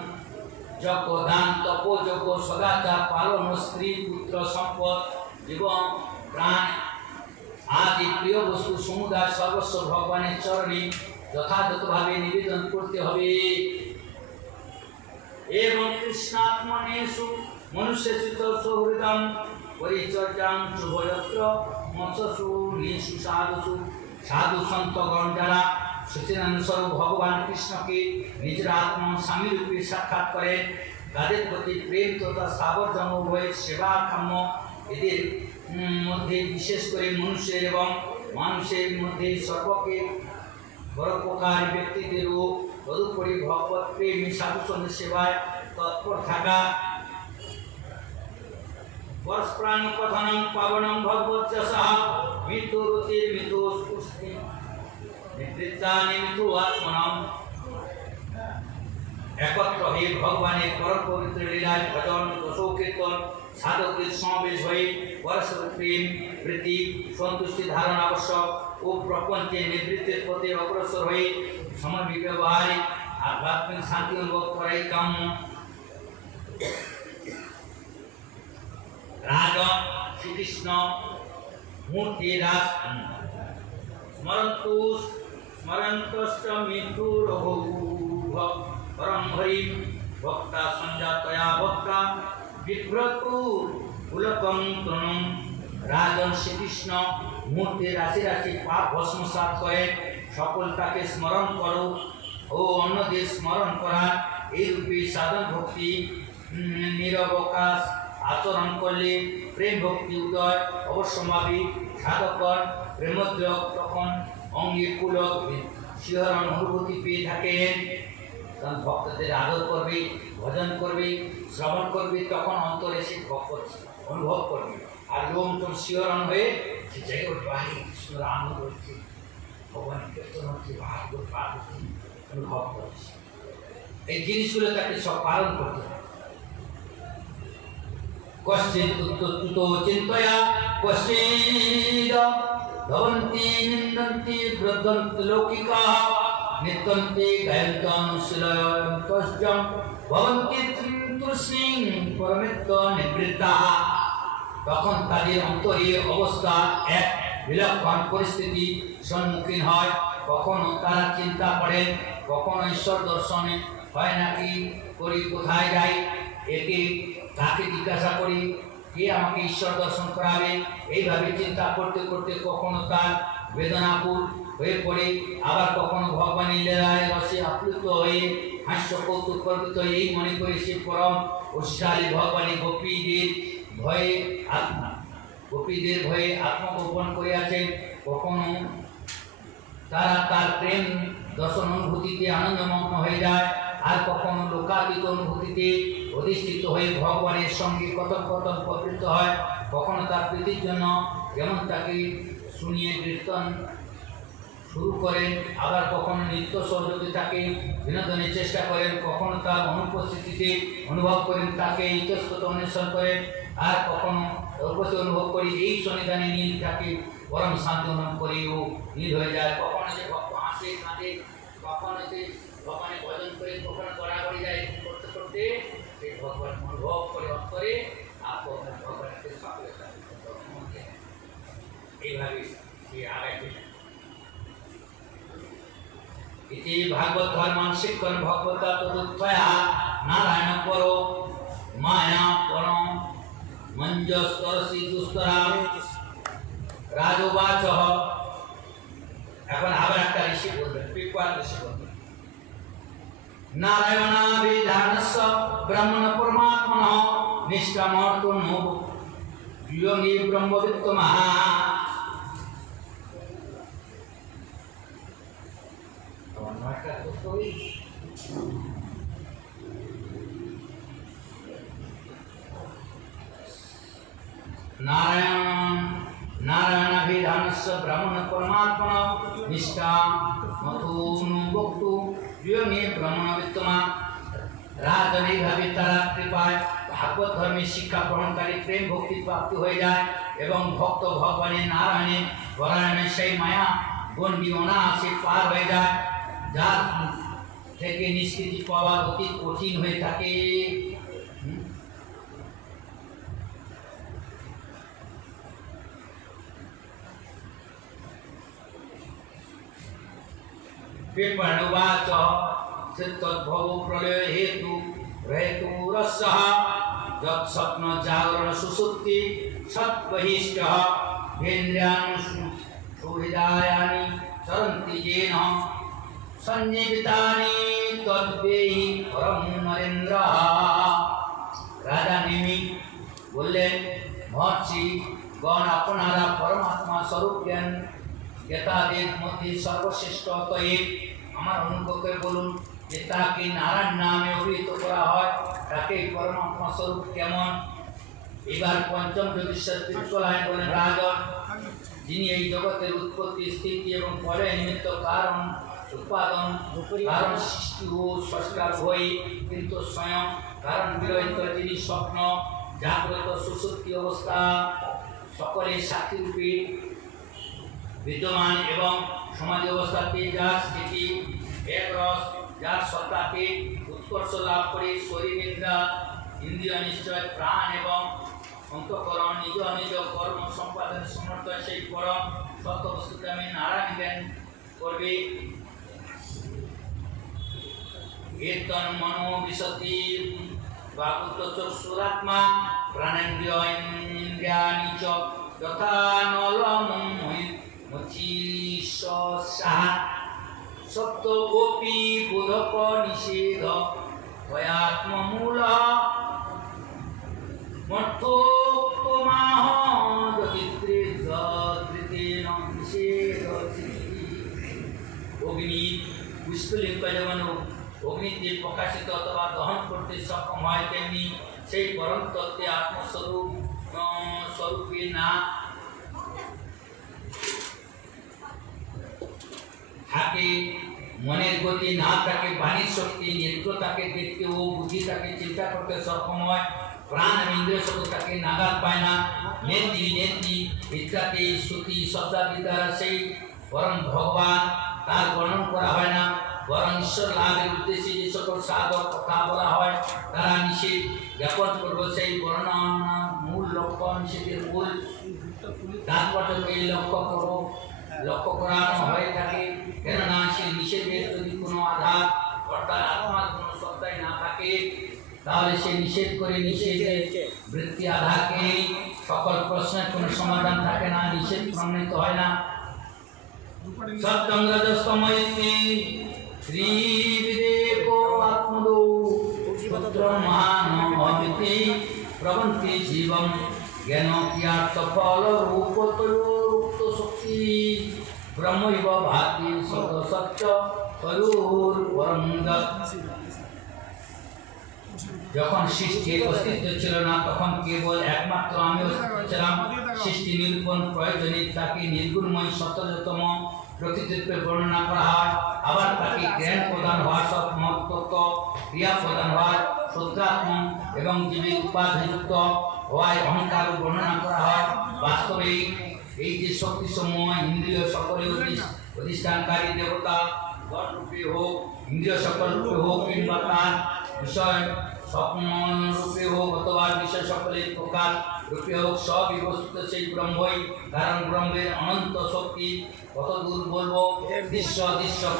যজ্ঞ দান তপ যজ্ঞ সদাচার পালন স্ত্রী পুত্র সম্পদ জীবন প্রাণ আদি প্রিয় বস্তু সমুদায় সর্বস্ব ভগবানের চরণে যথাযথভাবে নিবেদন করতে হবে। এবং কৃষ্ণাত্মনেষু মনুষ্যেষু সৌহৃদম পরিচর্যাং শুভযত্র মৎস্যসু নিষু সাধুষু সাধু সন্তগণ যারা সচিদানন্দ স্বরূপ ভগবান কৃষ্ণকে নিজের আত্ম স্বামী রূপে সাক্ষাৎ করেন, তাদের প্রতি প্রেম তথা সাবর্জন উভয়ের সেবা কাম্য। এদের মধ্যে বিশেষ করে মনুষ্যের এবং মানুষের মধ্যে সর্বকে পরোপকারী ব্যক্তিদেরও তদুপরি ভগবত প্রেমী সাধুসঙ্গের সেবায় তৎপর থাকা। পরস্পরানুকথনং পাবনং ভগবৎযশঃ মৃত্যুরুতির মৃত্যুস্পুষ্টি নিবৃত্তানি মৃত্যু আত্মনম। একত্র হয়ে ভগবানের পরম পবিত্র লীলায় ভজন দশকীর্তন সাধকের সমাবেশ হয়ে পরস্পর প্রেম প্রীতি সন্তুষ্টি ধারণ আবশ্যক ও প্রপঞ্চের নিবৃত্তির পথে অগ্রসর হয়ে সময় ব্যবহারে আধ্যাত্মিক শান্তি অনুভব করাই কাম্য। রাজন শ্রীকৃষ্ণ মূর্তি রাস স্মরন্তশ্চ মৃত্যুরঘুভ পরম হরি ভক্তা সঞ্জাতয়া ভক্তা বিভ্রতু পুলকং তনুম। রাজন শ্রীকৃষ্ণ মূর্তি রাশি রাশি পাপ ভস্মসাৎ করে সকল তাকে স্মরণ করো ও অন্যদের স্মরণ করা, এই রূপে সাধন ভক্তি নিরবকাশ আচরণ করলে প্রেম ভক্তি উদয় অবশ্যম্ভাবী। সাধকগণ প্রেমোদ্যোগ তখন অঙ্গে পুলক শিহরণ অনুভূতি পেয়ে থাকেন। তখন ভক্তদের আদর করবে, ভজন করবে, শ্রবণ করবে, তখন অন্তরে সে ভক্ত অনুভব করবে। আর লোম তোম শিহরণ হয়ে সে জায়গায় বাড়ি সুন্দর আনন্দ হচ্ছে, ভগবান কীর্তন হচ্ছে, ভাগবত পাঠ হচ্ছে, অনুভব করছে। এই জিনিসগুলো তাকে সব পালন করতে হবে। কশ্চিৎ উত্তপ্তো চিন্তয়া কশ্চিদ ভবন্তি নিন্দন্তি ব্রদ্ধন্তি লৌকিকাঃ নিত্যন্তি গায়ন্তানুশীলয়ন্তশ্চম ভবন্তি তৃষ্ণিং পরমেত্য নিবৃত্তাঃ। তখন তাদের অন্তরে অবস্থা এক বিলক্ষণ পরিস্থিতি সম্মুখীন হয়। কখনো তারা চিন্তা করেন, কখনো ঈশ্বর দর্শনে হয় নাকি করি, কোথায় যাই, একে তাকে জিজ্ঞাসা করি কে আমাকে ঈশ্বর দর্শন করাবে। এইভাবে চিন্তা করতে করতে কখনো তার বেদনাকুল হয়ে পড়ে, আবার কখনো ভগবানের লীলায় রসে আপ্লুত হয়ে হাস্য কৌতুক কল্পিত এই মনে করে সে পরম উৎসাহী ভগবানের গোপীদের ভয়ে আত্মগোপন করিয়াছেন। কখনো তারা তার প্রেম দর্শন অনুভূতিতে আনন্দমগ্ন হয়ে যায়, আর কখনো লোকাতীত অনুভূতিতে অধিষ্ঠিত হয়ে ভগবানের সঙ্গে কথোপকথন প্রবৃত্ত হয়। কখনো তার প্রীতির জন্য যেমন তাকে শুনিয়ে কীর্তন শুরু করেন, আবার কখনো নিত্য সহযোগিতাকে বিনোদনের চেষ্টা করেন, কখনো তার অনুপস্থিতিতে অনুভব করেন তাকে ইতস্তত অন্বেষণ করেন, আর কখনো উপস্থিত অনুভব করি এই সন্নিধানে নীল তাকে পরম শান্তি অনুভব করেও নীল হয়ে যায়। কখনো যে ভক্ত হাসে কাঁদে, কখনো যে ভগবানের ভজন করে, কখনো গড়াগড়ি যায়, করতে করতে সেই ভগবান অনুভব করে অন্তরে আর ভগবানকে সফলতা এইভাবে সে আগাইতে যায়। ইতি ভাগবত ধর্মান শিক্ষণ ভগবতা তদুত্থয়া নারায়ণ পরো মায়া পরম মঞ্জস্তরসি দুস্তরা রাজবাচ। এখন আবার একটা ঋষি বলবেন, পিপাল ঋষি বলবেন, নারায়ণাভিধানস্য ব্রহ্মণ পরমাত্মনঃ নিষ্কামর্তুনো যোগী ব্রহ্মবিত্তমঃ। নারায়ণাভিধানস্য ব্রহ্মণ পরমাত্মনঃ নিষ্কামর্তুনো যোগী ব্রহ্মবিত্তমঃ। রাজন এইভাবে তারা কৃপায় ভাগবত ধর্মের শিক্ষা গ্রহণকারী প্রেম ভক্তি প্রাপ্তি হয়ে যায় এবং ভক্ত ভগবানের নারায়ণের পরায়ণের সেই মায়া গণ্ডি অনায়াসে পার হয়ে যায়, যার থেকে নিষ্কৃতি পাওয়া অতি কঠিন হয়ে থাকে। विपणुवाच तद्भवो प्रलय हेतु हेतुरस्सः यत्स्वप्न जागरण सुसुप्ति सत्वहिष्टः भेन्द्रियानुषु सुहृदायानि सरन्ति येन सञ्जीवितानि तद्वेहि परम नरेन्द्र। राजा नेमि बोललेन महर्षि गण आपनारा परमात्मा स्वरूप জ্ঞান জ্ঞাতাদের মধ্যে সর্বশ্রেষ্ঠ, অতএব আমার অনুগ্রহ করে বলুন যে তাকে নারায়ণ নামে অভিহিত করা হয়, তাকে পরমাত্মা স্বরূপ কেমন? এবার পঞ্চম জ্যোতিষের তৃতীয় বলেন, রাজন, যিনি এই জগতের উৎপত্তি স্থিতি এবং প্রলয় নিমিত্ত কারণ উৎপাদন কারণ সৃষ্টি ও সংস্কার হয়ে কিন্তু স্বয়ং কারণ বিরহিত, যিনি স্বপ্ন জাগ্রত সুষুপ্তি অবস্থা সকলের সাক্ষীরূপে বিদ্যমান এবং সমাজ অবস্থাতে যার স্থিতি এক রস, যার সত্তাকে উৎকর্ষ লাভ করে শরীর নিদ্রা ইন্দ্রিয় নিশ্চয় প্রাণ এবং অন্তঃকরণ নিজ নিজ কর্ম সম্পাদনের সমর্থ, সেই পরম সত্য বস্তুকে আমি নারায়ণ জ্ঞান করবে। কীর্তন মনো বিশতি বাকুত্ব চক্ষুরাত্মা প্রাণেন্দ্রিয় ইন্দ্রিয়াণি চ যথা নলম মচিষ সাহা সপ্ত গোপী বোধক নিষেধ ভয়াত্মমূল মর্থোক্তমাহ যদিত্রে যদৃতেন নিষেধ। অগ্নি পুষ্পলিঙ্গ যেমন অগ্নিতে প্রকাশিত অথবা দহন করতে সক্ষম হয়, তেমনি সেই পরম তত্ত্বে আত্মস্বরূপ স্বরূপে না থাকে, মনের গতি না থাকে, বাণীর শক্তি নেত্র তাকে দেখতে ও বুদ্ধি তাকে চিন্তা করতে সক্ষম হয়, প্রাণ ইন্দ্রিয় শক্তি তাকে নাগাদ পায় না, নেত্রী ইত্যাদি শ্রুতি শব্দাদি দ্বারা সেই পরম ভগবান তার বর্ণন করা হয় না, বরং ঈশ্বর লাভের উদ্দেশ্যে যে সকল সাধক কথা বলা হয় তারা নিষেধ জ্ঞাপন করবো। সেই বর্ণনা মূল লক্ষ্য নিষেধের মূল তাৎপর্যকে লক্ষ্য করানো হয়ে থাকে, কেননা সেই নিষেধের যদি কোনো আধার অর্থাৎ আত্মার কোনো সত্তাই না থাকে, তাহলে সে নিষেধ করে নিষেধের বৃত্তি আধারকে সকল প্রশ্নের কোনো সমাধান থাকে না, নিষেধ প্রমাণিত হয় না। সত্যং রজস্তময়িতে শ্রীবিদেকো আত্মদো পুত্র মানবমিতি প্রবন্তি জীবম জ্ঞান ক্রিয়ার্থ ফল রূপতয়োক্ত শক্তি ব্রহ্মৈব ভাতি সত সত্য তয়োর পরম যৎ। যখন সৃষ্টির অস্তিত্ব ছিল না, তখন কেবল একমাত্র আমি অস্তিত্ব ছিলাম। সৃষ্টি নিরূপণ প্রয়োজনে তাকে নির্গুণময় সত্যতম প্রকৃতিরূপে বর্ণনা করা হয়, আবার তাকে জ্ঞান প্রদান হওয়া সব মহত্ত্ব ক্রিয়া প্রদান হওয়ার শুদ্ধাত্ম এবং জীবিত উপাধিযুক্ত হওয়ায় অহংকার বর্ণনা করা হয়। বাস্তবে এই যে শক্তিসমূহ ইন্দ্রিয় সকলে অধিষ্ঠানকারী দেবতা গণরূপে হোক, ইন্দ্রিয় সকল রূপে হোক, কিংবা তার বিষয় স্বপ্ন রূপে হোক অথবা বিষয় সকলের প্রকার রূপে হোক, সবই বস্তুত সেই ব্রহ্মই। কারণ ব্রহ্মের অনন্ত শক্তি কত দূর বলবো, দৃশ্য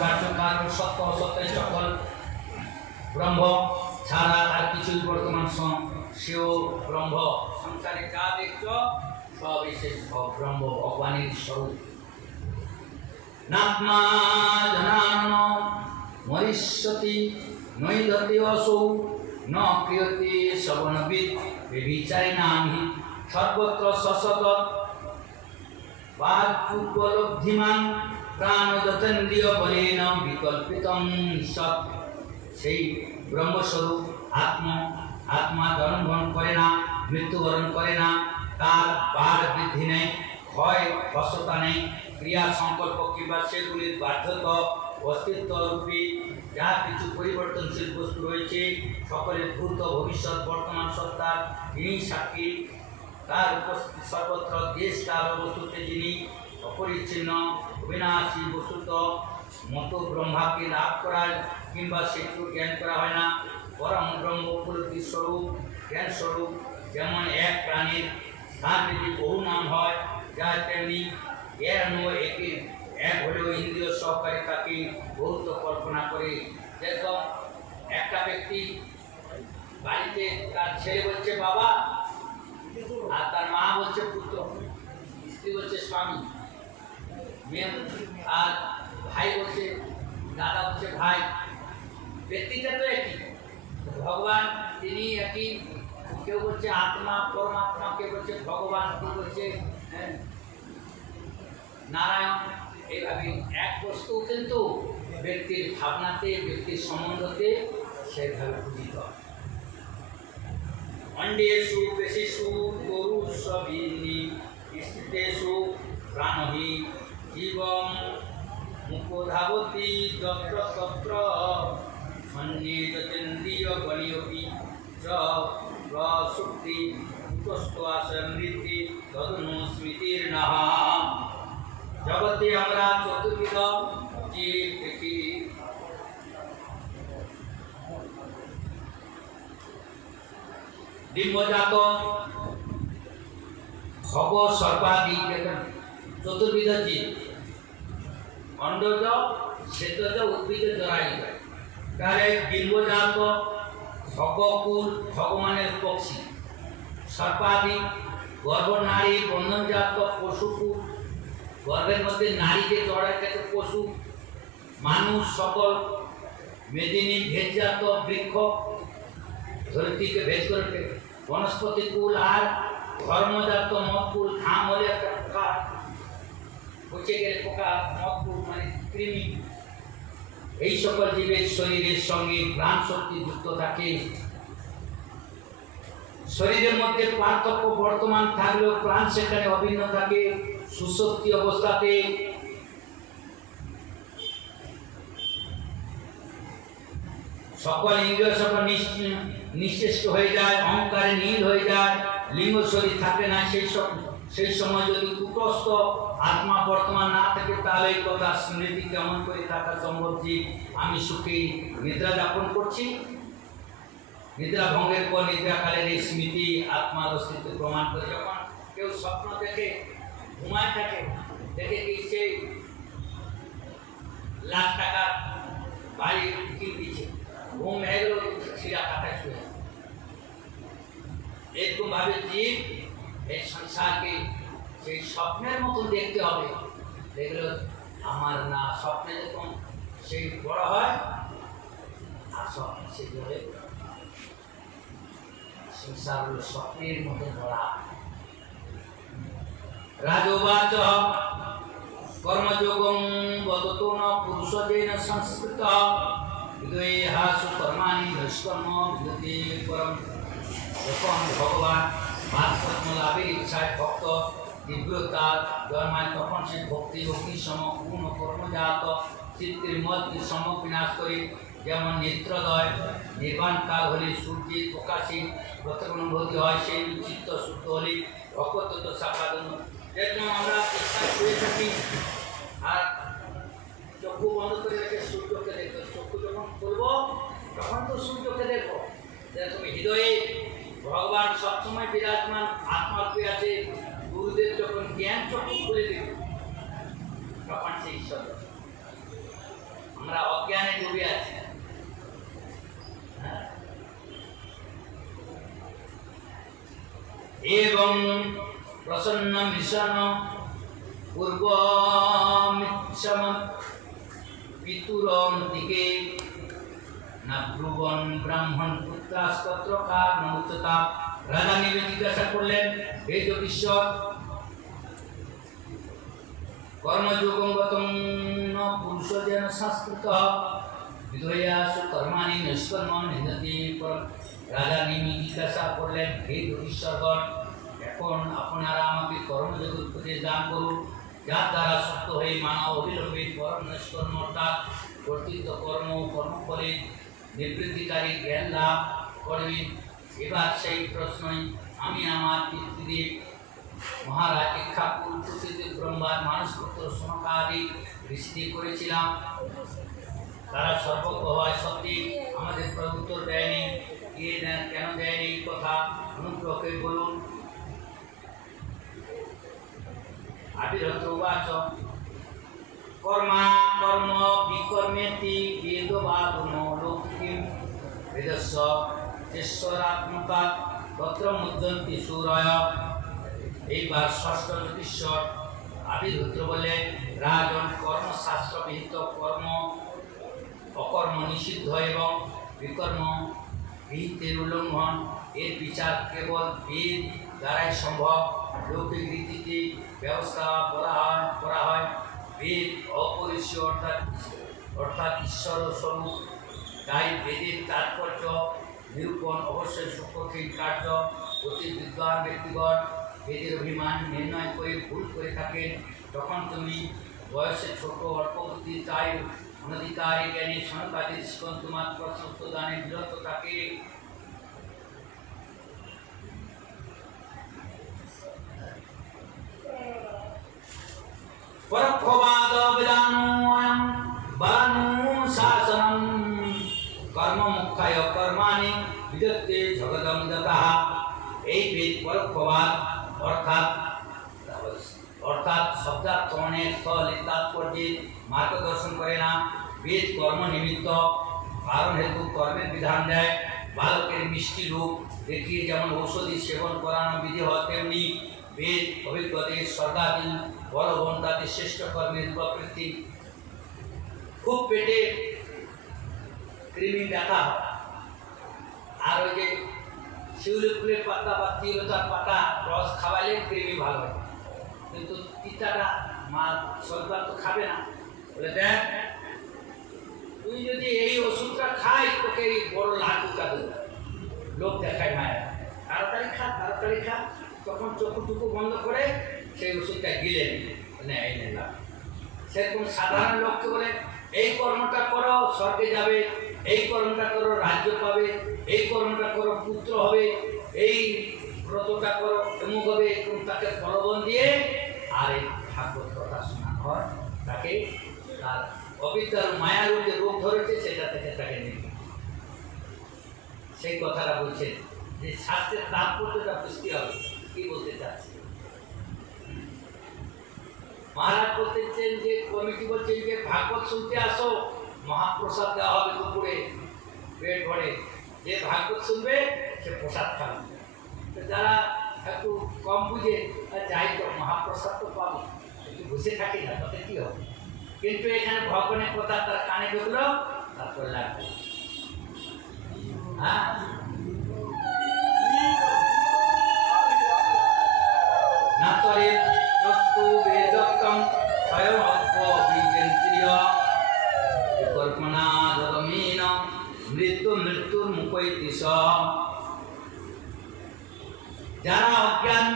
কার্যকার সত্য অসত্যের সকল ব্রহ্ম ছাড়া আর কিছুই বর্তমান সেও ব্রহ্ম। সংসারে যা দেখছ সবই সেই ব্রহ্ম ভগবানের স্বরূপ। নাত্মা জনান মরিষ্যতি নৈদতি অসৌ ন ক্রিয়তে শ্রবণবিদ বেবিচারে নামি সর্বত্র সশত বাকুপলব্ধিমান প্রাণ যতেন্দ্রিয় বলেন বিকল্পিতং সৎ। সেই ব্রহ্মস্বরূপ আত্মা জন্মগ্রহণ করে না, মৃত্যুবরণ করে না, তার বার বৃদ্ধি নেই, ক্ষয় বশ্যতা নেই, ক্রিয়া সংকল্প কিংবা সেগুলির বাধ্যতা অস্তিত্ব রূপী যা কিছু পরিবর্তনশীল বস্তু রয়েছে সকলের ভূত ভবিষ্যৎ বর্তমান সত্তার তিনি সাক্ষী। তার উপস্থিতি সর্বত্র দেশ কাল বস্তুতে যিনি অপরিচ্ছিন্ন অবিনাশী বস্তুত মতো ব্রহ্মাকে লাভ করা কিংবা সেটুকু জ্ঞান করা হয় না। পরম ব্রহ্ম উপলব্ধির স্বরূপ জ্ঞান স্বরূপ। যেমন এক প্রাণীর তার যদি বহু নাম হয়, যা তেমনি এক হলেও ইন্দ্রিয় সহকারে তাকে বহুত কল্পনা করে। যেরকম একটা ব্যক্তি বাড়িতে তার ছেলে বলছে বাবা, আর তার মা বলছে পুত্র, স্ত্রী বলছে স্বামী। মেয়ে আর ভাই বলছে, দাদা বলছে ভাই, ব্যক্তিটা তো একই, ভগবান তিনি একই। কেউ বলছে আত্মা পরমাত্মা, কেউ বলছে ভগবান, কেউ বলছে নারায়ণ। এইভাবে এক বস্তু, কিন্তু ব্যক্তির ভাবনাতে, ব্যক্তির সম্বন্ধতে সেইভাবে পূজিত হয়। অন্ডেষু পেশিষু গরুস্বভিনি স্থিতেষু প্রাণহি জীবং মুখোধাবতী যত্র তত্র মন্যে যতেন্দ্রিয় গণীয়পি চ প্রসুপ্তি কুতস্ত্বাসমৃদ্ধি তদনু স্মৃতির্নঃ। জগতে আমরা চতুর্বিধ জীব দেখি। ডিম্বজাত, খগ, সর্পাদি চতুর্বিধ জীব। অন্ডজ, শ্বেতজ, উদ্ভিদ, জরায়ু। তাহলে ডিম্বজাত, খগকুল, খগ মানে পক্ষী, সর্পাদি গর্ভনারী, বন্ধনজাত পশুকুল, গর্ভের মধ্যে নারীকে জড়ায় থাকে পশু, মানুষ সকল, মেদিনী ভেদজাত বৃক্ষ, ধরিত্রীকে ভেদ করে বনস্পতি কুল, আর ধর্মজাত মদকুল, ঘাম হলে একটা পোকা, পচে গেলে পোকা, মদকুল মানে কৃমি। এই সকল জীবের শরীরের সঙ্গে প্রাণ শক্তি যুক্ত থাকে। শরীরের মধ্যে পার্থক্য বর্তমান থাকলেও প্রাণ সেখানে অভিন্ন থাকে। সুশক্তি অবস্থাতে সকল ইন্দ্রিয় সকল নিঃশেষ হয়ে যায়, অহংকারে নীল হয়ে যায়, লিঙ্গ শরীর থাকে না। সেই সময় যদি কুটস্থ আত্মা বর্তমান না থাকে, তাহলে এই কথা স্মৃতি কেমন করে থাকা সম্ভব যে আমি সুখে নিদ্রা যাপন করছি। নিদ্রা ভঙ্গের পর নিদ্রাকালের এই স্মৃতি আত্মার অস্তিত্ব প্রমাণ করে। যখন কেউ স্বপ্ন দেখে ঘুমায় থাকে, দেখে কি সে লাখ টাকার বাড়ি কিনে দিচ্ছে, ঘুম হয়ে গেল, ছিঁড়া কাটা শুয়ে। এরকম ভাবে জীব এই সংসারকে সেই স্বপ্নের মতো দেখতে হবে। দেখলো আমার না, স্বপ্নে যখন সেই বড় হয় আর স্বপ্নে সে বলে সংসার হলো স্বপ্নের মতো বড়া। রাজবাচ কর্মযোগং বদতো ন পুরুষজেন সংস্কৃত হৃদয়েহাসু কর্মাণি নৈষ্কর্ম বিদতে পরম। যখন ভগবান মাতৃত্ব লাভের ইচ্ছায় ভক্ত তীব্রতা জন্মায়, তখন সে ভক্তি সম পূর্ণ কর্মজাত চিত্তের মধ্যে সম বিনাশ করে। যেমন নেত্রদয় নির্বাণ কাল হলে সূর্যের প্রকাশে প্রত্যেক অনুভূতি হয়, সেই চিত্ত শুদ্ধ হলে ভগবত সাক্ষাৎ। যেরকম আমরা চেষ্টা করে থাকি, আর চক্ষু বন্ধ করে রেখে সূর্যকে দেখবো, চক্ষু যখন খুলবো তখন তো সূর্যকে দেখবো। যেরকম হৃদয়ে ভগবান সবসময় বিরাজমান, আত্মারূপে আছে। গুরুদেব যখন জ্ঞান চক্ষু খুলে দেব, তখন সে ঈশ্বর। আমরা অজ্ঞানে ডুবে আছি। এবং প্রসন্ন মিশন পূর্ব মিচ্ছম পিতুরন দিকে না ভ্রুবন ব্রাহ্মণ পুত্রাস্তত্র কার নৌচতা। রাজা নেমে জিজ্ঞাসা করলেন, হে যোগীশ্বর, কর্মযোগঙ্গতং ন পুরুষ যেন সংস্কৃত বিধয়াসু কর্মাণি নৈষ্কর্ম নিন্দতি পরম। রাজা নেমে জিজ্ঞাসা করলেন, হে যোগীশ্বরগণ, এখন আপনারা আমাকে কর্মযোগ উপদেশ দান করুন, যার দ্বারা সত্য হয়ে মানব অবিলম্বে পরম নৈষ্কর্ম অর্থাৎ কর্তৃত্ব কর্মফলে নিবৃত্তিকারী জ্ঞান লাভ করবে। এবার সেই প্রশ্নই আমি আমার পিতৃদেব মহারাজ ইক্ষাকুল প্রসিদ্ধ ব্রহ্মার মানসপুত্র সনকাদি ঋষিদের করেছিলাম। তারা সর্বজ্ঞ হওয়ায় সত্যি আমাদের প্রভুত্তর দেয়নি। কেন দেয়নি এই কথা অনুগ্রহে বলুন। আবিরত্রবাচ কর্মা কর্ম বিকর্মেতি বেদবাদুনো লৌকিকীম বেদস্য ঈশ্বরাত্মকা তত্র মুদ্যন্তি সুরয়। এইবার ষষ্ঠ জ্যোতিষ্বর আবিরুদ্র বলে, রাজন কর্মশাস্ত্র বিহিত কর্ম অকর্ম নিষিদ্ধ এবং বিকর্ম বিহিতের উল্লঙ্ঘন এর বিচার কেবল বেদ দ্বারাই সম্ভব। লৌকিক রীতিতে ব্যবস্থা করা হয়। বেদ অপরিসীয় অর্থাৎ ঈশ্বর স্বরূপ, তাই বেদের তাৎপর্য নিরূপণ অবশ্যই সূক্ষ্মকীন কার্য। অতি বিদ্বান ব্যক্তিগণ বেদের অভিমান নির্ণয় করে ভুল করে থাকেন। তখন তুমি বয়সে ছোট অল্প বুদ্ধি, তাই অনধিকারী জ্ঞানী সনকাদের শিখন তোমার প্রশস্ত দানে বিরত থাকে। পরোক্ষবাদ বেদানুয়ং বালানুশাসনম কর্ম মুখ্যায় কর্মাণি বিদত্তে জগদমুদতঃ। এই বেদ পরোক্ষবাদ অর্থাৎ শব্দার্থ অনেক স্থলে তাৎপর্যে মার্গদর্শন করে না। বেদ কর্ম নিমিত্ত কারণ হেতু কর্মের বিধান দেয়। বালকের মিষ্টি রূপ দেখিয়ে যেমন ঔষধি সেবন করানো বিধি হয়, তেমনি বেদ অভিজ্ঞদের স্বর্গাদি বলবন তাদের শ্রেষ্ঠ কর্মের প্রকৃতি। খুব পেটে কৃমি ব্যথা হয়, আর ওই যে শিউলি ফুলের পাতা বা তিলতার পাতা রস খাওয়ালে কৃমি ভালো হয়, কিন্তু তিতাটা মা সরকার তো খাবে না। বলে দেখ, তুই যদি এই ওষুধটা খাই তোকে এই বড় লাটুটা দেবে। লোক দেখায় মায়ের, তাড়াতাড়ি খা। তখন চোখটুকু বন্ধ করে সেই ওষুধটা গিলে নেয় না। সেরকম সাধারণ লোককে বলে এই কর্মটা করো স্বর্গে যাবে, এই কর্মটা করো রাজ্য পাবে, এই কর্মটা করো পুত্র হবে, এই ব্রতটা করো এমুক হবে, এবং তাকে প্রলোভন দিয়ে আর এই ভাগবত কথা শোনা হয়। তাকে তার অবিদ্যার মায়ার যে রোগ ধরেছে সেটা থেকে তাকে নিবে। সেই কথাটা বলছেন যে শাস্ত্রের তাৎপর্যটা বুঝতে হবে। কি বলতে চাচ্ছি? মহারাজ বলতেছেন যে কমিটি বলছেন যে ভাগবত শুনতে আসো, মহাপ্রসাদ দেওয়া হবে দুপুরে পেট ভরে। যে ভাগবত শুনবে সে প্রসাদ খাবে। যারা একটু কম বুঝে যাই তো মহাপ্রসাদ তো পাবো, একটু বসে থাকি না, তাতে কি হবে? কিন্তু এখানে ভগবানের কথা তার কানে ঢুকলো, তারপর লাগবে। হ্যাঁ, নাতরে বস্তু বেদক্তম স্বয়ং অপবিজন্ত্রিয় কল্পনা জগমীন মৃত্যুর মুখৈতিস। যারা অজ্ঞান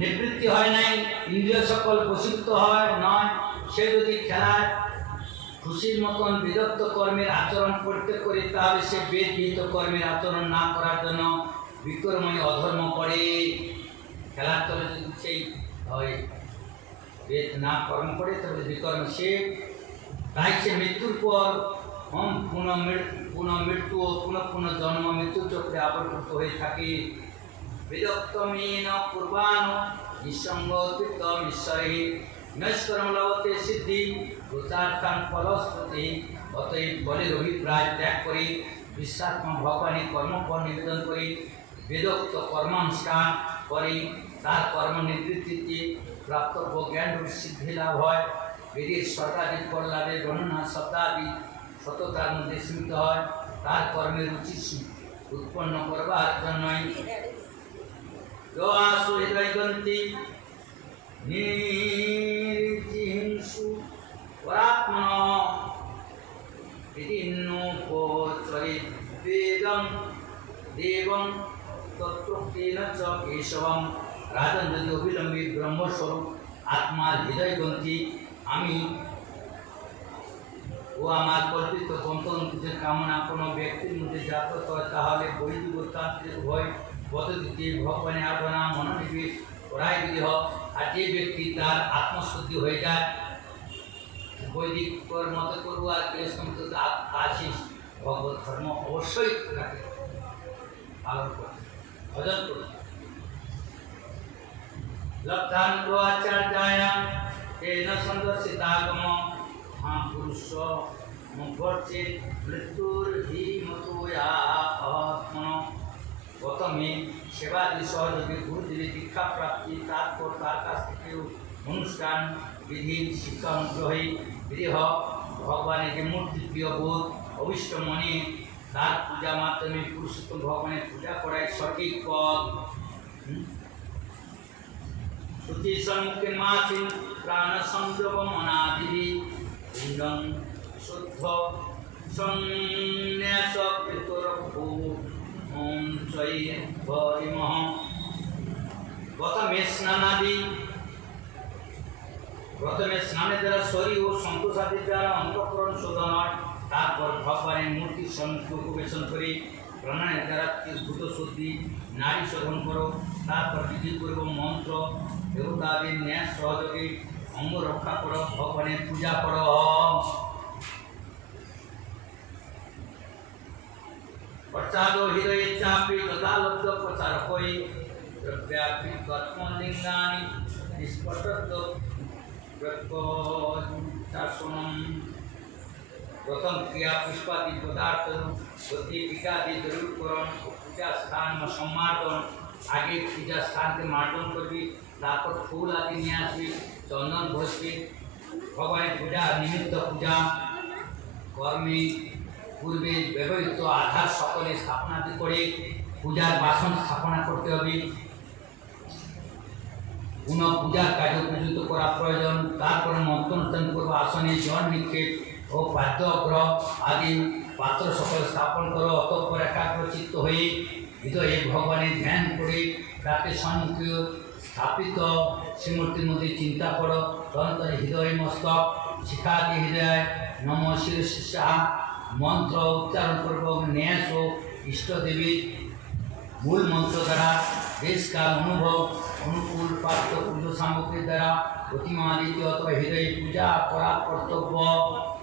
নিবৃত্তি হয় নাই, ইন্দ্রিয় সকল বশীভূত হয় নয়, সে যদি খেলায় খুশির মতন বিদগ্ধ কর্মের আচরণ করতে করে, তাহলে সে বেদ বিহিত কর্মের আচরণ না করার জন্য বিকর্ময় অধর্ম করে। খেলার তলে যদি সেই ওই বেদ না কর্ম করে তবে বিকর্ম সে, তাই সে মৃত্যুর পর পুনঃ মৃত্যু ও পুনঃ জন্ম মৃত্যু চক্রে আবর্তিত হয়ে থাকে। বেদোক্তমেন পূর্বান নিঃসঙ্গ কীর্তম ঈশ্বরে নৈষ্কর্ম লভতে সিদ্ধি প্রচার্থান ফলস্পতি। অতএব বলের অভিপ্রায় ত্যাগ করে বিশ্বাত্মক ভগবানের কর্মফল নিবেদন করে বেদোক্ত কর্মানুষ্ঠান করে তার কর্মনিবৃত্তিতে প্রাপ্তব্য জ্ঞান সিদ্ধি লাভ হয়। বেদের স্বর্গাদি ফল লাভের গণনা শব্দাদি সততার মধ্যে সীমিত হয়। তার কর্মের রুচি উৎপন্ন করবার জন্যই দোয়াসু হৃদয়গন্তি নির্জিহিংসু পরাত্মন বেদং দেবং তত্ত্বকেন চ কেশবম। রাজন যদি অবিলম্বে ব্রহ্মস্বরূপ আত্মার হৃদয়গ্রন্থি আমি ও আমার কল্পিত গন্তব্যের কামনা কোনো ব্যক্তির মধ্যে জাগ্রত হয়, তাহলে বৈদিক ও তান্ত্রিক উভয় পদ্ধতিতে ভগবানের আরাধনা মনোনিবেশ করাই বিধি হয়। আর যে ব্যক্তি তার আত্মশুদ্ধি হয়ে যায়, বৈদিক মতে করবো আর আশিস ভগবত ধর্ম অবশ্যই তাকে পালন করবে, ভজন করবে। লব্ধান আচার্যায়া তেন সন্দর্শিতাগম মহাপুরুষ মুখর্চে মৃত্যুর হি মতোয়া আত্মন। প্রথমে সেবাদি সহযোগী গুরুদেবের দীক্ষা প্রাপ্তি, তারপর তার কাছ থেকে অনুষ্ঠান বিধি শিক্ষা অনুগ্রহী বিদেহ ভগবানের যে মূর্তি প্রিয় বোধ অবিষ্ট মনে তার পূজা মাধ্যমে পুরুষোত্তম ভগবানের পূজা করাই সঠিক পথ। শ্রুতি সম্মুখে মাসিন প্রাণ সংযোগ মনাদিবি ইন্দ্রং শুদ্ধ সন্ন্যাস পিতরভূ ওম জয় হরিমহ। প্রথমে স্নানের দ্বারা শরীর ও সন্তোষাদির দ্বারা অন্তঃকরণ শোধন হয়। তারপর ভগবানের মূর্তির সম্মুখে উপবেশন করে প্রাণায়ামের দ্বারা ভূত শুদ্ধি নারী শোধন করো। তারপর বিধিপূর্বক মন্ত্র দেবতাদের ন্যাস সহযোগে অঙ্গ রক্ষা করো, ভগবানের পূজা করো। প্রসাদ হৃদয়ে চাপি তদালব্ধ প্রচার হয়ে ব্যাপী তৎমলিঙ্গানি নিষ্পটত শাসনম। প্রথম ক্রিয়া পুষ্পাদি পদার্থ প্রতি টিকাদি জরুরকরণ ও পূজা স্থান সম্মার্জন। আগে পূজা স্থানকে মার্জন করবি, তারপর ফুল আদি নিয়ে আসবি, চন্দন ঘষবি। ভগবানের পূজা নিমিত্ত পূজা কর্মে পূর্বে ব্যবহৃত আধার সকলে স্থাপনা করে পূজার বাসন স্থাপনা করতে হবে। পুনঃ পূজার কাজে উপযুক্ত করা প্রয়োজন। তারপরে মন্ত্রোচ্চারণ পূর্ব আসনে জল নিক্ষেপ ও বাদ্যগ্রহ আদি পাত্র সকল স্থাপন করো। অতঃপর একাগ্রচিত্ত হয়ে হৃদয়ে ভগবানের ধ্যান করে তাকে সম্মুখে স্থাপিত শ্রীমূর্তির মধ্যে চিন্তা করো। তদন্তরে হৃদয় মস্তক শিখাদি হৃদয় নম শিরশিষা মন্ত্র উচ্চারণ পূর্বক ন্যাস ও ইষ্টদেবীর মূল মন্ত্র দ্বারা দেশকাল অনুভব অনুকূল পাত্র পুজো সামগ্রীর দ্বারা প্রতিমা আদিত্য অথবা হৃদয়ে পূজা করা কর্তব্য।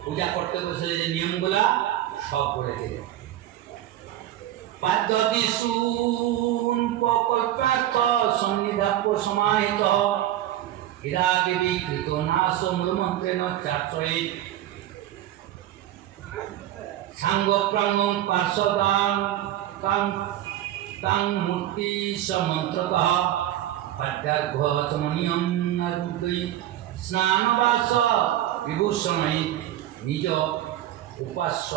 পূজা করতে বসলে যে নিয়মগুলা সব বলে দিল। পদ্ধতি শুন প্রকল্পার্থ সন্নিধাপ্য সমাহিত হীরা দেবী কৃত নাশ মূলমন্ত্রেণ চার্চয়ে সাঙ্গ প্রাঙ্গং পার্শ্বদাং তাং মূর্তি সমন্ত্রতঃ পাদ্যার্ঘ চমনীয়ং নারুদৈ স্নানবাস বিভূষণৈ নিজ উপাস্য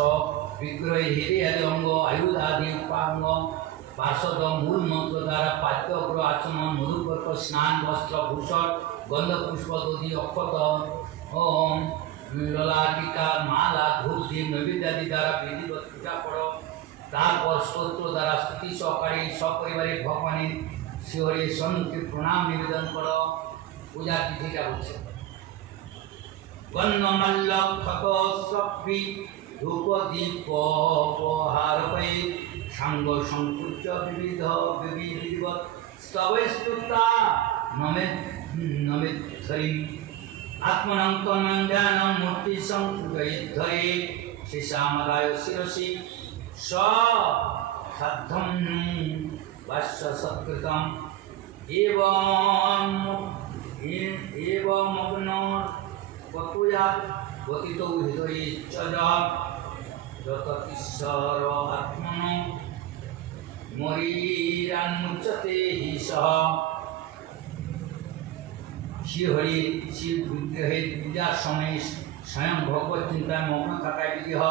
বিগ্রহে হৃদয়াদি অঙ্গ আয়ুধাদি উপাঙ্গ পার্শ্বদ মূল মন্ত্র দ্বারা পাদ্যগ্র আচমন মধুকর্প স্নান বস্ত্র ভূষণ গন্ধ পুষ্প দধি অক্ষত ওম ললাটিকা মালা ধূপ দীপ নৈবেদ্যাদি দ্বারা বিধিবৎ পূজা করো। তারপর স্তোত্র দ্বারা স্তুতি সহকারী সপরিবারে ভগবানের শিহরের সম্মুখে প্রণাম নিবেদন করো। পূজার তিথিটা বলছে বন্যমাল্য ক্ষত সভি ধূপ দীপ উপহারপে সাঙ্গ সংকুচ্চ বিবিধ বিধিবৎ স্তবে স্তুতা নমেদ্ধরি আত্মনং তন্মং জ্ঞানং মূর্তি সংযুগয়দ্ধরে শিশামদায় শিরসি সাধ্যম ভাষ্য সৎকৃতম এবমগ্ন পতুয়াৎ গতিত হৃদয়ে যতীশ্বর আত্মন মরিরান্মুচ্যতে হি সহ। শ্রীহরি শিব বিগ্রহের পূজার সময় স্বয়ং ভগবত চিন্তায় মগ্ন থাকায় বিদেহ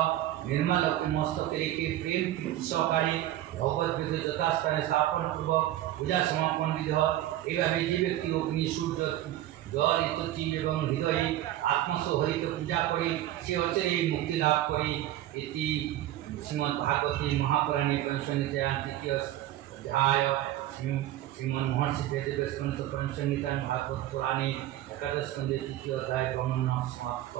নির্মলকে মস্তকে রেখে প্রেম সহকারে ভগবত বিগ্রহ যথাস্থানে স্থাপন পূর্বক পূজা সমাপন বিদেহ। এইভাবে যে ব্যক্তি অগ্নি সূর্য জল ইত্যাদি এবং হৃদয়ে আত্মসহরিতে পূজা করে সে হচ্ছে এই মুক্তি লাভ করে। এটি শ্রীমদ্ ভাগবতী মহাপুরাণে পঞ্চমীতায়াম তৃতীয় অধ্যায় শ্রীমন্ মহর্ষি বেদব্যাস পঞ্চমীতায়াম ভাগবত পুরাণে একাদশ স্কন্ধে তৃতীয় অধ্যায় বর্ণনা সমাপ্ত।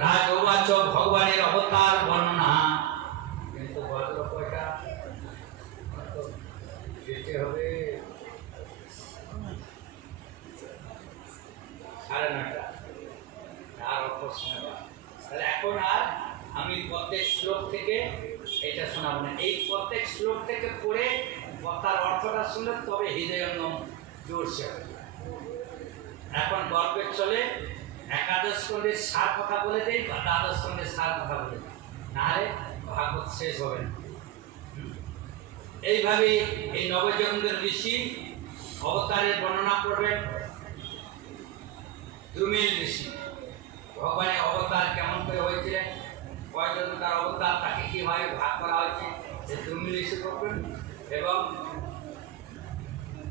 রাজবাচ ভগবানের অবতার বর্ণনা। কিন্তু ভদ্র কয়টা যেতে হবে 9:30 আর অল্প সময়। তাহলে এখন আর আমি প্রত্যেক শ্লোক থেকে এটা শোনাবো না। এই প্রত্যেক শ্লোক থেকে পড়ে কথার অর্থটা শুনলে তবে হৃদয়ঙ্গম জোরসে হবে। এখন গল্পের চলে একাদশ স্কন্ধের সার কথা বলে দেই বা দ্বাদশ স্কন্ধের সার কথা বলে দিই, নাহলে ভাগবত শেষ হবে না। এইভাবে এই নবযজ্ঞের ঋষি অবতারের বর্ণনা করবেন। দ্রুমিল ঋষি ভগবানের অবতার কেমন করে হয়েছিলেন, কয়জন তার অবতার, তাকে কিভাবে ভাগ করা হয়েছে, সে দ্রুমিল ঋষি করবেন। এবং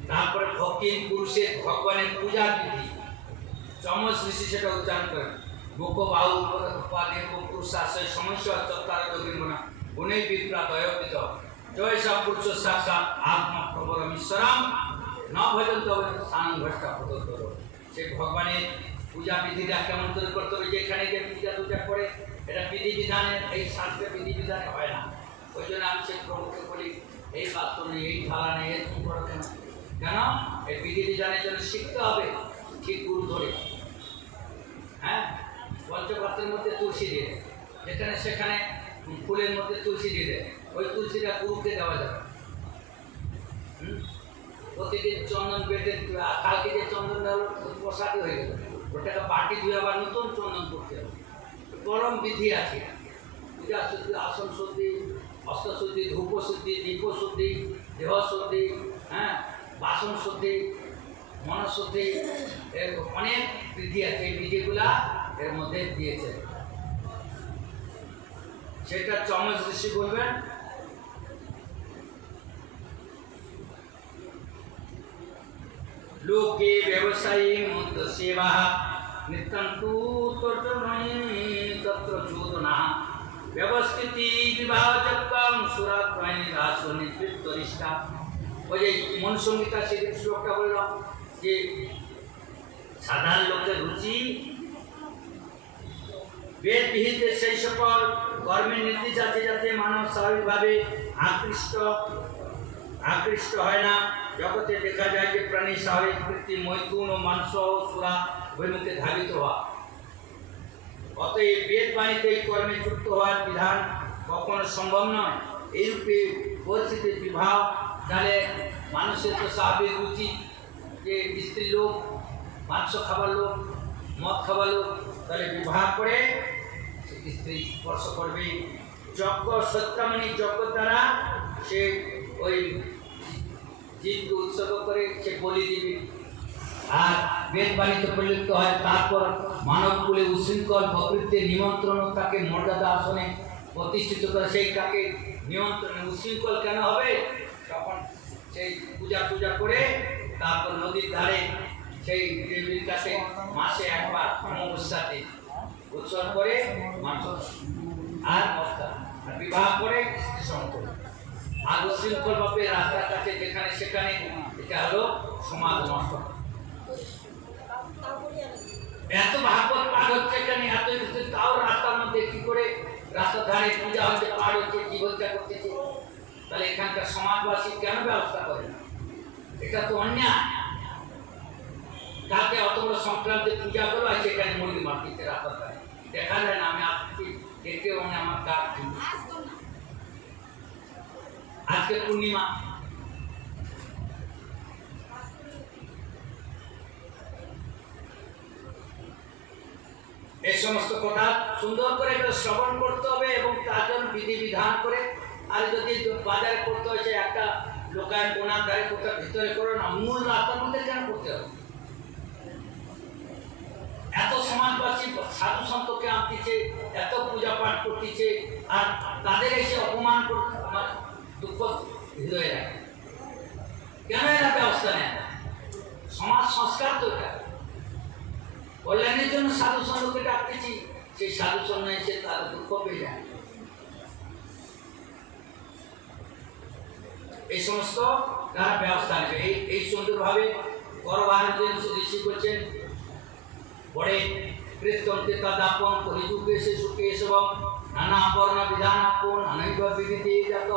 তারপরে ভক্তিন পুরুষের ভগবানের পূজার বিধি যমজ ঋষি সেটা উচ্চারণ করেন। মুখ বাহু উপাধি পুরুষাশয় সমস্য চত্বার যোগিনা গুণে বিপ্রাদয়পিত জয় সব পুরুষ সাক্ষাৎ আত্মা প্রবরম ঈশ্বরম ন ভজন্ত স্থান ভ্রষ্টা প্রদত্ত। সে ভগবানের পূজা বিধিটা কেমন করে করতে হবে, যেখানে যে পূজা করে এটা বিধিবিধানের, এই শাস্ত্রে বিধিবিধানে হয় না। ওই জন্য আমি সে প্রভুকে বলি এই পাত্র নেই, এই থালা নেই, এরকম করো কেন? কেন এই বিধিবিধানের জন্য শিখতে হবে ঠিক গুরু ধরে। হ্যাঁ, পঞ্চপাত্রের মধ্যে তুলসী দিয়ে দেয়, যেখানে সেখানে ফুলের মধ্যে তুলসী দিয়ে দেয়, ওই তুলসীটা গুরুকে দেওয়া যাবে। প্রতিদিন চন্দন বেটে কালকে যে চন্দন দেওয়া প্রসাদই হয়ে গেল, ওটাকে বাটি ধুয়ে আবার নতুন চন্দন করতে হবে। পরম বিধি আছে, পূজা শুদ্ধি, আসন শুদ্ধি, অস্ত্র শুদ্ধি, ধূপ শুদ্ধি, দীপ শুদ্ধি, দেহ শুদ্ধি, হ্যাঁ, বাসন শুদ্ধি, মনশুদ্ধি, এর অনেক বিধি আছে। এই বিধিগুলা এর মধ্যে দিয়েছে। সেটা যমজ ঋষি বলবেন। লোকে ব্যবসায়ী মধ্য সেবা নিত্যন্তু তত্র চোদনা ব্যবস্থিতি বিবাহ চক্রম সুরাত্মায়ী রাসনিষ্ঠা। ওই যে মন সংহিতা সেদিন শ্লোকটা বললাম যে সাধারণ লোকের রুচি বেদ বিহিত সেই সকল কর্মের নির্দেশ আছে যাতে মানব স্বাভাবিকভাবে আকৃষ্ট হয় না। জগতে দেখা যায় যে প্রাণী স্বাভাবিক বৃত্তি মৈথুন ও মাংস ও সুরা অভিমুখে ধাবিত হওয়া। অতএব বেদ বাণীতে এই কর্মে যুক্ত হওয়ার বিধান কখনো সম্ভব নয়। এইরূপে পরিস্থিতি বিবাহ তাহলে মানুষের তো স্বাভাবিক রুচি যে স্ত্রী লোক, মাংস খাবার লোক, মদ খাবার লোক, তাহলে বিবাহ করে স্ত্রী স্পর্শ করবে। যজ্ঞ সত্যামণি যজ্ঞ দ্বারা সে ওই জীবকে উৎসর্গ করে সে বলি দিবে। আর বেদ বাণীতে পরিলিপ্ত হয়। তারপর মানবকুলে উশৃঙ্খল প্রকৃতির নিমন্ত্রণ তাকে মর্যাদা আসনে প্রতিষ্ঠিত করে। সেই তাকে নিমন্ত্রণ উশৃঙ্খল কেন হবে? তখন সেই পূজা করে তারপর নদীর ধারে সেই দেবীর কাছে মাসে একবার অমাবস্যাতে উৎসর্গ করে মানুষ আর বিবাহ করে স্ত্রী সংকট। আর উশৃঙ্খল ভাবে রাস্তার কাছে যেখানে সেখানে এটা হলো সমাজ নষ্ট। এত ভাগবত পাঠ হচ্ছে এখানে, এত কিছু, তাও রাস্তার মধ্যে কি করে রাস্তার ধারে পূজা হচ্ছে, পাঠ হচ্ছে, জীবনটা করতেছে। তাহলে এখানকার সমাজবাসী কেন ব্যবস্থা করে না? এটা তো অন্যায়। তাকে অত বড় সংক্রান্তি পূজা করো আর সেখানে মুরগি মারতেছে রাস্তার ধারে, দেখা যায় না? আমি আসছি দেখতে, মানে আমার কাজ। আজকে পূর্ণিমা, এই সমস্ত কথা সুন্দর করে শ্রবণ করতে হবে এবং তার জন্য বিধিবিধান করে। আর যদি বাজারে করতে হয় সে একটা লোকায়ন কোনার ধারে কোথাও ভিতরে করো না, মূল রাস্তার মধ্যে কেন করতে হবে? এত সমাজবাসী সাধু সন্তকে আনতেছে, এত পূজা পাঠ করতেছে, আর তাদের এসে অপমান করতে আমার দুঃখ হৃদয়ে রাখে। কেন এরা ব্যবস্থা নেয়? সমাজ সংস্কার তো এটা কল্যাণের জন্য সাধু সন্তকে ডাকতেছি, সেই সাধু সন্ত এসে তারা দুঃখ পেয়ে যায়। এই সমস্ত তারা ব্যবস্থা নেবে। এই সুন্দরভাবে করবাহার ঋষি করছেন। পরে কৃতন্তে তদাপন কলিযুগে সে সুখে এবং নানা বর্ণ বিধান আপন অনেক বিধি যত।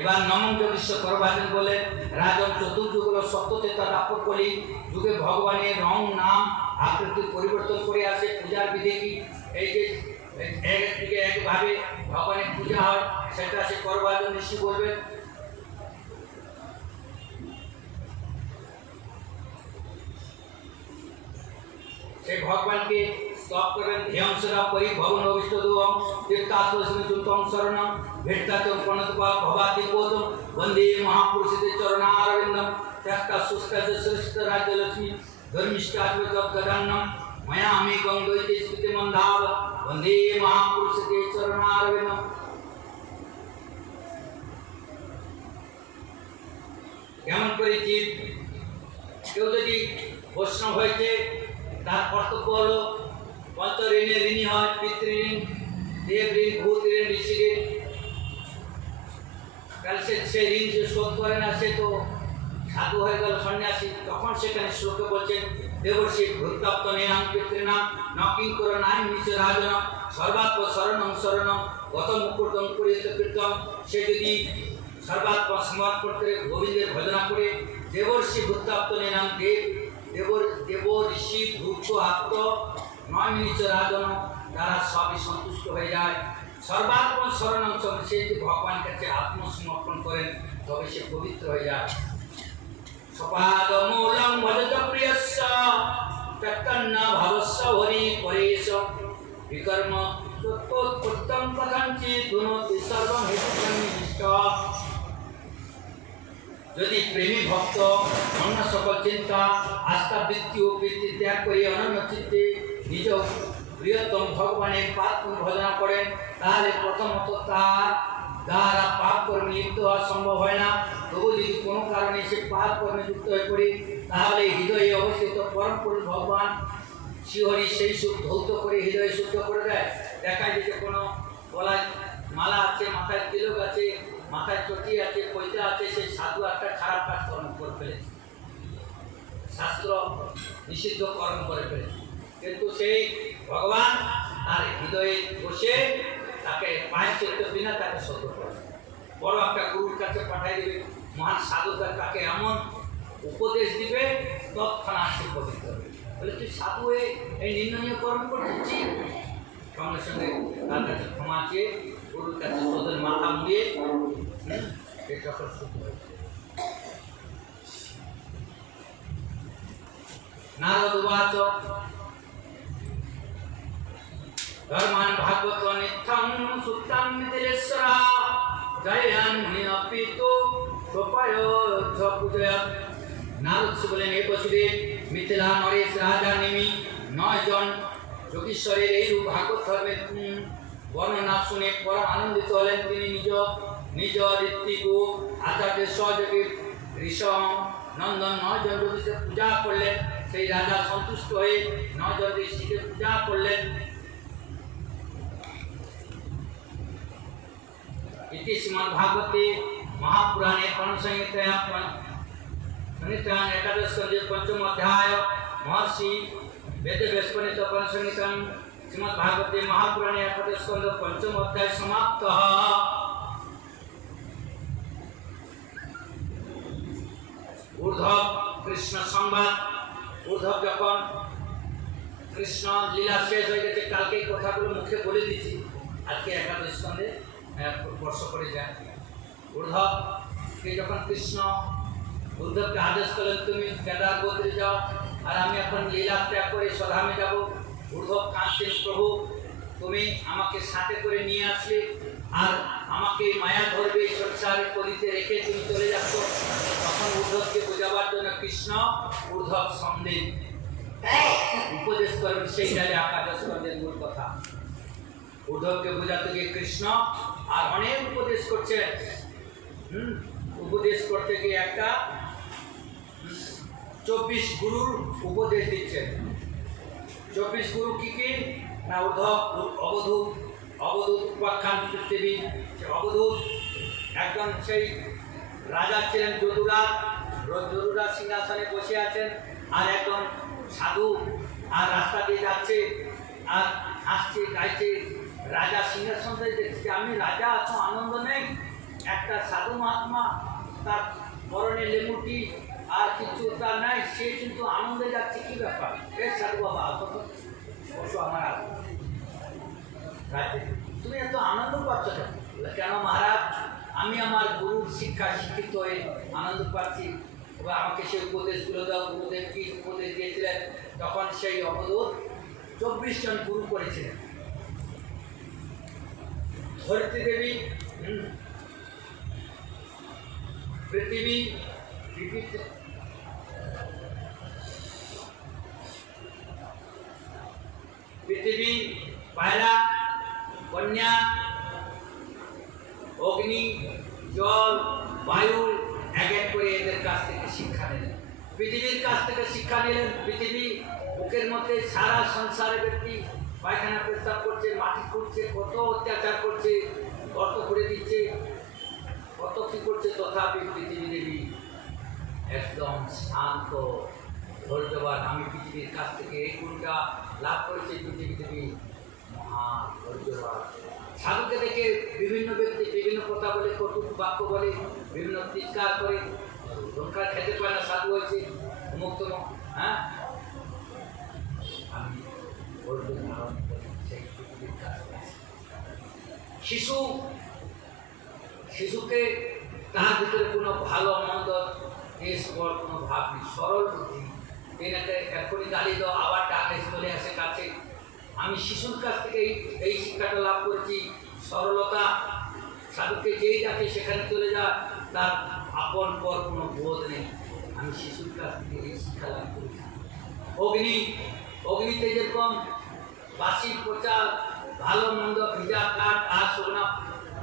এবার নমন যোগেশ্বর করবাহার বলেন, রাজন চতুর্যুগ হল সত্যতে তদাপন কলি যুগে ভগবানের রং নাম আকৃতির পরিবর্তন করে আসে। পূজার বিধি কি? এই যে একদিকে একভাবে ভগবানের পূজা হয়, সেটা সে করবাহার ঋষি বলবেন। সেই ভগবানকে স্তব করবেন। ধ্যান সদা পরি ভবন অবিষ্টদুবম তীর্থাস্মি চুন্তম শরণম ভেট্টাচম প্রণতপা ভবাতি বোধম বন্দে মহাপুরুষে চরণারবিন্দম ত্যাক্তা সুস্কাজ শ্রেষ্ঠ রাজ্যলক্ষ্মী ধর্মিষ্ঠাত্মজগদান্নম ময়া আমি গঙ্গৈতে স্মৃতি মন্দাব বন্দে মহাপুরুষে চরণারবিন্দম। কেমন করে জীব কেউ যদি বৈষ্ণব হয়েছে তার কর্তব্য হলো পঞ্চ ঋণে ঋণী হয়, পিতৃঋণ, দেব ঋণ, ভূত ঋণ, ঋষি ঋণ। তাহলে সেই ঋণ যে শোধ করে না সে তো সাধু হয়ে গেল, সন্ন্যাসী। তখন সেখানে শ্লোকে বলছেন দেবর্ষি ভূতপ্ত নেয়াং পিতৃনাম নকিং করো নাই নিচ রাজন সর্বাত্ম শরণং শরণং গত মুকুটং করিত কীর্তন। সে যদি সর্বাত্ম সমর্পণ করে গোবিন্দের ভজনা করে দেবর্ষি ভূতপ্ত নেয়াং দেব ঋষি ভূত আত্ম নয় নিচ রাজন, তারা সবই সন্তুষ্ট হয়ে যায়। সর্বাত্ম শরণং শরণ, সে যদি ভগবানের কাছে আত্মসমর্পণ করেন তবে সে পবিত্র হয়ে যায়। সপাদমূলং ভজত প্রিয়স্য তত্তন্ন ভবস্য হরি পরেশ বিকর্ম তত্তোৎপত্তং কথঞ্চিৎ গুণোতি সর্বং হেতুসন্নিবিষ্ট। যদি প্রেমী ভক্ত অন্য সকল চিন্তা আস্থা বৃত্তি ও বৃত্তি ত্যাগ করে অনন্য চিত্তে নিজ প্রিয়তম ভগবানের পাপ ভজনা করেন তাহলে প্রথমত তার দ্বারা পাপ কর্মে লিপ্ত হওয়া সম্ভব হয় না। তবু যদি কোনো কারণে সে পাপ কর্মে যুক্ত হয়ে পড়ে তাহলে হৃদয়ে অবস্থিত পরম পুরুষ ভগবান শ্রীহরি সেই সুখ ধৌত করে হৃদয়ে শুদ্ধ করে দেয়। দেখা যায় যে কোনো গলায় মালা আছে, মাথায় তিলক আছে, মাথায় চটি আছে, পৈতা আছে, সেই সাধু একটা খারাপ কাজ কর্ম করে ফেলেছে, শাস্ত্র নিষিদ্ধ কর্ম করে ফেলেছে। কিন্তু সেই ভগবান তার হৃদয়ে বসে তাকে প্রায়শ্চিত্ত বিনা তাকে সতর্ক করে। বড় একটা গুরুর কাছে পাঠাই দেবে, মহান সাধুরা তাকে এমন উপদেশ দিবে তৎক্ষণাৎ সে পবিত্র হবে। বলে তুই সাধু হয়ে এই নিন্দনীয় কর্ম করছিস, সঙ্গে সঙ্গে তার কাছে ক্ষমা চেয়ে গুরুর কাছে তোদের মাথা মুড়িয়ে সে তখন শুদ্ধ হয়েছে। নারদ উবাচ ধর্মান ভাগবত নিত্যং সুত্তং মিথিলেশ্বরা জয়ান মুনিঅপিতু সোপায় পূজয়া। নারদ বলেন, হে বসুদেব, মিথিলা নরেশ রাজা নেমি 9 জন যোগীশ্বরের এইরূপ ভাগবত ধর্মের বর্ণনা শুনে পরম আনন্দিত হলেন। তিনি নিজ ঋত্বিকু আচার্যের সহযোগী ঋষভ নন্দন 9 জন যোগীকে পূজা করলেন। সেই রাজা সন্তুষ্ট হয়ে 9 জন ঋষিকে পূজা করলেন। इति श्रीमद्भागवते महापुराणे संहितायां एकादश स्कंदे पंचम अध्याय महर्षि वेदव्यासप्रणीत संहितां श्रीमद्भागवते महापुराणे एकादश स्कंद पंचम अध्याय समाप्तः। ऊर्ध्व कृष्ण संवाद। ऊर्ध्व যখন কৃষ্ণ লীলা শেষ হয়ে গেছে, কালকে কথাগুলো মুখে বলে দিয়েছি, আজকে একাদশ স্কন্ধে স্পর্শ করে যায়। উদ্ধবকে যখন কৃষ্ণ উদ্ধবকে আদেশ করলেন তুমি কেদার গোত্রে যাও আর আমি এখন লীলা ত্যাগ করে স্বধামে যাব। উদ্ধব কাঁদছেন, প্রভু তুমি আমাকে সাথে করে নিয়ে আসলে আর আমাকে মায়া ধরবে এই সংসারে কলিতে রেখে তুমি চলে যাচ্ছ। তখন উদ্ধবকে বোঝাবার জন্য কৃষ্ণ উদ্ধব সন্দেহ উপদেশ করবেন। সেইটাই একাদশ স্কন্ধের মূল কথা। উদ্ধবকে বোঝাতে গিয়ে কৃষ্ণ আর অনেক উপদেশ করছে। উপদেশ করতে গিয়ে একটা 24 গুরুর উপদেশ দিচ্ছেন। 24 গুরু কি কি না, উদ্ধব অবধূত, অবধূত উপাখ্যান পৃথিবী। অবধূত একজন সেই রাজা ছিলেন যদুরাজ, যদুরাজ সিংহাসনে বসে আছেন, আর একজন সাধু আর রাস্তা দিয়ে যাচ্ছে আর হাসছে গাইছে। রাজা সিংহাসনে দেখছে, আমি রাজা এত আনন্দ নেই, একটা সাধু মহাত্মা তার পরনে লেবুটি আর কিছু তার নাই, সে কিন্তু আনন্দে যাচ্ছে। কি ব্যাপার? এ সাধু বাবা বসো আমার রাজ্যে, তুমি এত আনন্দ পাচ্ছ কেন? মহারাজ আমি আমার গুরুর শিক্ষা শিক্ষিত হয়ে আনন্দ পাচ্ছি। এবার আমাকে সেই উপদেশগুলো দাও, উপদেশ কি উপদেশ দিয়েছিলেন? তখন সেই অবধূত 24 জন গুরু করেছিলেন। ধরিত্রী দেবী, পৃথিবী, পৃথিবী, পায়রা, কন্যা, অগ্নি, জল, বায়ু এক এক করে এদের কাছ থেকে শিক্ষা নিলেন। পৃথিবীর কাছ থেকে শিক্ষা নিলেন। পৃথিবী বুকের মধ্যে সারা সংসারে ব্যক্তি পায়খানা পেশাব করছে, মাটি খুঁড়ছে, কত অত্যাচার করছে, গর্ত করে দিচ্ছে, কত কি করছে, তথাপি পৃথিবী দেবী একদম শান্ত ধৈর্যবান। আমি পৃথিবীর কাছ থেকে এই গুণটা লাভ করেছি। পৃথিবী দেবী মহা ধৈর্যবান। সাধুকে দেখে বিভিন্ন ব্যক্তি বিভিন্ন কথা বলে, কটু বাক্য বলে, বিভিন্ন চিৎকার করে, ধোঁকা খেতে পারে না, সাধু হয়েছে অমুক তমুক। হ্যাঁ, আমি ধৈর্য ধারণ করি সেই পৃথিবীর কাছে। শিশুকে তার ভিতরে কোনো ভালো মন্দ দেশ পর কোনো ভাব নেই, সরল বুদ্ধি। এনাকে এক্ষুনি গালি দাও, আবার ডাকে চলে আসে কাছে। আমি শিশুর কাছ থেকে এই শিক্ষাটা লাভ করেছি, সরলতা। সাধুকে যেই ডাকে সেখানে চলে যা, তার আপন পর কোনো বোধ নেই। আমি শিশুর কাছ থেকে এই শিক্ষা লাভ করেছি। অগ্নিতে যেরকম বাসি পচা ভালো মন্দ ভিজা কাঠ আর সোনা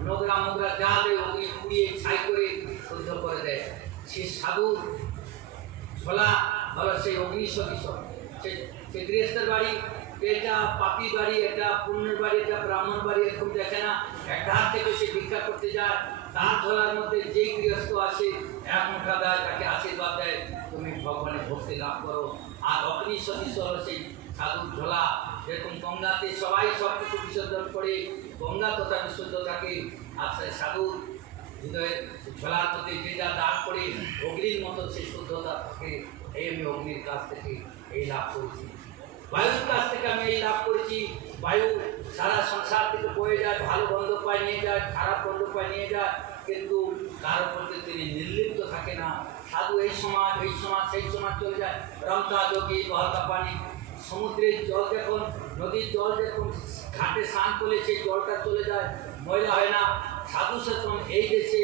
নোংরা মোংরা যা দেয় অগ্নি পুড়িয়ে ছাই করে শুদ্ধ করে দেয়। সে সাধু ঝোলা হলো সেই অগ্নি সদৃশ। সে গৃহস্থের বাড়ি, এটা পাপি বাড়ি, এটা পুণ্যের বাড়ি, এটা ব্রাহ্মণ বাড়ি, এরকম দেখে না। একটা হাত থেকে সে ভিক্ষা করতে যায়, তার ঝোলার মধ্যে যেই গৃহস্থ আসে এক মুঠা দেয়, তাকে আশীর্বাদ দেয়, তুমি ভগবানের ভক্তি লাভ করো। আর অগ্নি সদৃশ হলো সেই সাধুর ঝোলা। যেরকম গঙ্গাতে সবাই সব কিছু বিসর্জন করে, গঙ্গা তথা বিশুদ্ধ থাকে, আর সেই সাধুর হৃদয়ের ঝোলার মধ্যে যে যা দান করে অগ্নির মতো সেই শুদ্ধতা থাকে। এই আমি অগ্নির কাছ থেকে এই লাভ করেছি। বায়ুর কাছ থেকে আমি এই লাভ করেছি। বায়ু সারা সংসার থেকে বয়ে যায়, ভালো গন্ধ পায় নিয়ে যায়, খারাপ গন্ধ পায় নিয়ে যায়, কিন্তু তার মধ্যে তিনি নির্লিপ্ত থাকে না। সাধু এই সমাজ সেই সমাজ চলে যায়। রমতা যোগী বহতা পানি, সমুদ্রের জল যখন, নদীর জল যখন ঘাটে স্নান করলে সেই জলটা চলে যায়, ময়লা হয় না। সাধু সেতন এই দেশে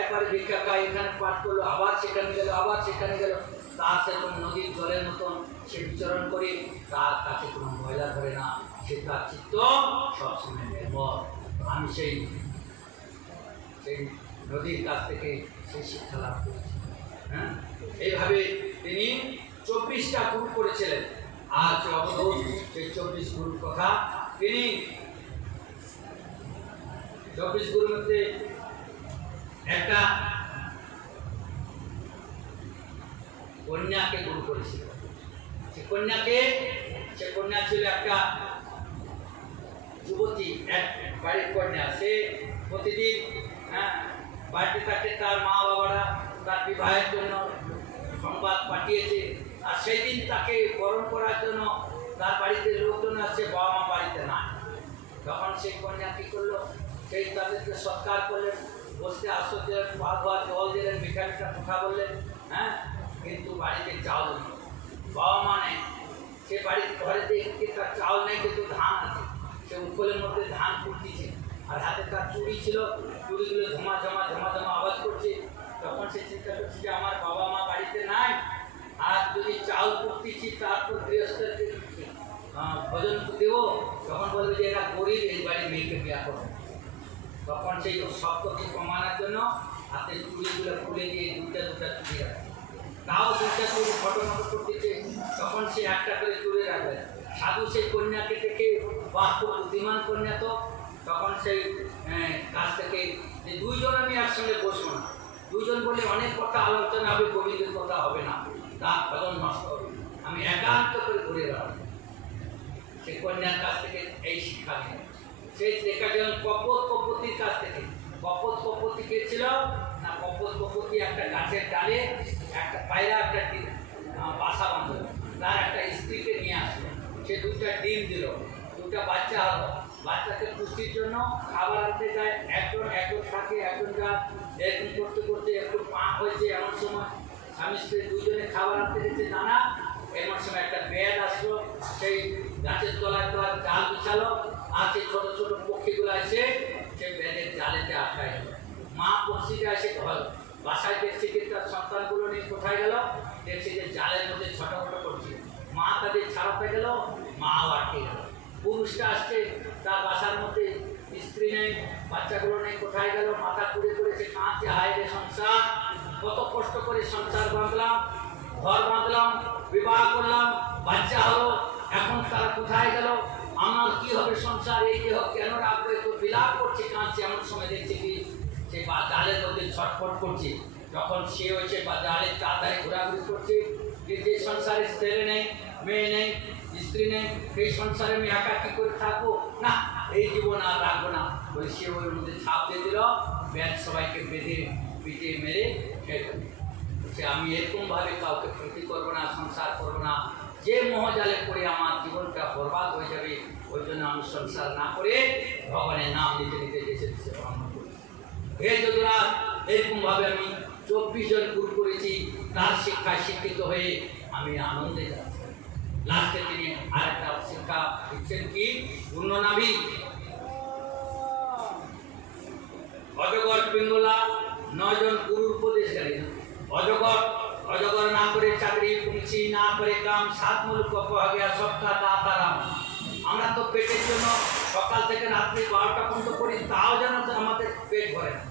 একবার ভিক্ষা খায়, এখানে পাঠ করলো, আবার সেখানে গেল, আবার সেখানে গেল, তার সেরকম নদীর জলের মতন সে বিচরণ করে, তার কাছে কোনো ময়লা ধরে না, সে তার চিত্ত সবসময় নির্মল। আমি সেই নদীর কাছ থেকে সেই শিক্ষা লাভ করেছি। হ্যাঁ, এইভাবে তিনি 24টা গুরু করেছিলেন। আর যে অবধূত সেই 24 গুরুর কথা, তিনি 24 গুরুর মধ্যে একটা কন্যাকে গুরু করেছিল। সে কন্যা ছিল একটা যুবতী, এক বাড়ির কন্যা। সে প্রতিদিন বাড়িতে থাকে, তার মা বাবারা তার বিবাহের জন্য সংবাদ পাঠিয়েছে। আর সেই দিন তাকে বরণ করার জন্য তার বাড়িতে লোকজন আসছে, বাবা মা বাড়িতে না। তখন সেই কন্যা কী করলো, সেই তাদেরকে সৎকার করলেন, বসতে আশ্রয় দিলেন, পা ধোয়া জল দিলেন, মিঠা মিঠা কথা বললেন। হ্যাঁ, কিন্তু বাড়িতে চাউল নেই, বাবা মা নেই। সে বাড়ির ঘরে দেখতে তার চাউল নেই, কিন্তু ধান আছে। সে উৎকলের মধ্যে ধান কুটতিছে, আর হাতে তার চুড়ি ছিল, চুড়িগুলো ঝমা ঝমা ঝমা ঝমা আওয়াজ করছে। তখন সে চিন্তা করছে যে আমার বাবা মা বাড়িতে নাই, আর যদি চাউল কুটতেছি তারপর গৃহস্থকে ভোজন দেবো, তখন বলবে যে এরা গরিব, এই বাড়ির মেয়েকে বিয়া করো। তখন সেই সত্যকে কমানোর জন্য হাতে চুড়িগুলো খুলে দিয়ে দুটা চুড়ি রাখে। তাও দুটা চুড়ি ফটো করতেছে, তখন সে একটা করে চুড়ে রাখবে। সাধু সেই কন্যাকে দেখে, বাহ খুব বুদ্ধিমান কন্যা তো। তখন সেই কাছ থেকে যে দুইজন আমি একসঙ্গে বসবো না, দুজন বলে অনেক কথা আলোচনা হবে, গোবিন্দের কথা হবে না, তার ভজন নষ্ট হবে, আমি একান্ত করে ঘুরে বেড়াবো। সে কন্যার কাছ থেকে এই শিক্ষা নিল। সেই দেখা গেল কপতির কাছ থেকে। কপতি কে ছিল না, কপতি একটা গাছের ডালে একটা পায়রা একটা বাসা বাঁধল, তার একটা স্ত্রীকে নিয়ে আসলো। সে দুটা ডিম দিল, দুটা বাচ্চা হলো। বাচ্চাকে পুষ্টির জন্য খাবার আনতে যায়, একজন থাকে, একজন যা এরকম করতে করতে একটু পা হয়েছে, এমন সময় স্বামী স্ত্রী দুজনে খাবার আনতে গেছে নানা, এমন সময় একটা ব্যাগ আসলো, সেই গাছের তলায় তলায় জাল বিছালো, আর সেই ছোট ছোট পক্ষীগুলো এসে সেই ব্যাগের জালেতে আটকায় গেল। মা পক্ষীটা এসে বাসায় দেখছে যে তার সন্তানগুলো নিয়ে কোথায় গেল, দেখছে যে জালের মধ্যে ছটফট করছে। মা তাদের ছাড়াতে গেল, মাও আটকে গেল। পুরুষটা আসছে, তার বাসার মধ্যে স্ত্রী নেই, বাচ্চাগুলো নেই, কোথায় গেল, মাথা কুড়ে করেছে, কাঁদছে, হায় রে সংসার, কত কষ্ট করে সংসার বাঁধলাম, ঘর বাঁধলাম, বিবাহ করলাম, বাচ্চা হলো, এখন তারা কোথায় গেল, আমার কি হবে সংসার, এই দেহ কেন রাখবে, তো বিলাপ করছে, কাঁদছে। এমন সময় দেখছে কি সে জালের মধ্যে ছটফট করছে। যখন সে হয়েছে বা জালের চারধারে ঘোরাঘুরি করছে, যে সংসারে ছেলে নেই, মেয়ে নেই, স্ত্রী নেই, সেই সংসারে আমি একা কি করে থাকবো, না এই জীবন আর রাখবো না বলে সে ওর মধ্যে ছাপ দিয়ে দিল, ব্যাগ সবাইকে বেঁধে পিটিয়ে মেরে খেয়ে ফেলল। সে আমি এরকমভাবে কাউকে ক্ষতি করবো না, সংসার করবো না, যে মহাজালে পড়ে আমার জীবনটা বরবাদ হয়ে যাবে, ওই জন্য আমি সংসার না করে ভগবানের নাম নিতে নিতে দেশে দেশে ভ্রমণ করি। হে যদুরাজ, এরকমভাবে আমি 24 জন গুরু করেছি, তার শিক্ষায় শিক্ষিত হয়ে আমি আনন্দে যাচ্ছি। লাস্টে তিনি আরেকটা শিক্ষা দিচ্ছেন কি, পূর্ণনাভি, অজগর, পিঙ্গলা, 9 জন গুরুর উপদেশকারী। অজগর, অজগর না করে চাকরি, পুঁছি না করে কাম, 7 মুলুক কহা গিয়া সবকা দাতারাম। আমরা তো পেটের জন্য সকাল থেকে রাত্রি 12টা পর্যন্ত করি, তাও যেন আমাদের পেট ভরে না।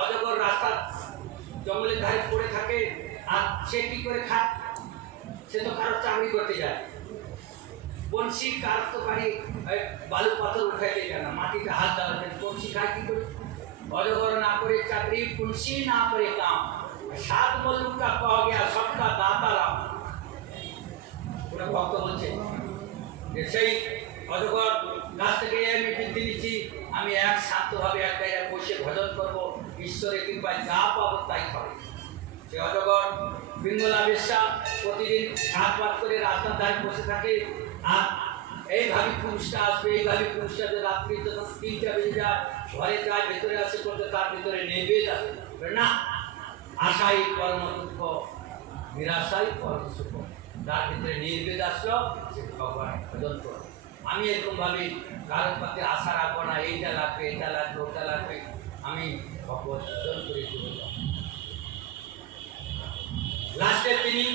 অজগর রাস্তার জঙ্গলের ধারে পড়ে থাকে, আর সে কি করে খায়, সে তো কারো চাকরি করতে যায়, বংশী কার তো বাড়ি বালু পাথর উঠাইতে যায় না, মাটিতে হাত চালাতে, বংশী খায় কি করে। অজগর না করে চাকরি, পুঁছি না করে কাম, 7 মুলুক কা কহা গিয়া সবকা দাতারাম। পুরো ভক্ত বলছে যে সেই অজগর গাছ থেকে আমি বৃদ্ধি নিচ্ছি, আমি এক শান্তভাবে এক জায়গায় বসে ভজন করবো, ঈশ্বরের কৃপায় যা পাবো তাই হবে। সে অজগর পিঙ্গলা বেশ্যা প্রতিদিন ঘাট পাত করে রাস্তার ধারে বসে থাকে, আর এইভাবে পুরুষটা আসবে, এইভাবে পুরুষটা যে রাত্রি যখন 3টা বেজে যায়, ঘরে যায়, ভেতরে আসে করতে, তার ভিতরে নেবে আসবে না, আশাই পরম দুঃখ, নিরাশাই পরম সুখ, তার ভিতরে নির্বেদ আসলো, সে ভগবান ভজন করো। আমি এরকমভাবে কারোর প্রতি আশা রাখবো না, এইটা লাগবে, এটা লাগবে, ওটা লাগবে, আমি ভগবত ভজন করে চলে যাব। লাস্টে তিনি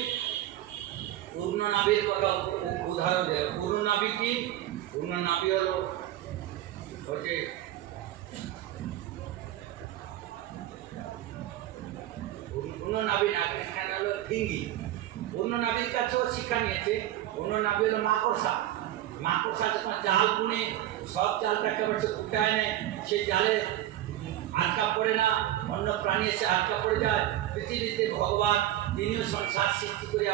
পূর্ণনাভীর কথা উদাহরণ দেয়। পূর্ণনাভী কি? পূর্ণনাভী হলো হচ্ছে পূর্ণনাভী না, এখানে হলো ভিঙ্গি। পূর্ণনাভীর কাছেও শিক্ষা নিয়েছে। পূর্ণনাভী হলো মাকড়সা। মাকড়সা যখন জাল বুনে সব জালটা একেবারে সে উঠায় নেয়, সেই জালে আটকা পড়ে না, অন্য প্রাণী এসে আটকা পড়ে যায়। পৃথিবীতে ভগবান তিনিও সংসার সৃষ্টি করে